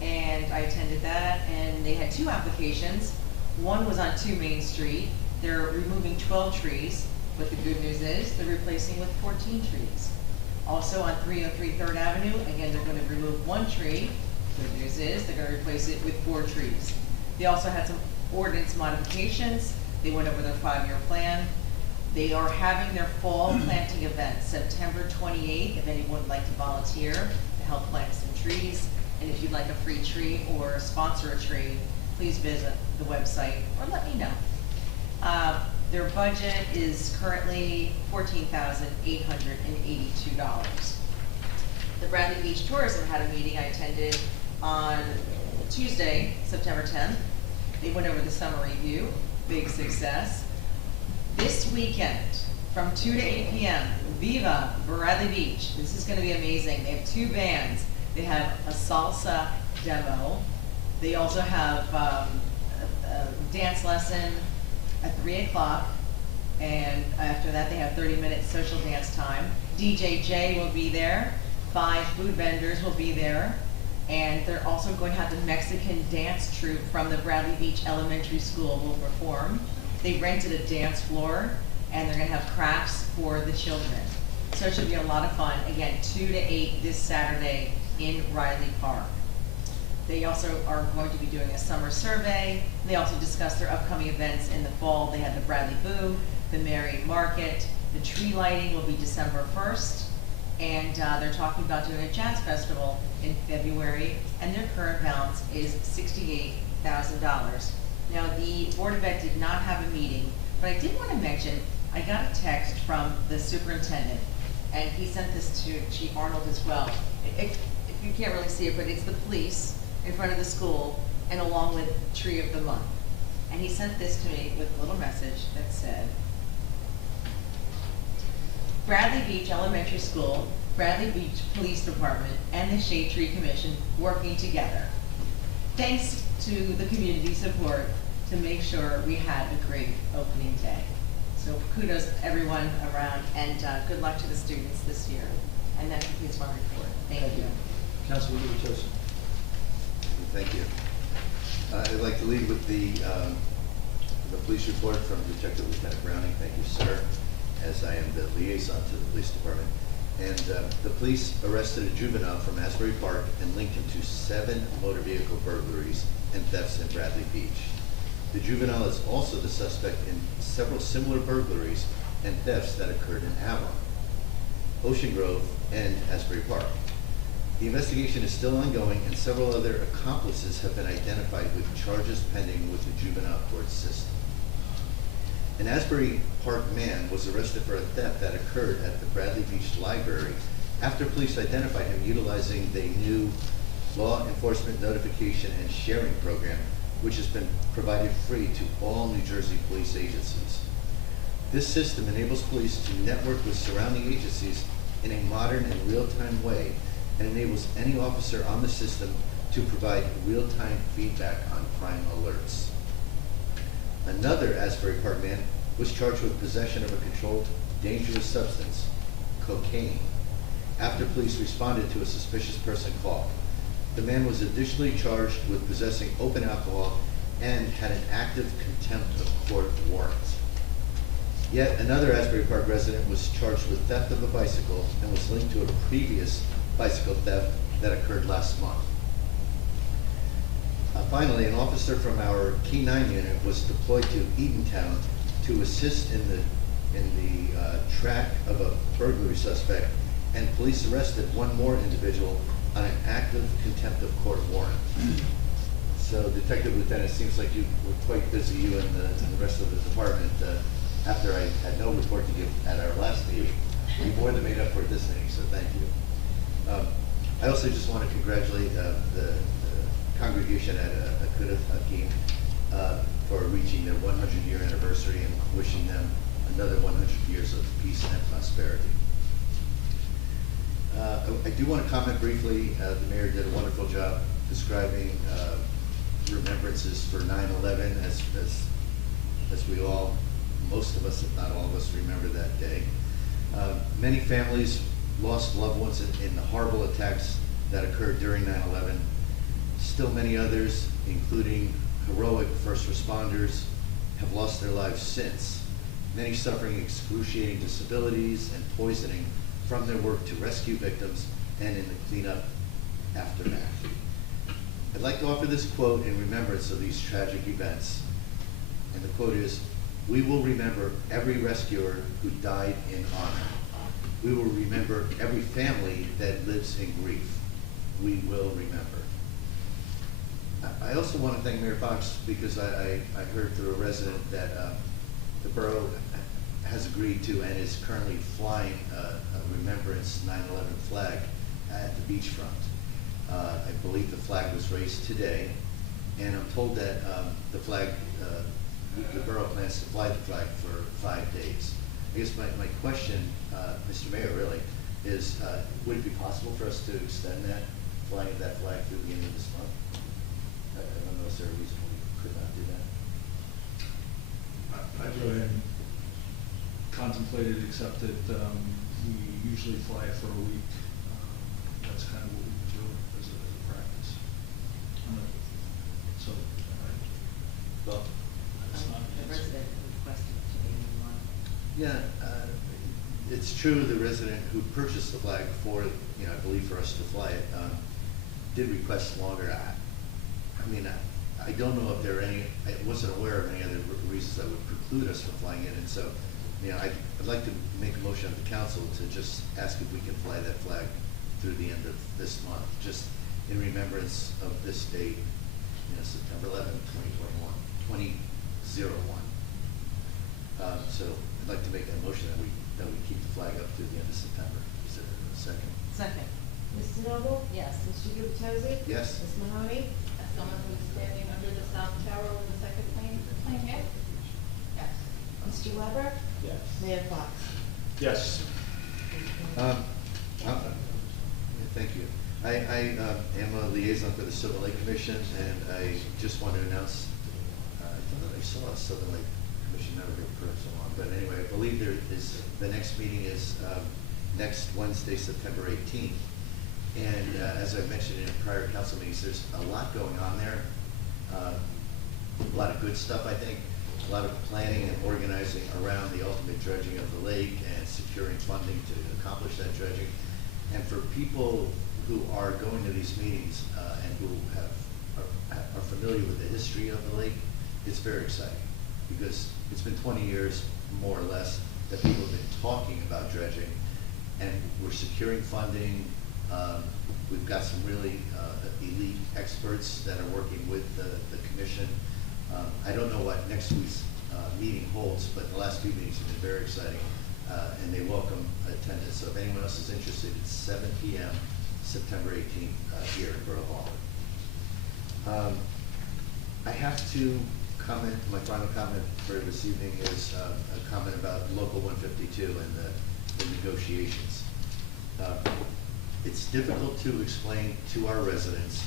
and I attended that, and they had 2 applications. One was on 2 Main Street. They're removing 12 trees, but the good news is they're replacing with 14 trees. Also on 303 3rd Avenue, again, they're going to remove 1 tree. Good news is they're going to replace it with 4 trees. They also had some ordinance modifications. They went over their 5-year plan. They are having their fall planting event September 28th, if anyone would like to volunteer to help plant some trees. And if you'd like a free tree or sponsor a tree, please visit the website or let me know. Their budget is currently $14,882. The Bradley Beach Tourism had a meeting I attended on Tuesday, September 10th. They went over the summer review, big success. This weekend, from 2 to 8 p.m., Viva Bradley Beach. This is going to be amazing. They have 2 bands. They have a salsa demo. They also have a dance lesson at 3 o'clock, and after that they have 30-minute social dance time. DJ J will be there, 5 food vendors will be there, and they're also going to have the Mexican dance troupe from the Bradley Beach Elementary School will perform. They rented a dance floor, and they're going to have crafts for the children. So it should be a lot of fun. Again, 2 to 8 this Saturday in Riley Park. They also are going to be doing a summer survey. They also discussed their upcoming events in the fall. They had the Bradley Boo, the Mary Market, the tree lighting will be December 1st, and they're talking about doing a jazz festival in February, and their current balance is $68,000. Now, the Board of Ed did not have a meeting, but I did want to mention, I got a text from the superintendent, and he sent this to Chief Arnold as well. If you can't really see it, but it's the police in front of the school, and along with Tree of the Month. And he sent this to me with a little message that said, Bradley Beach Elementary School, Bradley Beach Police Department, and the Shade Tree Commission working together. Thanks to the community support to make sure we had a great opening day. So kudos to everyone around, and good luck to the students this year. And that completes my report. Thank you. Councilor Joseph. Thank you. I'd like to lead with the police report from Detective Lieutenant Browning. Thank you, sir. As I am the liaison to the police department. And the police arrested a juvenile from Asbury Park and linked him to 7 motor vehicle burglaries and thefts in Bradley Beach. The juvenile is also the suspect in several similar burglaries and thefts that occurred in Avon, Ocean Grove, and Asbury Park. The investigation is still ongoing, and several other accomplices have been identified with charges pending with the juvenile court system. An Asbury Park man was arrested for a theft that occurred at the Bradley Beach Library after police identified him utilizing the new law enforcement notification and sharing program, which has been provided free to all New Jersey police agencies. This system enables police to network with surrounding agencies in a modern and real-time way, and enables any officer on the system to provide real-time feedback on crime alerts. Another Asbury Park man was charged with possession of a controlled dangerous substance, cocaine, after police responded to a suspicious person call. The man was additionally charged with possessing open alcohol and had an active contempt of court warrant. Yet another Asbury Park resident was charged with theft of a bicycle and was linked to a previous bicycle theft that occurred last month. Finally, an officer from our K-9 unit was deployed to Eatontown to assist in the track of a burglary suspect, and police arrested one more individual on an active contempt of court warrant. So, Detective Lieutenant, it seems like you were quite busy, you and the rest of the department, after I had no report to give at our last meeting. You more than made up for it this meeting, so thank you. I also just want to congratulate the congregation at Akuda Hakim for reaching their 100-year anniversary and wishing them another 100 years of peace and prosperity. I do want to comment briefly. The mayor did a wonderful job describing remembrances for 9/11 as we all, most of us, if not all of us, remember that day. Many families lost loved ones in the horrible attacks that occurred during 9/11. Still many others, including heroic first responders, have lost their lives since, many suffering excruciating disabilities and poisoning from their work to rescue victims and in the cleanup aftermath. I'd like to offer this quote in remembrance of these tragic events. And the quote is, "We will remember every rescuer who died in honor. We will remember every family that lives in grief. We will remember." I also want to thank Mayor Fox because I heard through a resident that the borough has agreed to and is currently flying a Remembrance 9/11 flag at the beachfront. I believe the flag was raised today, and I'm told that the borough plans to fly the flag for 5 days. I guess my question, Mr. Mayor, really, is would it be possible for us to extend that, flying of that flag through the end of this month? I don't know, is there a reason we could not do that? I'd go ahead and contemplate it, except that we usually fly it for a week. That's kind of what we do as a practice. So, Well, that's not The an answer. resident requested to be in one. yeah, it's true the resident who purchased the flag for, I believe for us to fly it, did request longer. I mean, I don't know if there are any, I wasn't aware of any other reasons that would preclude us from flying it, and so, I'd like to make a motion of the council to just ask if we can fly that flag through the end of this month, just in remembrance of this date, September 11th, 2021. So I'd like to make that motion that we keep the flag up through the end of September. Is there a second? Second. Mrs. Noble? Yes. Mr. Gubatose? Yes. Ms. Mahoney? As someone who's standing under the south tower when the second plane hit? Yes. Mr. Weber? Yes. Mayor Fox? Yes. Thank you. I am a liaison for the Silver Lake Commission, and I just want to announce, I thought I saw a Silver Lake Commission member here for so long, but anyway, I believe the next meeting is next Wednesday, September 18th. And as I've mentioned in prior council meetings, there's a lot going on there, a lot of good stuff, I think. a lot of planning and organizing around the ultimate dredging of the lake and securing funding to accomplish that dredging. And for people who are going to these meetings and who are familiar with the history of the lake, it's very exciting because it's been 20 years, more or less, that people have been talking about dredging, and we're securing funding. We've got some really elite experts that are working with the commission. I don't know what next week's meeting holds, but the last few meetings have been very exciting, and they welcome attendance. So if anyone else is interested, it's 7 p.m. September 18th here in Borough Hall. I have to comment, my final comment for this evening is a comment about Local 152 and the negotiations. It's difficult to explain to our residents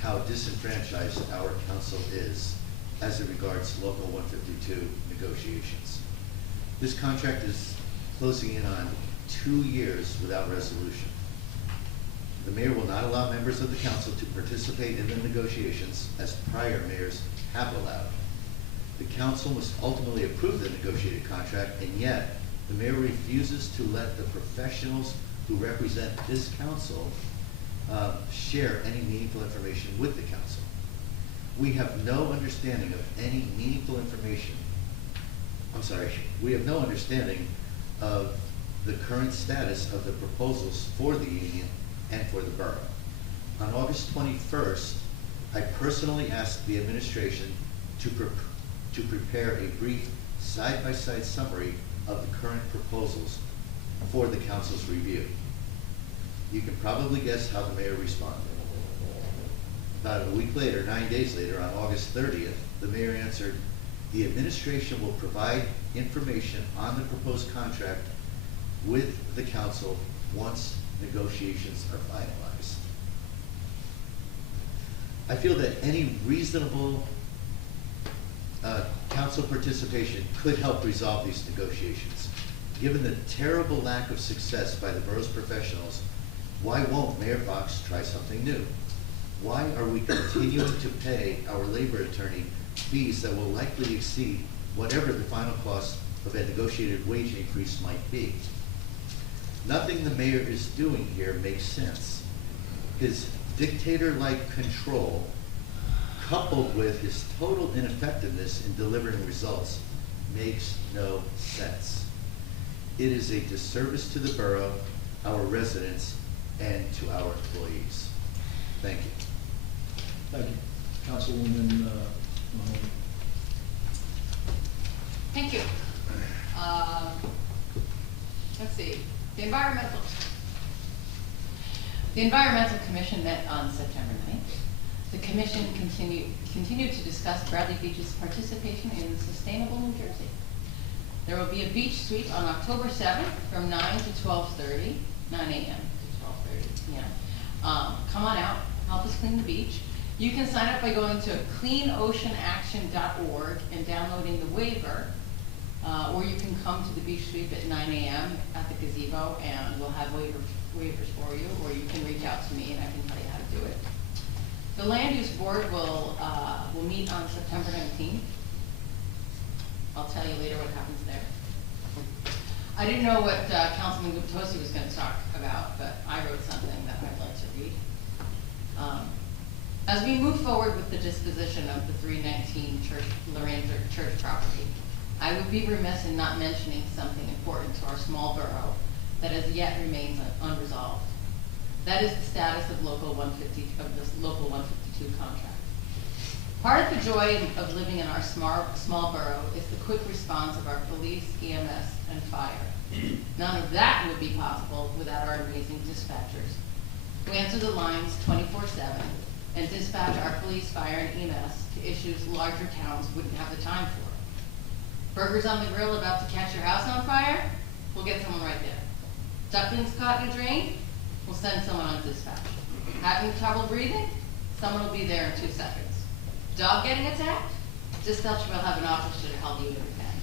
how disenfranchised our council is as it regards Local 152 negotiations. This contract is closing in on 2 years without resolution. The mayor will not allow members of the council to participate in the negotiations as prior mayors have allowed. The council must ultimately approve the negotiated contract, and yet the mayor refuses to let the professionals who represent this council share any meaningful information with the council. We have no understanding of any meaningful information. We have no understanding of the current status of the proposals for the union and for the borough. On August 21st, I personally asked the administration to prepare a brief side-by-side summary of the current proposals for the council's review. You can probably guess how the mayor responded. About a week later, 9 days later, on August 30th, the mayor answered, "The administration will provide information on the proposed contract with the council once negotiations are finalized." I feel that any reasonable council participation could help resolve these negotiations. Given the terrible lack of success by the borough's professionals, why won't Mayor Fox try something new? Why are we continuing to pay our labor attorney fees that will likely exceed whatever the final cost of a negotiated wage increase might be? Nothing the mayor is doing here makes sense. His dictator-like control, coupled with his total ineffectiveness in delivering results, makes no sense. It is a disservice to the borough, our residents, and to our employees. Thank you. Thank you. Councilwoman Mahoney. Thank you. Let's see, the Environmental Commission met on September 9th. The commission continued to discuss Bradley Beach's participation in Sustainable New Jersey. There will be a beach sweep on October 7th from 9 to 12:30, 9 a.m. to 12:30 p.m. Come on out, help us clean the beach. You can sign up by going to cleanoceanaction.org and downloading the waiver, or you can come to the beach sweep at 9 a.m. at the gazebo, and we'll have waivers for you, or you can reach out to me and I can tell you how to do it. The Land Use Board will meet on September 19th. I'll tell you later what happens there. I didn't know what Councilman Guptosi was going to talk about, but I wrote something that I'd like to read. As we move forward with the disposition of the 319 Lorraine Church property, I would be remiss in not mentioning something important to our small borough that as yet remains unresolved. That is the status of Local 152 contract. Part of the joy of living in our small borough is the quick response of our police, EMS, and fire. None of that would be possible without our amazing dispatchers, who answer the lines 24/7 and dispatch our police, fire, and EMS to issues larger towns wouldn't have the time for. Burgers on the grill about to catch your house on fire? We'll get someone right there. Ducklings caught in a drain? We'll send someone on dispatch. Having trouble breathing? Someone will be there in 2 seconds. Dog getting attacked? Dispatch will have an officer to help you if you can.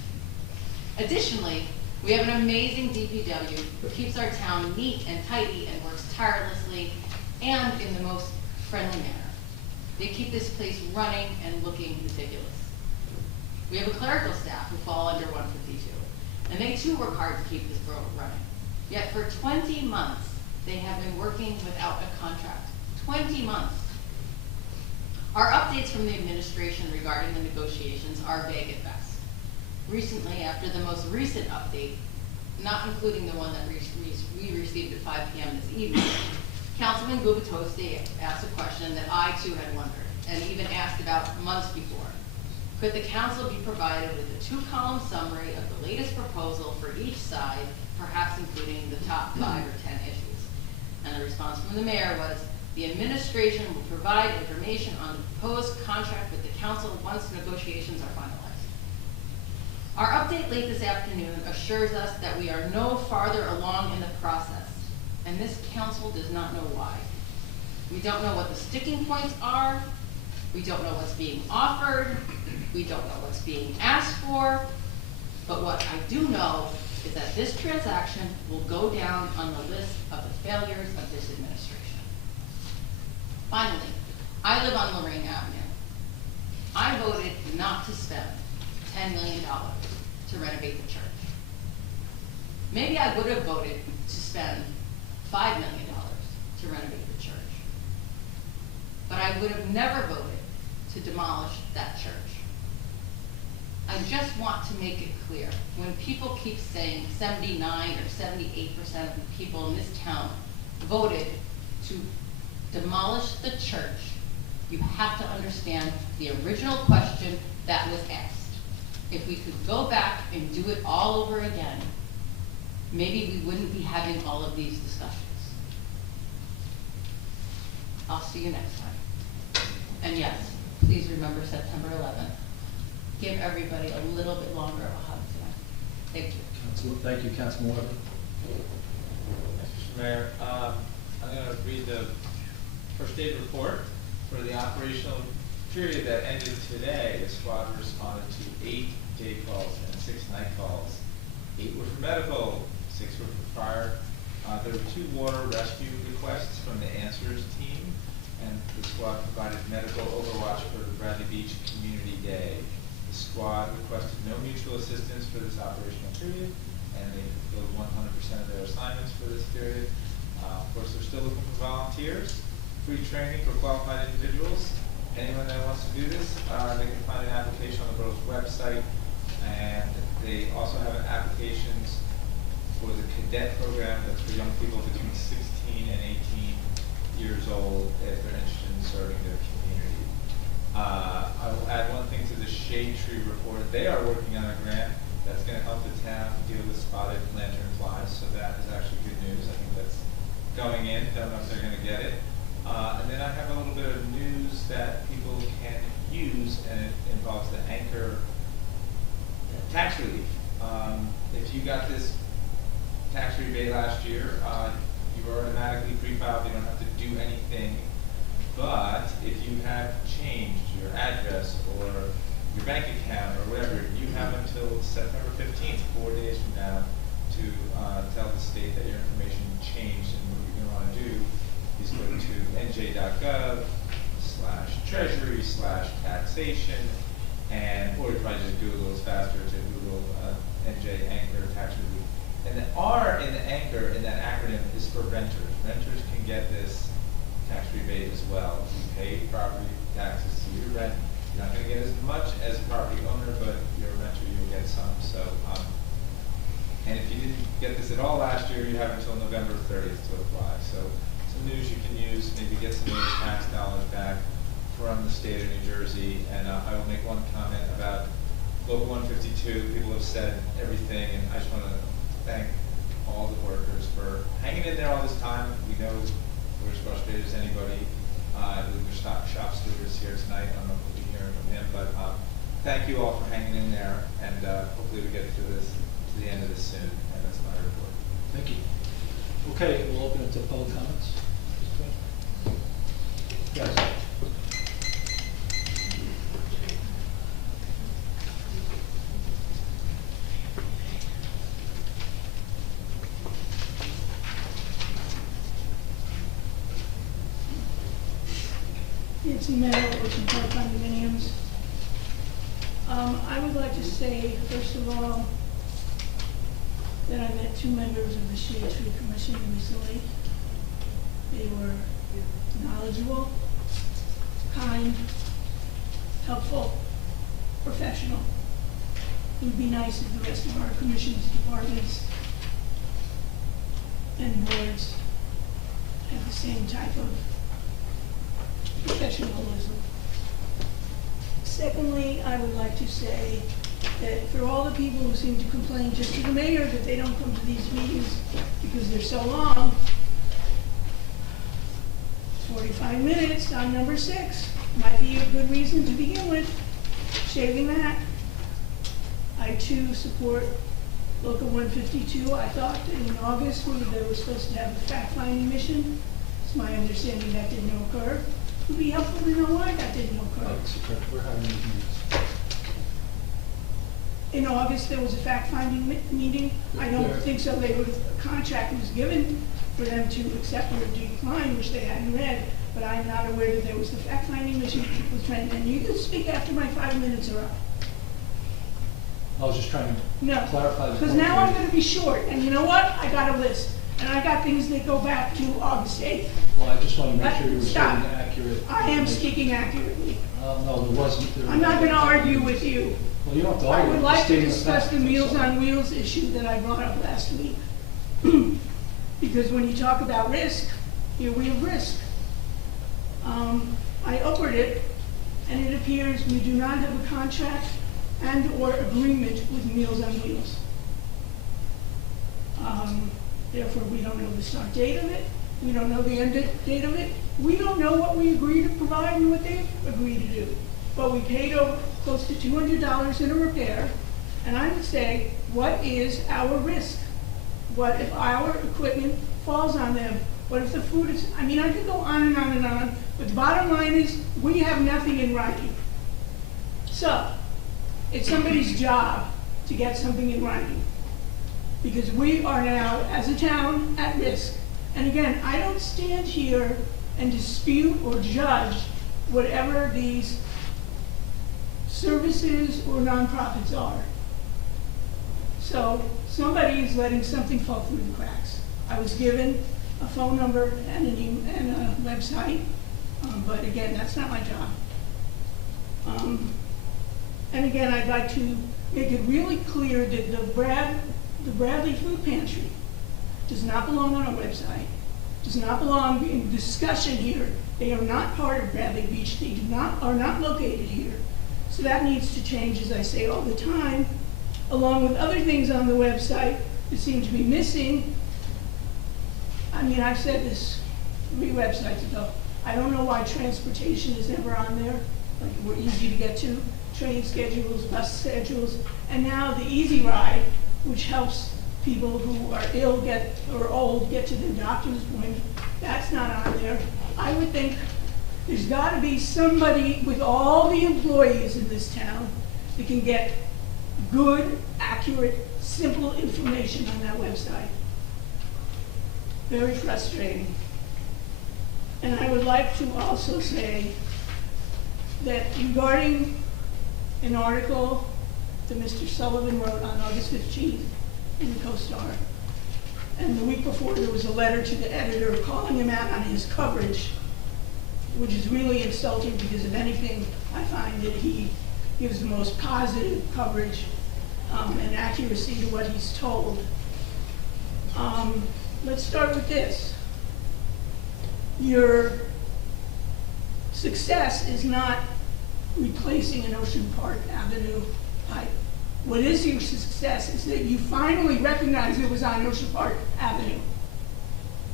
Additionally, we have an amazing DPW who keeps our town neat and tidy and works tirelessly and in the most friendly manner. They keep this place running and looking ridiculous. We have a clerical staff who fall under 152, and they too work hard to keep this borough running. Yet for 20 months, they have been working without a contract. 20 months. Our updates from the administration regarding the negotiations are vague at best. Recently, after the most recent update, not including the one that we received at 5 p.m. this evening, Councilman Gubitosti asked a question that I too had wondered, and even asked about months before. Could the council be provided with a 2-column summary of the latest proposal for each side, perhaps including the top 5 or 10 issues? And the response from the mayor was, the administration will provide information on the proposed contract with the council once negotiations are finalized. Our update late this afternoon assures us that we are no farther along in the process, and this council does not know why. We don't know what the sticking points are, we don't know what's being offered, we don't know what's being asked for, but what I do know is that this transaction will go down on the list of the failures of this administration. Finally, I live on Lorraine Avenue. I voted not to spend $10 million to renovate the church. Maybe I would have voted to spend $5 million to renovate the church. But I would have never voted to demolish that church. I just want to make it clear, when people keep saying 79 or 78% of the people in this town voted to demolish the church, you have to understand the original question that was asked. If we could go back and do it all over again, maybe we wouldn't be having all of these discussions. I'll see you next time. And yes, please remember September 11th. Give everybody a little bit longer of a hug tonight. Thank you. Thank you, Councilman Weber. Mr. Mayor, I'm going to read the first aid report for the operational period that ended today. The squad responded to 8 day calls and 6 night calls. 8 were for medical, 6 were for fire. There were 2 water rescue requests from the Answers team, and the squad provided medical overwatch for the Bradley Beach Community Day. The squad requested no mutual assistance for this operational period, and they fulfilled 100% of their assignments for this period. Of course, they're still looking for volunteers, free training for qualified individuals. Anyone that wants to do this, they can find an application on the borough's website, and they also have applications for the cadet program that's for young people between 16 and 18 years old if they're interested in serving their community. I will add one thing to the Shade Tree report. They are working on a grant that's going to help the town deal with spotted lantern flies, so that is actually good news. I think that's going in. Don't know if they're going to get it. And then I have a little bit of news that people can use, and it involves the Anchor tax relief. If you got this tax rebate last year, you were automatically pre-filed. You don't have to do anything. But if you have changed your address or your bank account or whatever, you have until September 15th, 4 days from now, to tell the state that your information changed. And what you're going to want to do is go to nj.gov/treasury/taxation, and or you probably just Google, it's faster to Google NJ Anchor tax relief. And the R in the Anchor in that acronym is for renters. Renters can get this tax rebate as well. If you pay property taxes to your rent, you're not going to get as much as a property owner, but you're a renter, you'll get some. So, and if you didn't get this at all last year, you have until November 30th to apply. So, some news you can use, maybe get some of those tax dollars back from the state of New Jersey. And I will make one comment about Local 152. People have said everything, and I just want to thank all the workers for hanging in there all this time. We know we're as frustrated as anybody. The shop steward is here tonight. I don't know if we'll be hearing from him, but thank you all for hanging in there, and hopefully we get through this to the end of this soon. And that's my report. Thank you. Okay, we'll open it to public comments. Yes. Nancy Meadow, Ocean Park condominiums. I would like to say, first of all, that I met 2 members of the Shade Tree Commission recently. They were knowledgeable, kind, helpful, professional. It would be nice if the rest of our commissions, departments, and boards had the same type of professionalism. Secondly, I would like to say that for all the people who seem to complain just to the mayor that they don't come to these meetings because they're so long, 45 minutes on number 6 might be a good reason to begin with, shaving that. I too support Local 152. I thought that in August they were supposed to have a fact-finding mission. It's my understanding that didn't occur. It would be helpful to know why that didn't occur. We're having these meetings. In August, there was a fact-finding meeting. I don't think so. A contract was given for them to accept or decline, which they hadn't read, but I'm not aware that there was the fact-finding mission with Trent. And you can speak after my 5 minutes are up. I was just trying to clarify the Because point. now I'm going to be short, and you know what? I got a list, and I got things that go back to August 8th. Well, I just want to make sure you were Stop. stating accurate. I am speaking accurately. No, there wasn't. I'm not going to argue with you. Well, you don't have to I argue. would just like to stating the discuss fact, the that's Meals all. on Wheels issue that I brought up last week. Because when you talk about risk, here we have risk. I opened it, and it appears we do not have a contract and or agreement with Meals on Wheels. Therefore, we don't know the start date of it. We don't know the end date of it. We don't know what we agree to provide and what they agree to do. But we paid over close to $200 in a repair, and I would say, what is our risk? What if our equipment falls on them? What if the food is, I mean, I could go on and on and on, but the bottom line is, we have nothing in writing. So, it's somebody's job to get something in writing. Because we are now, as a town, at risk. And again, I don't stand here and dispute or judge whatever these services or nonprofits are. So, somebody is letting something fall through the cracks. I was given a phone number and a website, but again, that's not my job. And again, I'd like to make it really clear that the Bradley Food Pantry does not belong on our website, does not belong in discussion here. They are not part of Bradley Beach. They are not located here. So that needs to change, as I say all the time, along with other things on the website that seem to be missing. I mean, I've said this 3 websites ago. I don't know why transportation is never on there. Like, we're easy to get to. Train schedules, bus schedules, and now the Easy Ride, which helps people who are ill or old get to their doctor's appointment. That's not on there. I would think there's got to be somebody with all the employees in this town that can get good, accurate, simple information on that website. Very frustrating. And I would like to also say that regarding an article that Mr. Sullivan wrote on August 15th in the CoStar, and the week before there was a letter to the editor calling him out on his coverage, which is really insulting because if anything, I find that he gives the most positive coverage and accuracy to what he's told. Let's start with this. Your success is not replacing an Ocean Park Avenue pipe. What is your success is that you finally recognized it was on Ocean Park Avenue.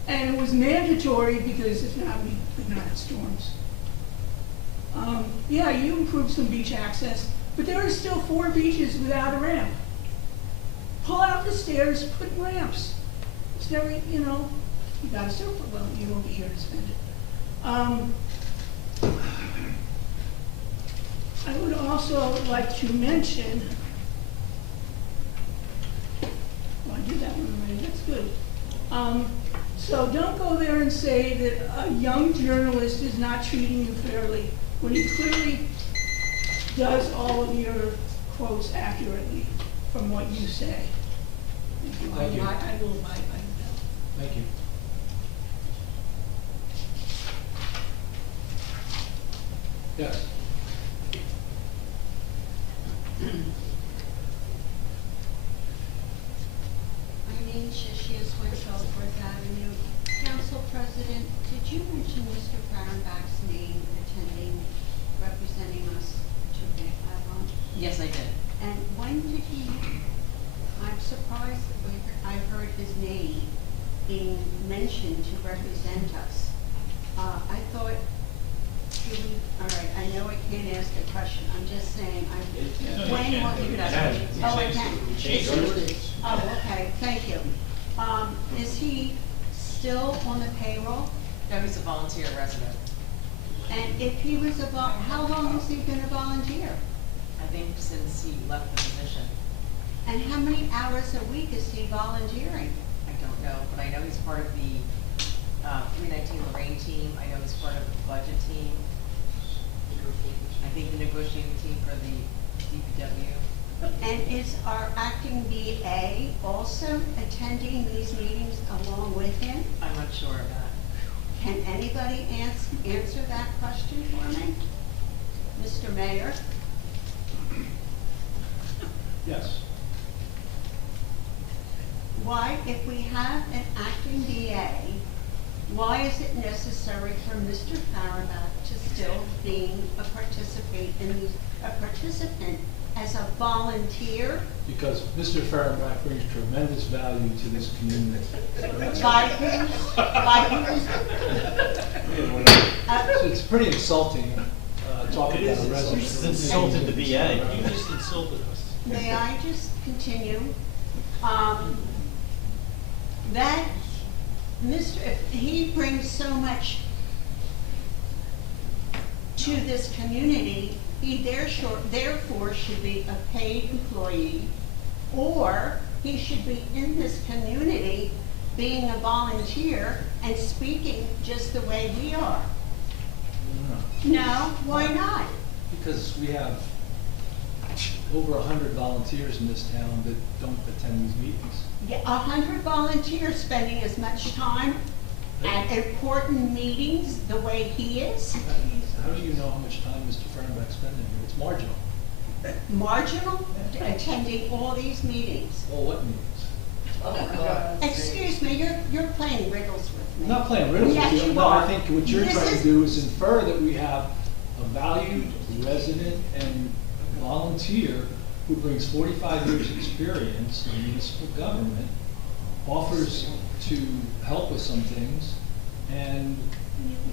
And it was mandatory because if not, we could not have storms. Yeah, you improved some beach access, but there are still 4 beaches without a ramp. Pull out the stairs, put ramps. It's very, you got a surfer, well, you won't be here to spend it. I would also like to mention, I did that one already, that's good. So don't go there and say that a young journalist is not treating you fairly, when he clearly does all of your quotes accurately from what you say. Thank you. I will abide by the bill. Thank you. Yes. Eileen Shishia, Swenshaw, Fourth Avenue. Council President, did you mention Mr. Fahrenbach's name attending, representing us to Avon? Yes, I did. And when did he, I'm surprised that I heard his name being mentioned to represent us. I thought, all right, I know I can't ask a question, I'm just saying, when was it? Oh, I can. Oh, okay, thank you. Is he still on the payroll? No, he's a volunteer resident. And if he was how long has he been a volunteer? I think since he left the position. And how many hours a week is he volunteering? I don't know, but I know he's part of the 319 Lorraine team. I know he's part of the budget team. I think the negotiating team for the DPW. And is our acting BA also attending these meetings along with him? I'm not sure of that. Can anybody answer that question for me? Mr. Mayor? Yes. Why, if we have an acting BA, why is it necessary for Mr. Fahrenbach to still being a participant as a volunteer? Because Mr. Fahrenbach brings tremendous value to this community. By whose? By whose? It's pretty insulting, talking about a resident. You just insulted the BA. You just insulted us. May I just continue? That if he brings so much to this community, he therefore should be a paid employee, or he should be in this community being a volunteer and speaking just the way we are. No, why not? Because we have over 100 volunteers in this town that don't attend these meetings. Yeah, 100 volunteers spending as much time at important meetings the way he is. How do you know how much time Mr. Fahrenbach's spending here? It's marginal. Marginal? Attending all these meetings. Well, what meetings? Excuse me, you're playing riddles with me. I'm not playing riddles Yes, with you. you No, are. I think what you're This trying is- to do is infer that we have a valued resident and volunteer who brings 45 years' experience in municipal government, offers to help with some things, and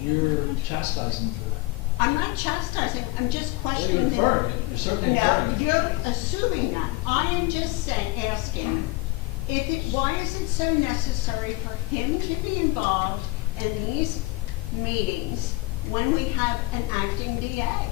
you're chastising for that. I'm not chastising, I'm just Well, you're questioning. inferring it. You're certainly inferring it. No, you're assuming that. I am just asking, why is it so necessary for him to be involved in these meetings when we have an acting DA?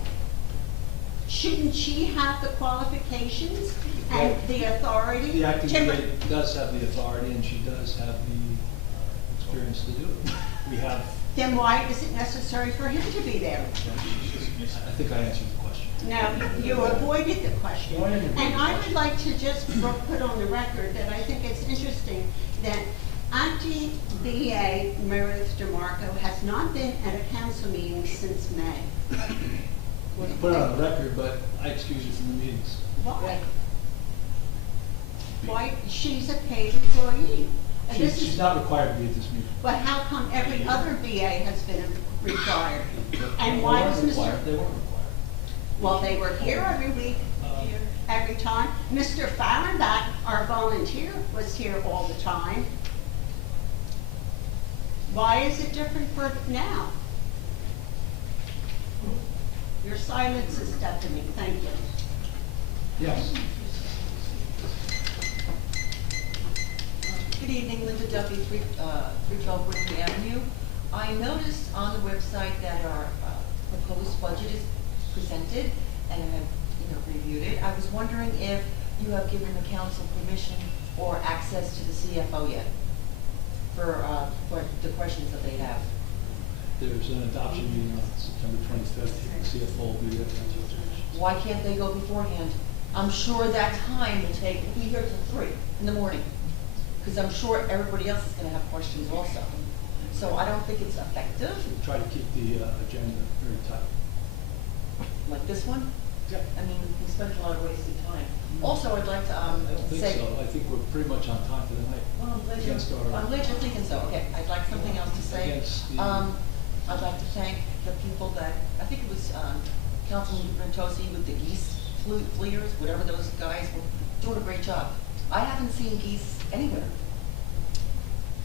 Shouldn't she have the qualifications and the authority? The acting to- DA does have the authority, and she does have the experience to do it. We have, Then why is it necessary for him to be there? I think I answered the question. No, you avoided the question. No, I didn't avoid And the I would question. like to just put on the record that I think it's interesting that acting BA Meredith DeMarco has not been at a council meeting since May. Well, to put it on the record, but I excuse you from the meetings. Why? Why, she's a paid employee. And this She's is, not required to be at this meeting. but how come every other BA has been required? And They why weren't does Mr. required. They weren't required. Well, they were here every week, every time. Mr. Fahrenbach, our volunteer, was here all the time. Why is it different for now? Your silence is deafening, thank you. Yes. Good evening, Linda Duffy, 312 Brooklyn Avenue. I noticed on the website that our proposed budget is presented, and I have reviewed it. I was wondering if you have given the council permission or access to the CFO yet for the questions that they have. There's an adoption meeting on September 25th. The CFO will be there to answer those questions. Why can't they go beforehand? I'm sure that time will take, we'll be here till 3 in the morning, because I'm sure everybody else is gonna have questions also. So I don't think it's effective, Try to keep the agenda very tight. like this one. Yeah. I mean, we spent a lot of wasted time. Also, I'd like to, I don't think say. so. I think we're pretty much on time for the night. Well, Against our- I'm glad you're thinking so. Okay, I'd like something else to say. Against the- I'd like to thank the people that, I think it was, Councilman Rentosi with the geese fleers, whatever those guys were doing a great job. I haven't seen geese anywhere.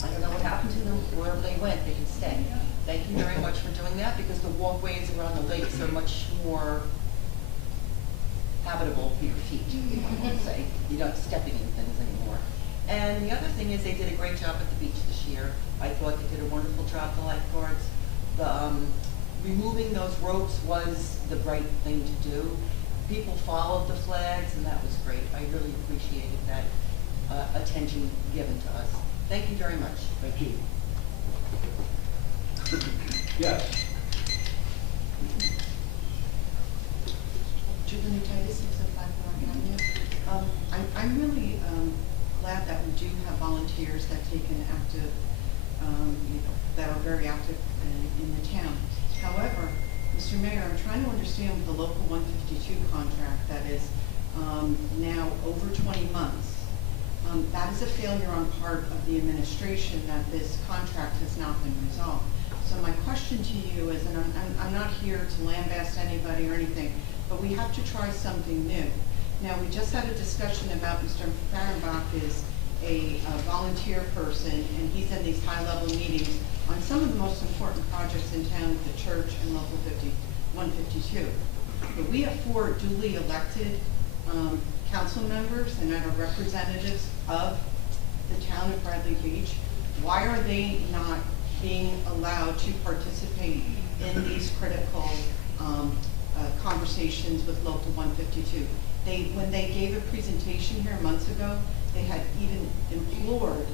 I don't know what happened to them, wherever they went, they can stay. Thank you very much for doing that, because the walkways around the lakes are much more habitable for your feet, I would say. You're not stepping in things anymore. And the other thing is, they did a great job at the beach this year. I thought they did a wonderful job, the lifeguards. The, removing those ropes was the right thing to do. People followed the flags, and that was great. I really appreciated that attention given to us. Thank you very much. Thank you. Yes. Julie Titus, 605 North Avenue. I'm really glad that we do have volunteers that take an active, that are very active in the town. However, Mr. Mayor, I'm trying to understand with the local 152 contract that is now over 20 months. That is a failure on part of the administration that this contract has not been resolved. So my question to you is, and I'm not here to lambaste anybody or anything, but we have to try something new. Now, we just had a discussion about Mr. Fahrenbach is a volunteer person, and he's in these high-level meetings on some of the most important projects in town with the church and Local 152. But we have 4 duly elected council members and are representatives of the town of Bradley Beach. Why are they not being allowed to participate in these critical conversations with Local 152? When they gave a presentation here months ago, they had even implored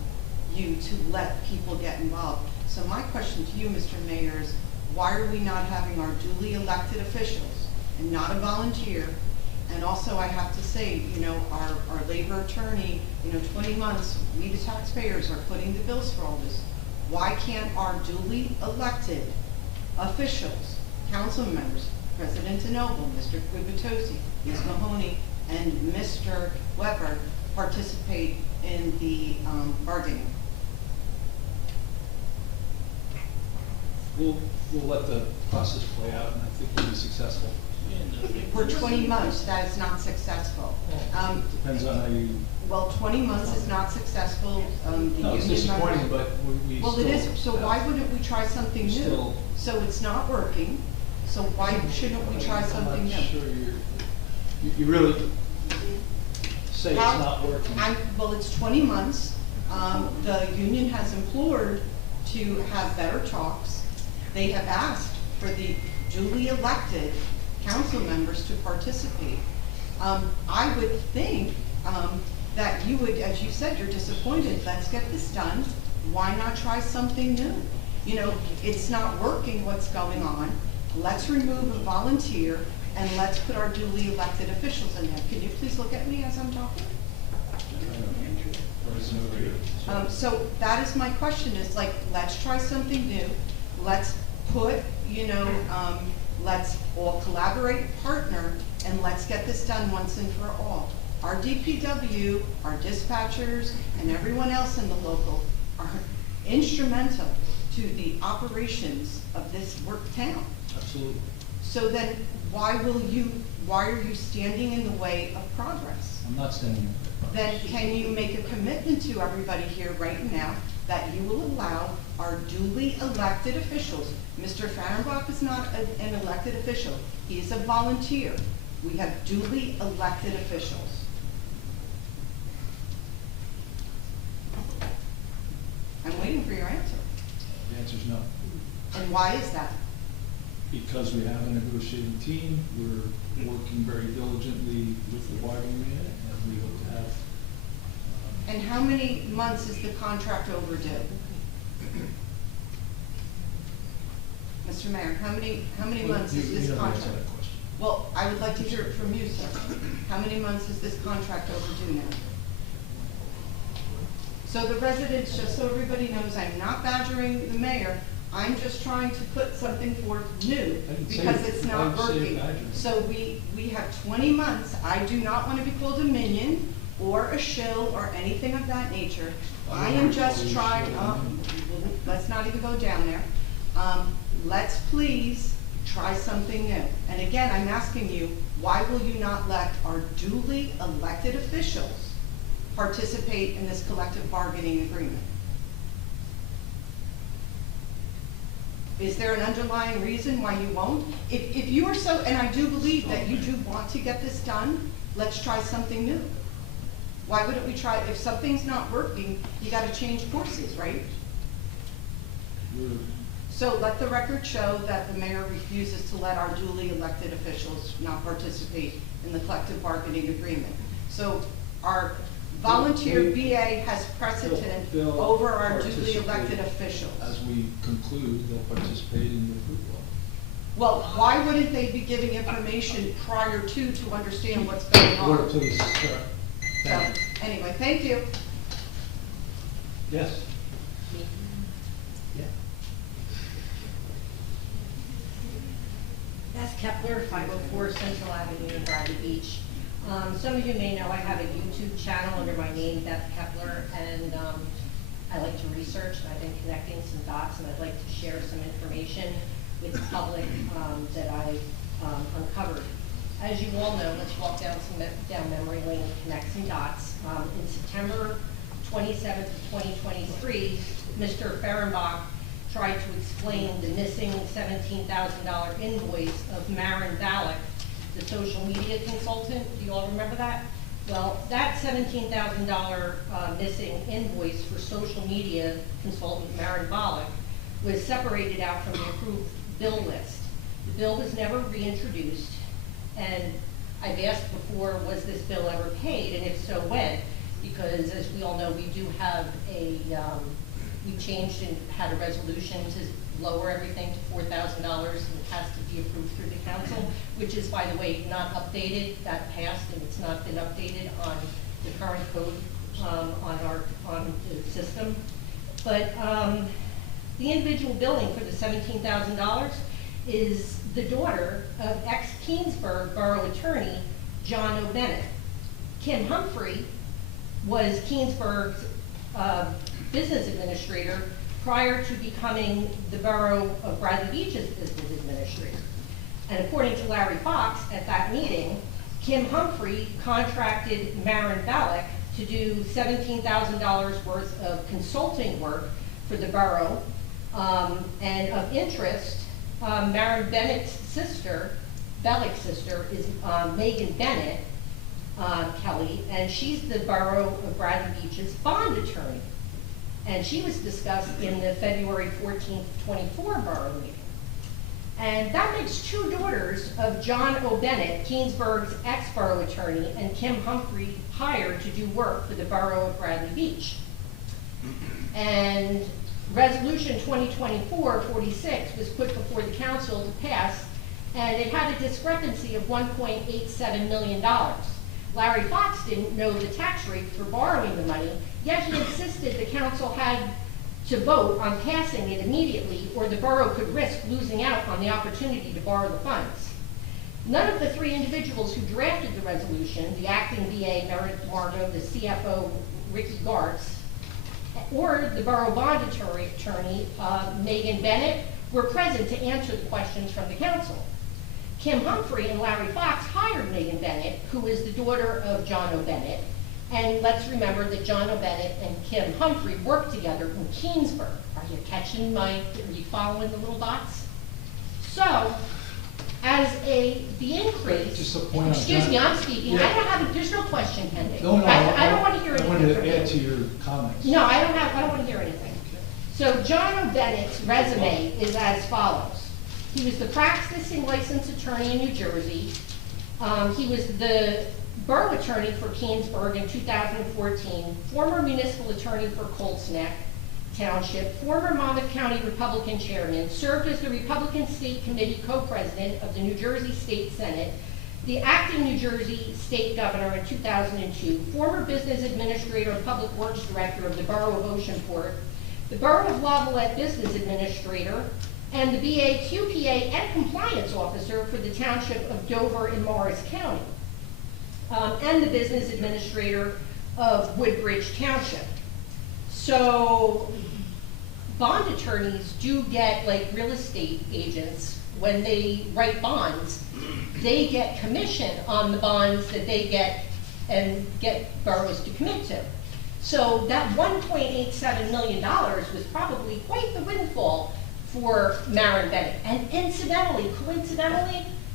you to let people get involved. So my question to you, Mr. Mayor, is why are we not having our duly elected officials and not a volunteer? And also I have to say, our labor attorney, 20 months, we the taxpayers are footing the bills for all this. Why can't our duly elected officials, council members, President DeNoble, Mr. Gubitosi, Ms. Mahoney, and Mr. Weber participate in the bargaining? We'll let the process play out, and I think we'll be successful. For 20 months, that is not successful. Depends on how you. Well, 20 months is not successful. No, it's disappointing, but we well, still. It is, so why wouldn't we try something new? Still. So it's not working, so why shouldn't we try something new? I'm not sure you really say it's not working. Well, it's 20 months. The union has implored to have better talks. They have asked for the duly elected council members to participate. I would think that you would, as you said, you're disappointed. Let's get this done. Why not try something new? It's not working what's going on. Let's remove a volunteer and let's put our duly elected officials in there. Can you please look at me as I'm talking? So that is my question, is let's try something new. Let's put, let's all collaborate, partner, and let's get this done once and for all. Our DPW, our dispatchers, and everyone else in the local are instrumental to the operations of this work town. Absolutely. So then why are you standing in the way of progress? I'm not standing in the way. Then can you make a commitment to everybody here right now that you will allow our duly elected officials? Mr. Fahrenbach is not an elected official. He is a volunteer. We have duly elected officials. I'm waiting for your answer. The answer is no. And why is that? Because we have a negotiating team. We're working very diligently with the bargaining unit, and we hope to have. And how many months is the contract overdue? Mr. Mayor, how many months is this You don't answer contract? that question. Well, I would like to hear it from you, sir. How many months is this contract overdue now? So the residents, just so everybody knows, I'm not badgering the mayor, I'm just trying to put something forth new, because it's not working. So we have 20 months, I do not want to be called a minion, or a shill, or anything of that nature. I am just trying, let's not even go down there. Let's please try something new. And again, I'm asking you, why will you not let our duly elected officials participate in this collective bargaining agreement? Is there an underlying reason why you won't? If you are so, and I do believe that you do want to get this done, let's try something new. Why wouldn't we try, if something's not working, you gotta change courses, right? So let the record show that the mayor refuses to let our duly elected officials not participate in the collective bargaining agreement. So our volunteer BA has precedent They'll over our duly participate. elected officials. As we conclude, they'll participate in the approval. Well, why wouldn't they be giving information prior to understand what's going on? Order, please, sir. So, Thank you. anyway, thank you. Yes. Beth Kepler, 504 Central Avenue in Bradley Beach. Some of you may know I have a YouTube channel under my name, Beth Kepler, and I like to research, and I've been connecting some dots, and I'd like to share some information with the public that I uncovered. As you all know, let's walk down memory lane and connect some dots. In September 27th of 2023, Mr. Fehrenbach tried to explain the missing $17,000 invoice of Marin Valek, the social media consultant. Do you all remember that? Well, that $17,000 missing invoice for social media consultant Marin Valek was separated out from the approved bill list. The bill was never reintroduced, and I've asked before, was this bill ever paid, and if so, when? Because as we all know, we do have we changed and had a resolution to lower everything to $4,000, and it has to be approved through the council, which is, by the way, not updated. That passed, and it's not been updated on the current code on the system. But the individual billing for the $17,000 is the daughter of ex-Keensburg Borough Attorney John O'Bennett. Kim Humphrey was Keensburg's business administrator prior to becoming the Borough of Bradley Beach's business administrator. And according to Larry Fox at that meeting, Kim Humphrey contracted Marin Valek to do $17,000 worth of consulting work for the borough. And of interest, Marin Bennett's sister, Valek's sister, is Megan Bennett Kelly, and she's the Borough of Bradley Beach's bond attorney. And she was discussed in the February 14th, 24 borough meeting. And that makes two daughters of John O'Bennett, Keensburg's ex-borough attorney, and Kim Humphrey hired to do work for the Borough of Bradley Beach. And Resolution 2024-46 was put before the council to pass, and it had a discrepancy of $1.87 million. Larry Fox didn't know the tax rate for borrowing the money, yet he insisted the council had to vote on passing it immediately, or the borough could risk losing out on the opportunity to borrow the funds. None of the three individuals who drafted the resolution, the acting VA Meredith Margo, the CFO Ricky Gartz, or the borough bond attorney Megan Bennett, were present to answer the questions from the council. Kim Humphrey and Larry Fox hired Megan Bennett, who is the daughter of John O'Bennett. And let's remember that John O'Bennett and Kim Humphrey worked together in Keensburg. Are you catching are you following the little dots? So, as the increase, Just a point on excuse that. me, I'm speaking. Yeah. I don't have, there's no question pending. No, I don't want to hear anything. I wanted from to add you. to your comments. No, I don't want to hear anything. So John O'Bennett's resume is as follows. He was the practicing licensed attorney in New Jersey. He was the borough attorney for Keensburg in 2014, former municipal attorney for Colts Neck, Township, former Monmouth County Republican chairman, served as the Republican State Committee co-president of the New Jersey State Senate, the acting New Jersey State Governor in 2002, former business administrator and public works director of the Borough of Oceanport, the Borough of Lavallette business administrator, and the BA, QPA, and compliance officer for the Township of Dover in Morris County, and the business administrator of Woodbridge Township. So bond attorneys do get, like real estate agents, when they write bonds, they get commission on the bonds that they get and get boroughs to commit to. So that $1.87 million was probably quite the windfall for Maren Bennett. And coincidentally,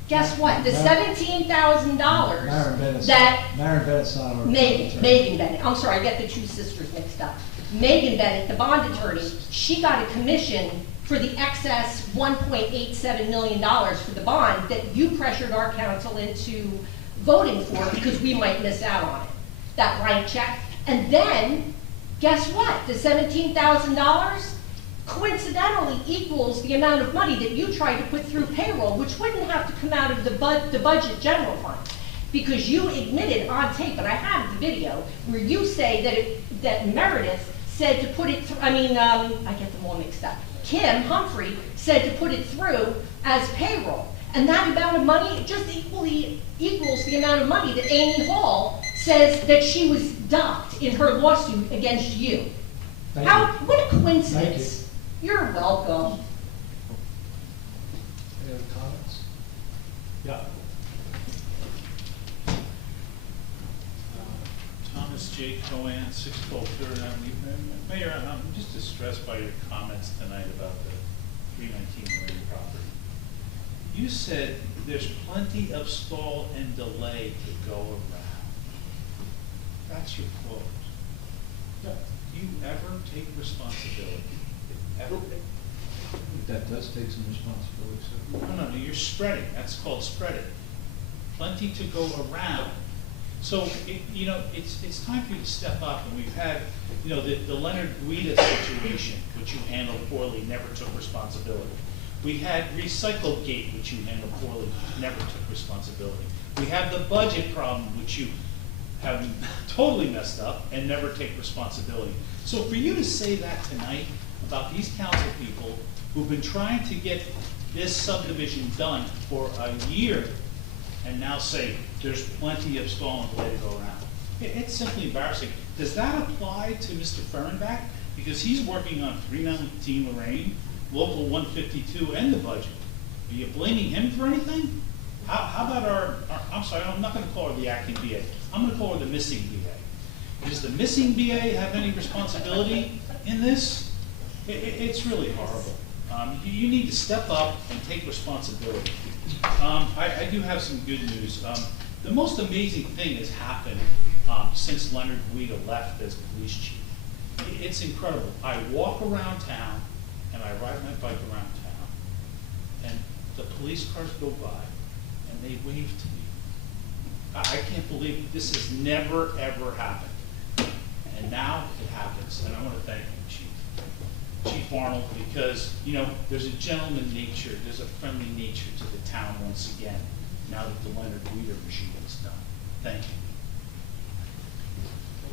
guess what? The $17,000 Maren Bennett's that not our. Megan Bennett, I'm sorry, I get the two sisters mixed up. Megan Bennett, the bond attorney, she got a commission for the excess $1.87 million for the bond that you pressured our council into voting for because we might miss out on it, that blank check. And then, guess what? The $17,000 coincidentally equals the amount of money that you tried to put through payroll, which wouldn't have to come out of the budget general fund. Because you admitted on tape, and I have the video, where you say that Meredith said to put it through, I get them all mixed up. Kim Humphrey said to put it through as payroll. And that amount of money just equally equals the amount of money that Amy Hall says that she was docked in her lawsuit against you. What a coincidence. You're welcome. Any other comments? Yeah. Thomas J. Cohen, 612 Third Avenue. Mayor, I'm just distressed by your comments tonight about the 319 Marine property. You said there's plenty of stall and delay to go around. That's your quote. Yeah. Do you ever take responsibility? Ever? That does take some responsibility, sir. No, you're spreading. That's called spreading. Plenty to go around. So, it's time for you to step up, and we've had, the Leonard Guida situation, which you handled poorly, never took responsibility. We had Recyclegate, which you handled poorly, never took responsibility. We have the budget problem, which you have totally messed up and never take responsibility. So for you to say that tonight about these council people who've been trying to get this subdivision done for a year and now say there's plenty of stall and delay to go around, it's simply embarrassing. Does that apply to Mr. Fehrenbach? Because he's working on 319 Lorraine, Local 152, and the budget. Are you blaming him for anything? How about our I'm sorry, I'm not going to call her the acting BA. I'm going to call her the missing BA. Does the missing BA have any responsibility in this? It's really horrible. You need to step up and take responsibility. I do have some good news. The most amazing thing has happened since Leonard Guida left as police chief. It's incredible. I walk around town and I ride my bike around town, and the police cars go by and they wave to me. I can't believe this has never ever happened. And now it happens, and I want to thank you, Chief Arnold, because there's a gentleman nature, there's a friendly nature to the town once again, now that the Leonard Guida regime is done. Thank you.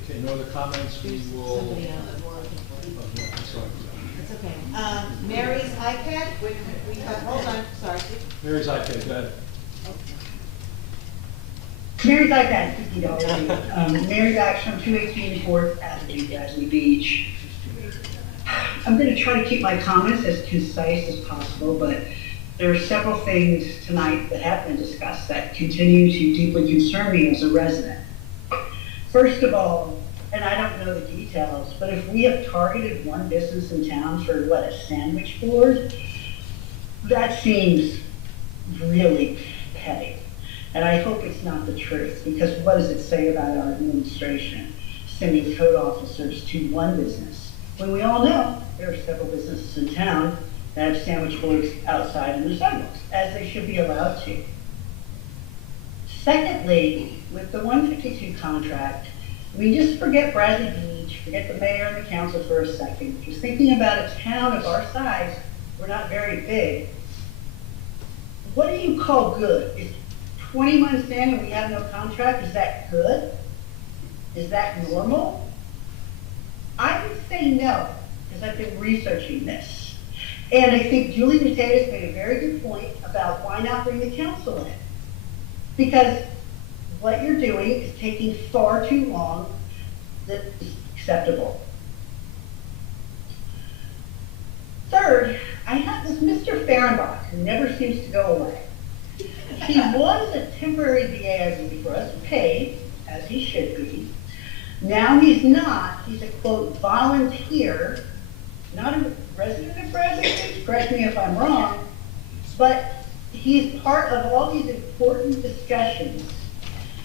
Okay, no other comments, we will. Somebody else. Oh, yeah, I'm sorry. That's okay. Mary's iPad, hold on, sorry. Mary's iPad, go ahead. Mary's iPad, $50. Mary Bax from 218 4th Avenue, Gasly Beach. I'm going to try to keep my comments as concise as possible, but there are several things tonight that have been discussed that continue to deeply concern me as a resident. First of all, and I don't know the details, but if we have targeted one business in town for, a sandwich board, that seems really petty. And I hope it's not the truth, because what does it say about our administration sending code officers to one business, when we all know there are several businesses in town that have sandwich boards outside in their sidewalks, as they should be allowed to. Secondly, with the 152 contract, We just forget Bradley Beach, forget the mayor and the council for a second. Just thinking about a town of our size, we're not very big. What do you call good? Is 20 months in and we have no contract, is that good? Is that normal? I would say no, because I've been researching this. And I think Julie Mateus made a very good point about why not bring the council in. Because what you're doing is taking far too long that's acceptable. Third, I have this Mr. Fehrenbach who never seems to go away. He was a temporary DA, I believe, for us, paid, as he should be. Now he's not. He's a, quote, volunteer, not a resident of Bradley Beach, correct me if I'm wrong, but he's part of all these important discussions,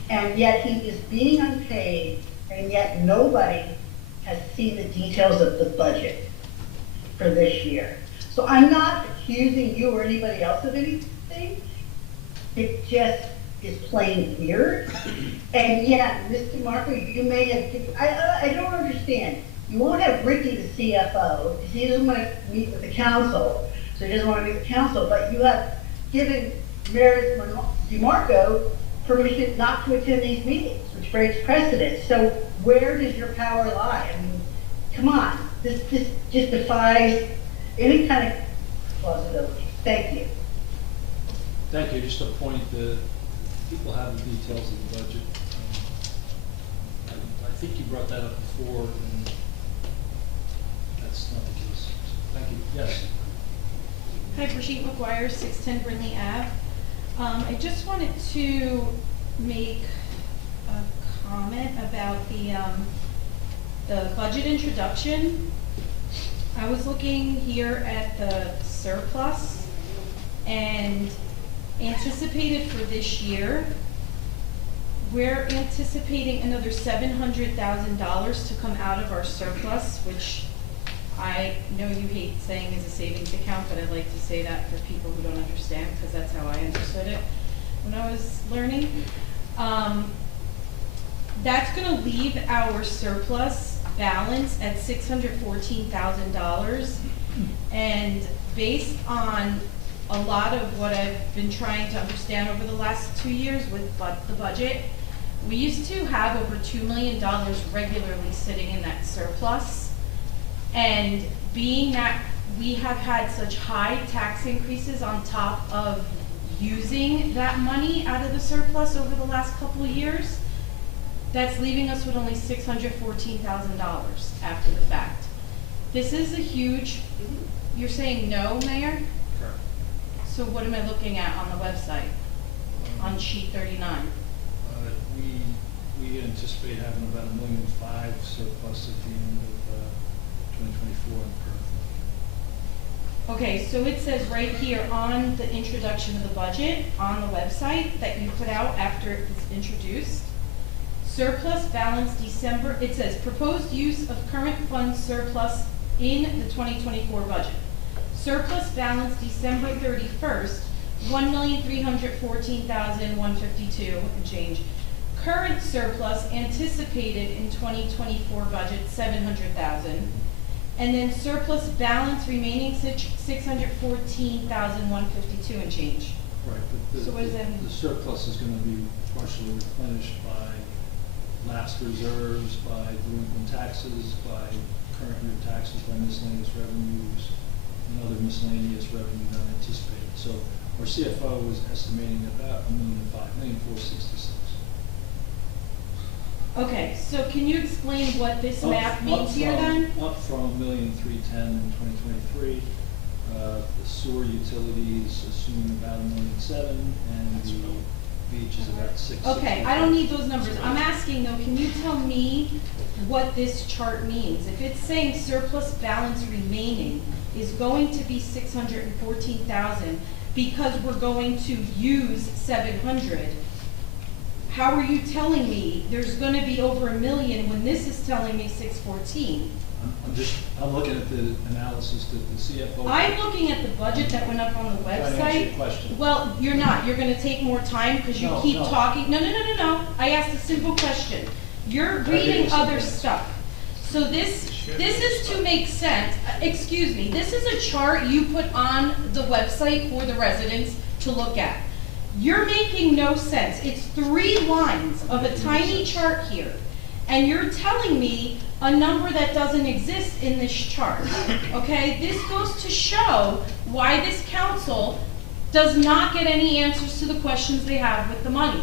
and yet he is being unpaid, and yet nobody has seen the details of the budget for this year. So I'm not accusing you or anybody else of anything. It just is plain weird. And yet, Mr. Marco, you may have, I don't understand. You won't have Ricky, the CFO, because he doesn't want to meet with the council, so he doesn't want to meet with the council, but you have given Meredith DeMarco permission not to attend these meetings, which breaks precedent. So where does your power lie? I mean, come on, this just defies any kind of plausibility. Thank you. Thank you. Just a point that people have the details of the budget. I think you brought that up before, and that's not the case. Thank you. Yes. Hi, Brigitte McGuire, 610 Brindley Ave. I just wanted to make a comment about the budget introduction. I was looking here at the surplus, and anticipated for this year, we're anticipating another $700,000 to come out of our surplus, which I know you hate saying is a savings account, but I like to say that for people who don't understand, because that's how I understood it when I was learning. That's going to leave our surplus balance at $614,000, and based on a lot of what I've been trying to understand over the last 2 years with the budget, we used to have over $2 million regularly sitting in that surplus. And being that we have had such high tax increases on top of using that money out of the surplus over the last couple of years, that's leaving us with only $614,000 after the fact. This is a huge, you're saying no, Mayor? Correct. So what am I looking at on the website, on sheet 39? We anticipate having about $1.5 million surplus at the end of 2024 in the current. Okay, so it says right here on the introduction of the budget on the website that you put out after it was introduced, surplus balance December, it says proposed use of current fund surplus in the 2024 budget. Surplus balance December 31st, $1,314,152 and change. Current surplus anticipated in 2024 budget, $700,000. And then surplus balance remaining $614,152 and change. Right, but So what does that mean? the surplus is going to be partially replenished by lapsed reserves, by delinquent taxes, by current year taxes, by miscellaneous revenues, and other miscellaneous revenue not anticipated. So our CFO was estimating about $1,466,000. Okay, so can you explain what this map means here then? Up from $1,310,000 in 2023. The sewer utilities assuming about $1,700,000, and the beach is about $660,000. Okay, I don't need those numbers. I'm asking though, can you tell me what this chart means? If it's saying surplus balance remaining is going to be $614,000 because we're going to use $700,000, how are you telling me there's going to be over $1 million when this is telling me $614,000? I'm looking at the analysis that the CFO. I'm looking at the budget that went up on the Trying to answer your website. question. Well, you're not. You're going to take more time because you keep talking. No. I asked a simple question. You're reading other stuff. So this is to make sense, excuse me, this is a chart you put on the website for the residents to look at. You're making no sense. It's 3 lines of a tiny chart here, and you're telling me a number that doesn't exist in this chart, okay? This goes to show why this council does not get any answers to the questions they have with the money.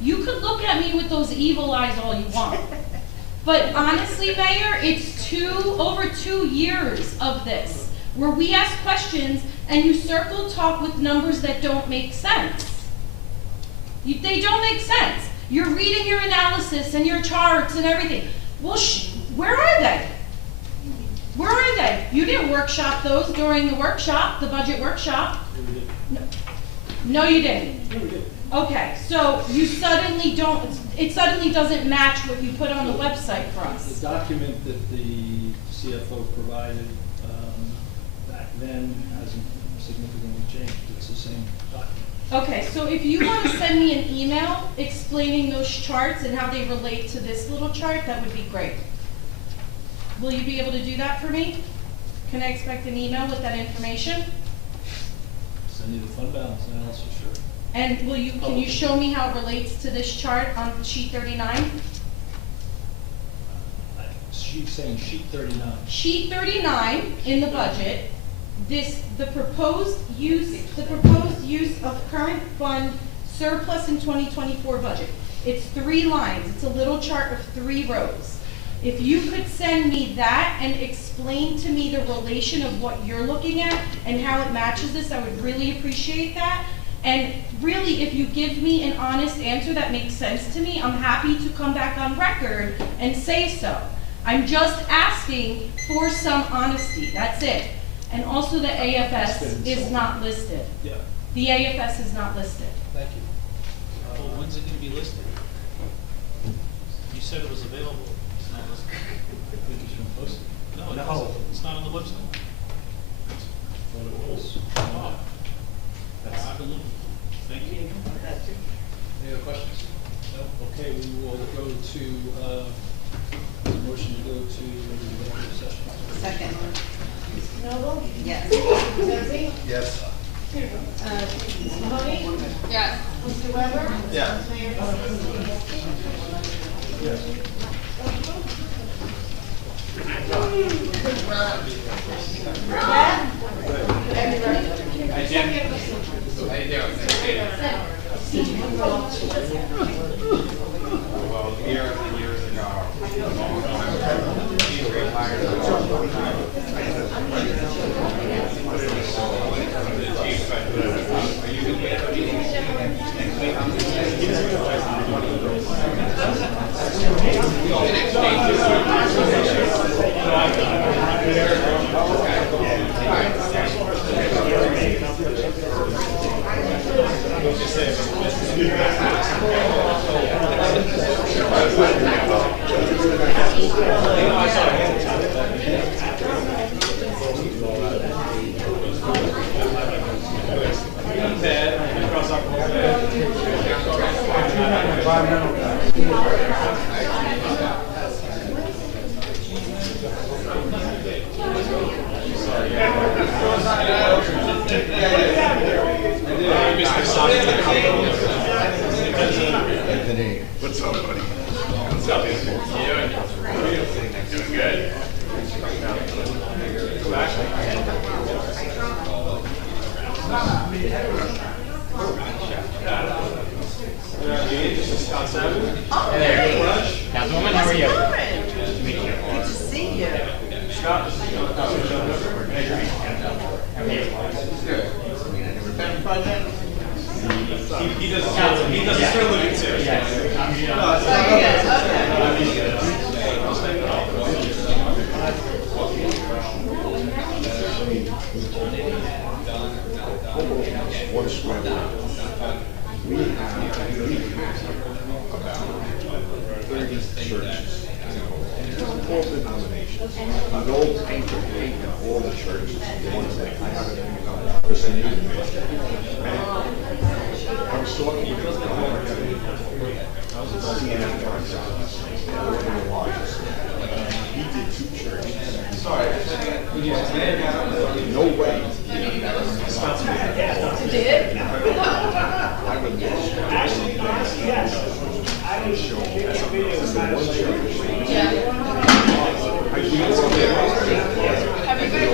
You could look at me with those evil eyes all you want. But honestly, Mayor, it's over 2 years of this, where we ask questions and you circle talk with numbers that don't make sense. They don't make sense. You're reading your analysis and your charts and everything. Well, where are they? Where are they? You didn't workshop those during the workshop, the budget workshop. No, you didn't. Okay, so you suddenly don't, it suddenly doesn't match what you put on the website for us. The document that the CFO provided back then hasn't significantly changed. It's the same document. Okay, so if you want to send me an email explaining those charts and how they relate to this little chart, that would be great. Will you be able to do that for me? Can I expect an email with that information? Send you the fund balance analysis, sure. And can you show me how it relates to this chart on sheet 39? She's saying sheet 39. Sheet 39 in the budget, the proposed use of current fund surplus in 2024 budget. It's 3 lines. It's a little chart of 3 rows. If you could send me that and explain to me the relation of what you're looking at and how it matches this, I would really appreciate that. And really, if you give me an honest answer that makes sense to me, I'm happy to come back on record and say so. I'm just asking for some honesty. That's it. And also the AFS is not listed. Yeah. The AFS is not listed. Thank you. Well, when's it gonna be listed? You said it was available. It's not listed. I think you should post it. No, it isn't. It's not on the website. Thought it was. No. I've been looking. Thank you. Any other questions? No? Okay, we will go to, motion to go to executive session. Second. Mr. Noble? Yes. Mr. Bensy? Yes. Ms. Mahoney? Yes. Mr. Weber? Yeah. Mayor Yes. Hi, Jim. How you doing? Well, years and years ago, he retired a long time. The chief, but are you going to get a meeting next week? We can exchange Anthony. What's up, buddy? What's up? Doing good. Hey there. Councilwoman, how are you? Good to see you. Scott. He does this for a living too. One square mile. We have about 30 churches. All denominations. An old painter painted all the churches. The ones that I haven't even known. Because they knew me. I was talking with the He did 2 churches. Sorry. No way. Did? I would Actually, yes. I was one church. Yeah. Have you been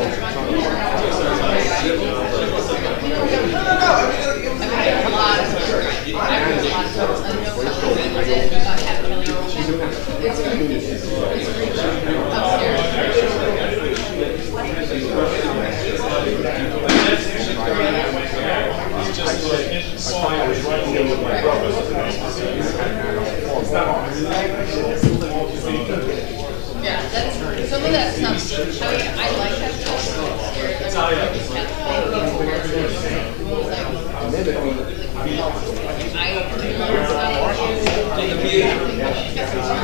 Yeah, that's, some of that stuff, I mean, I like that stuff. I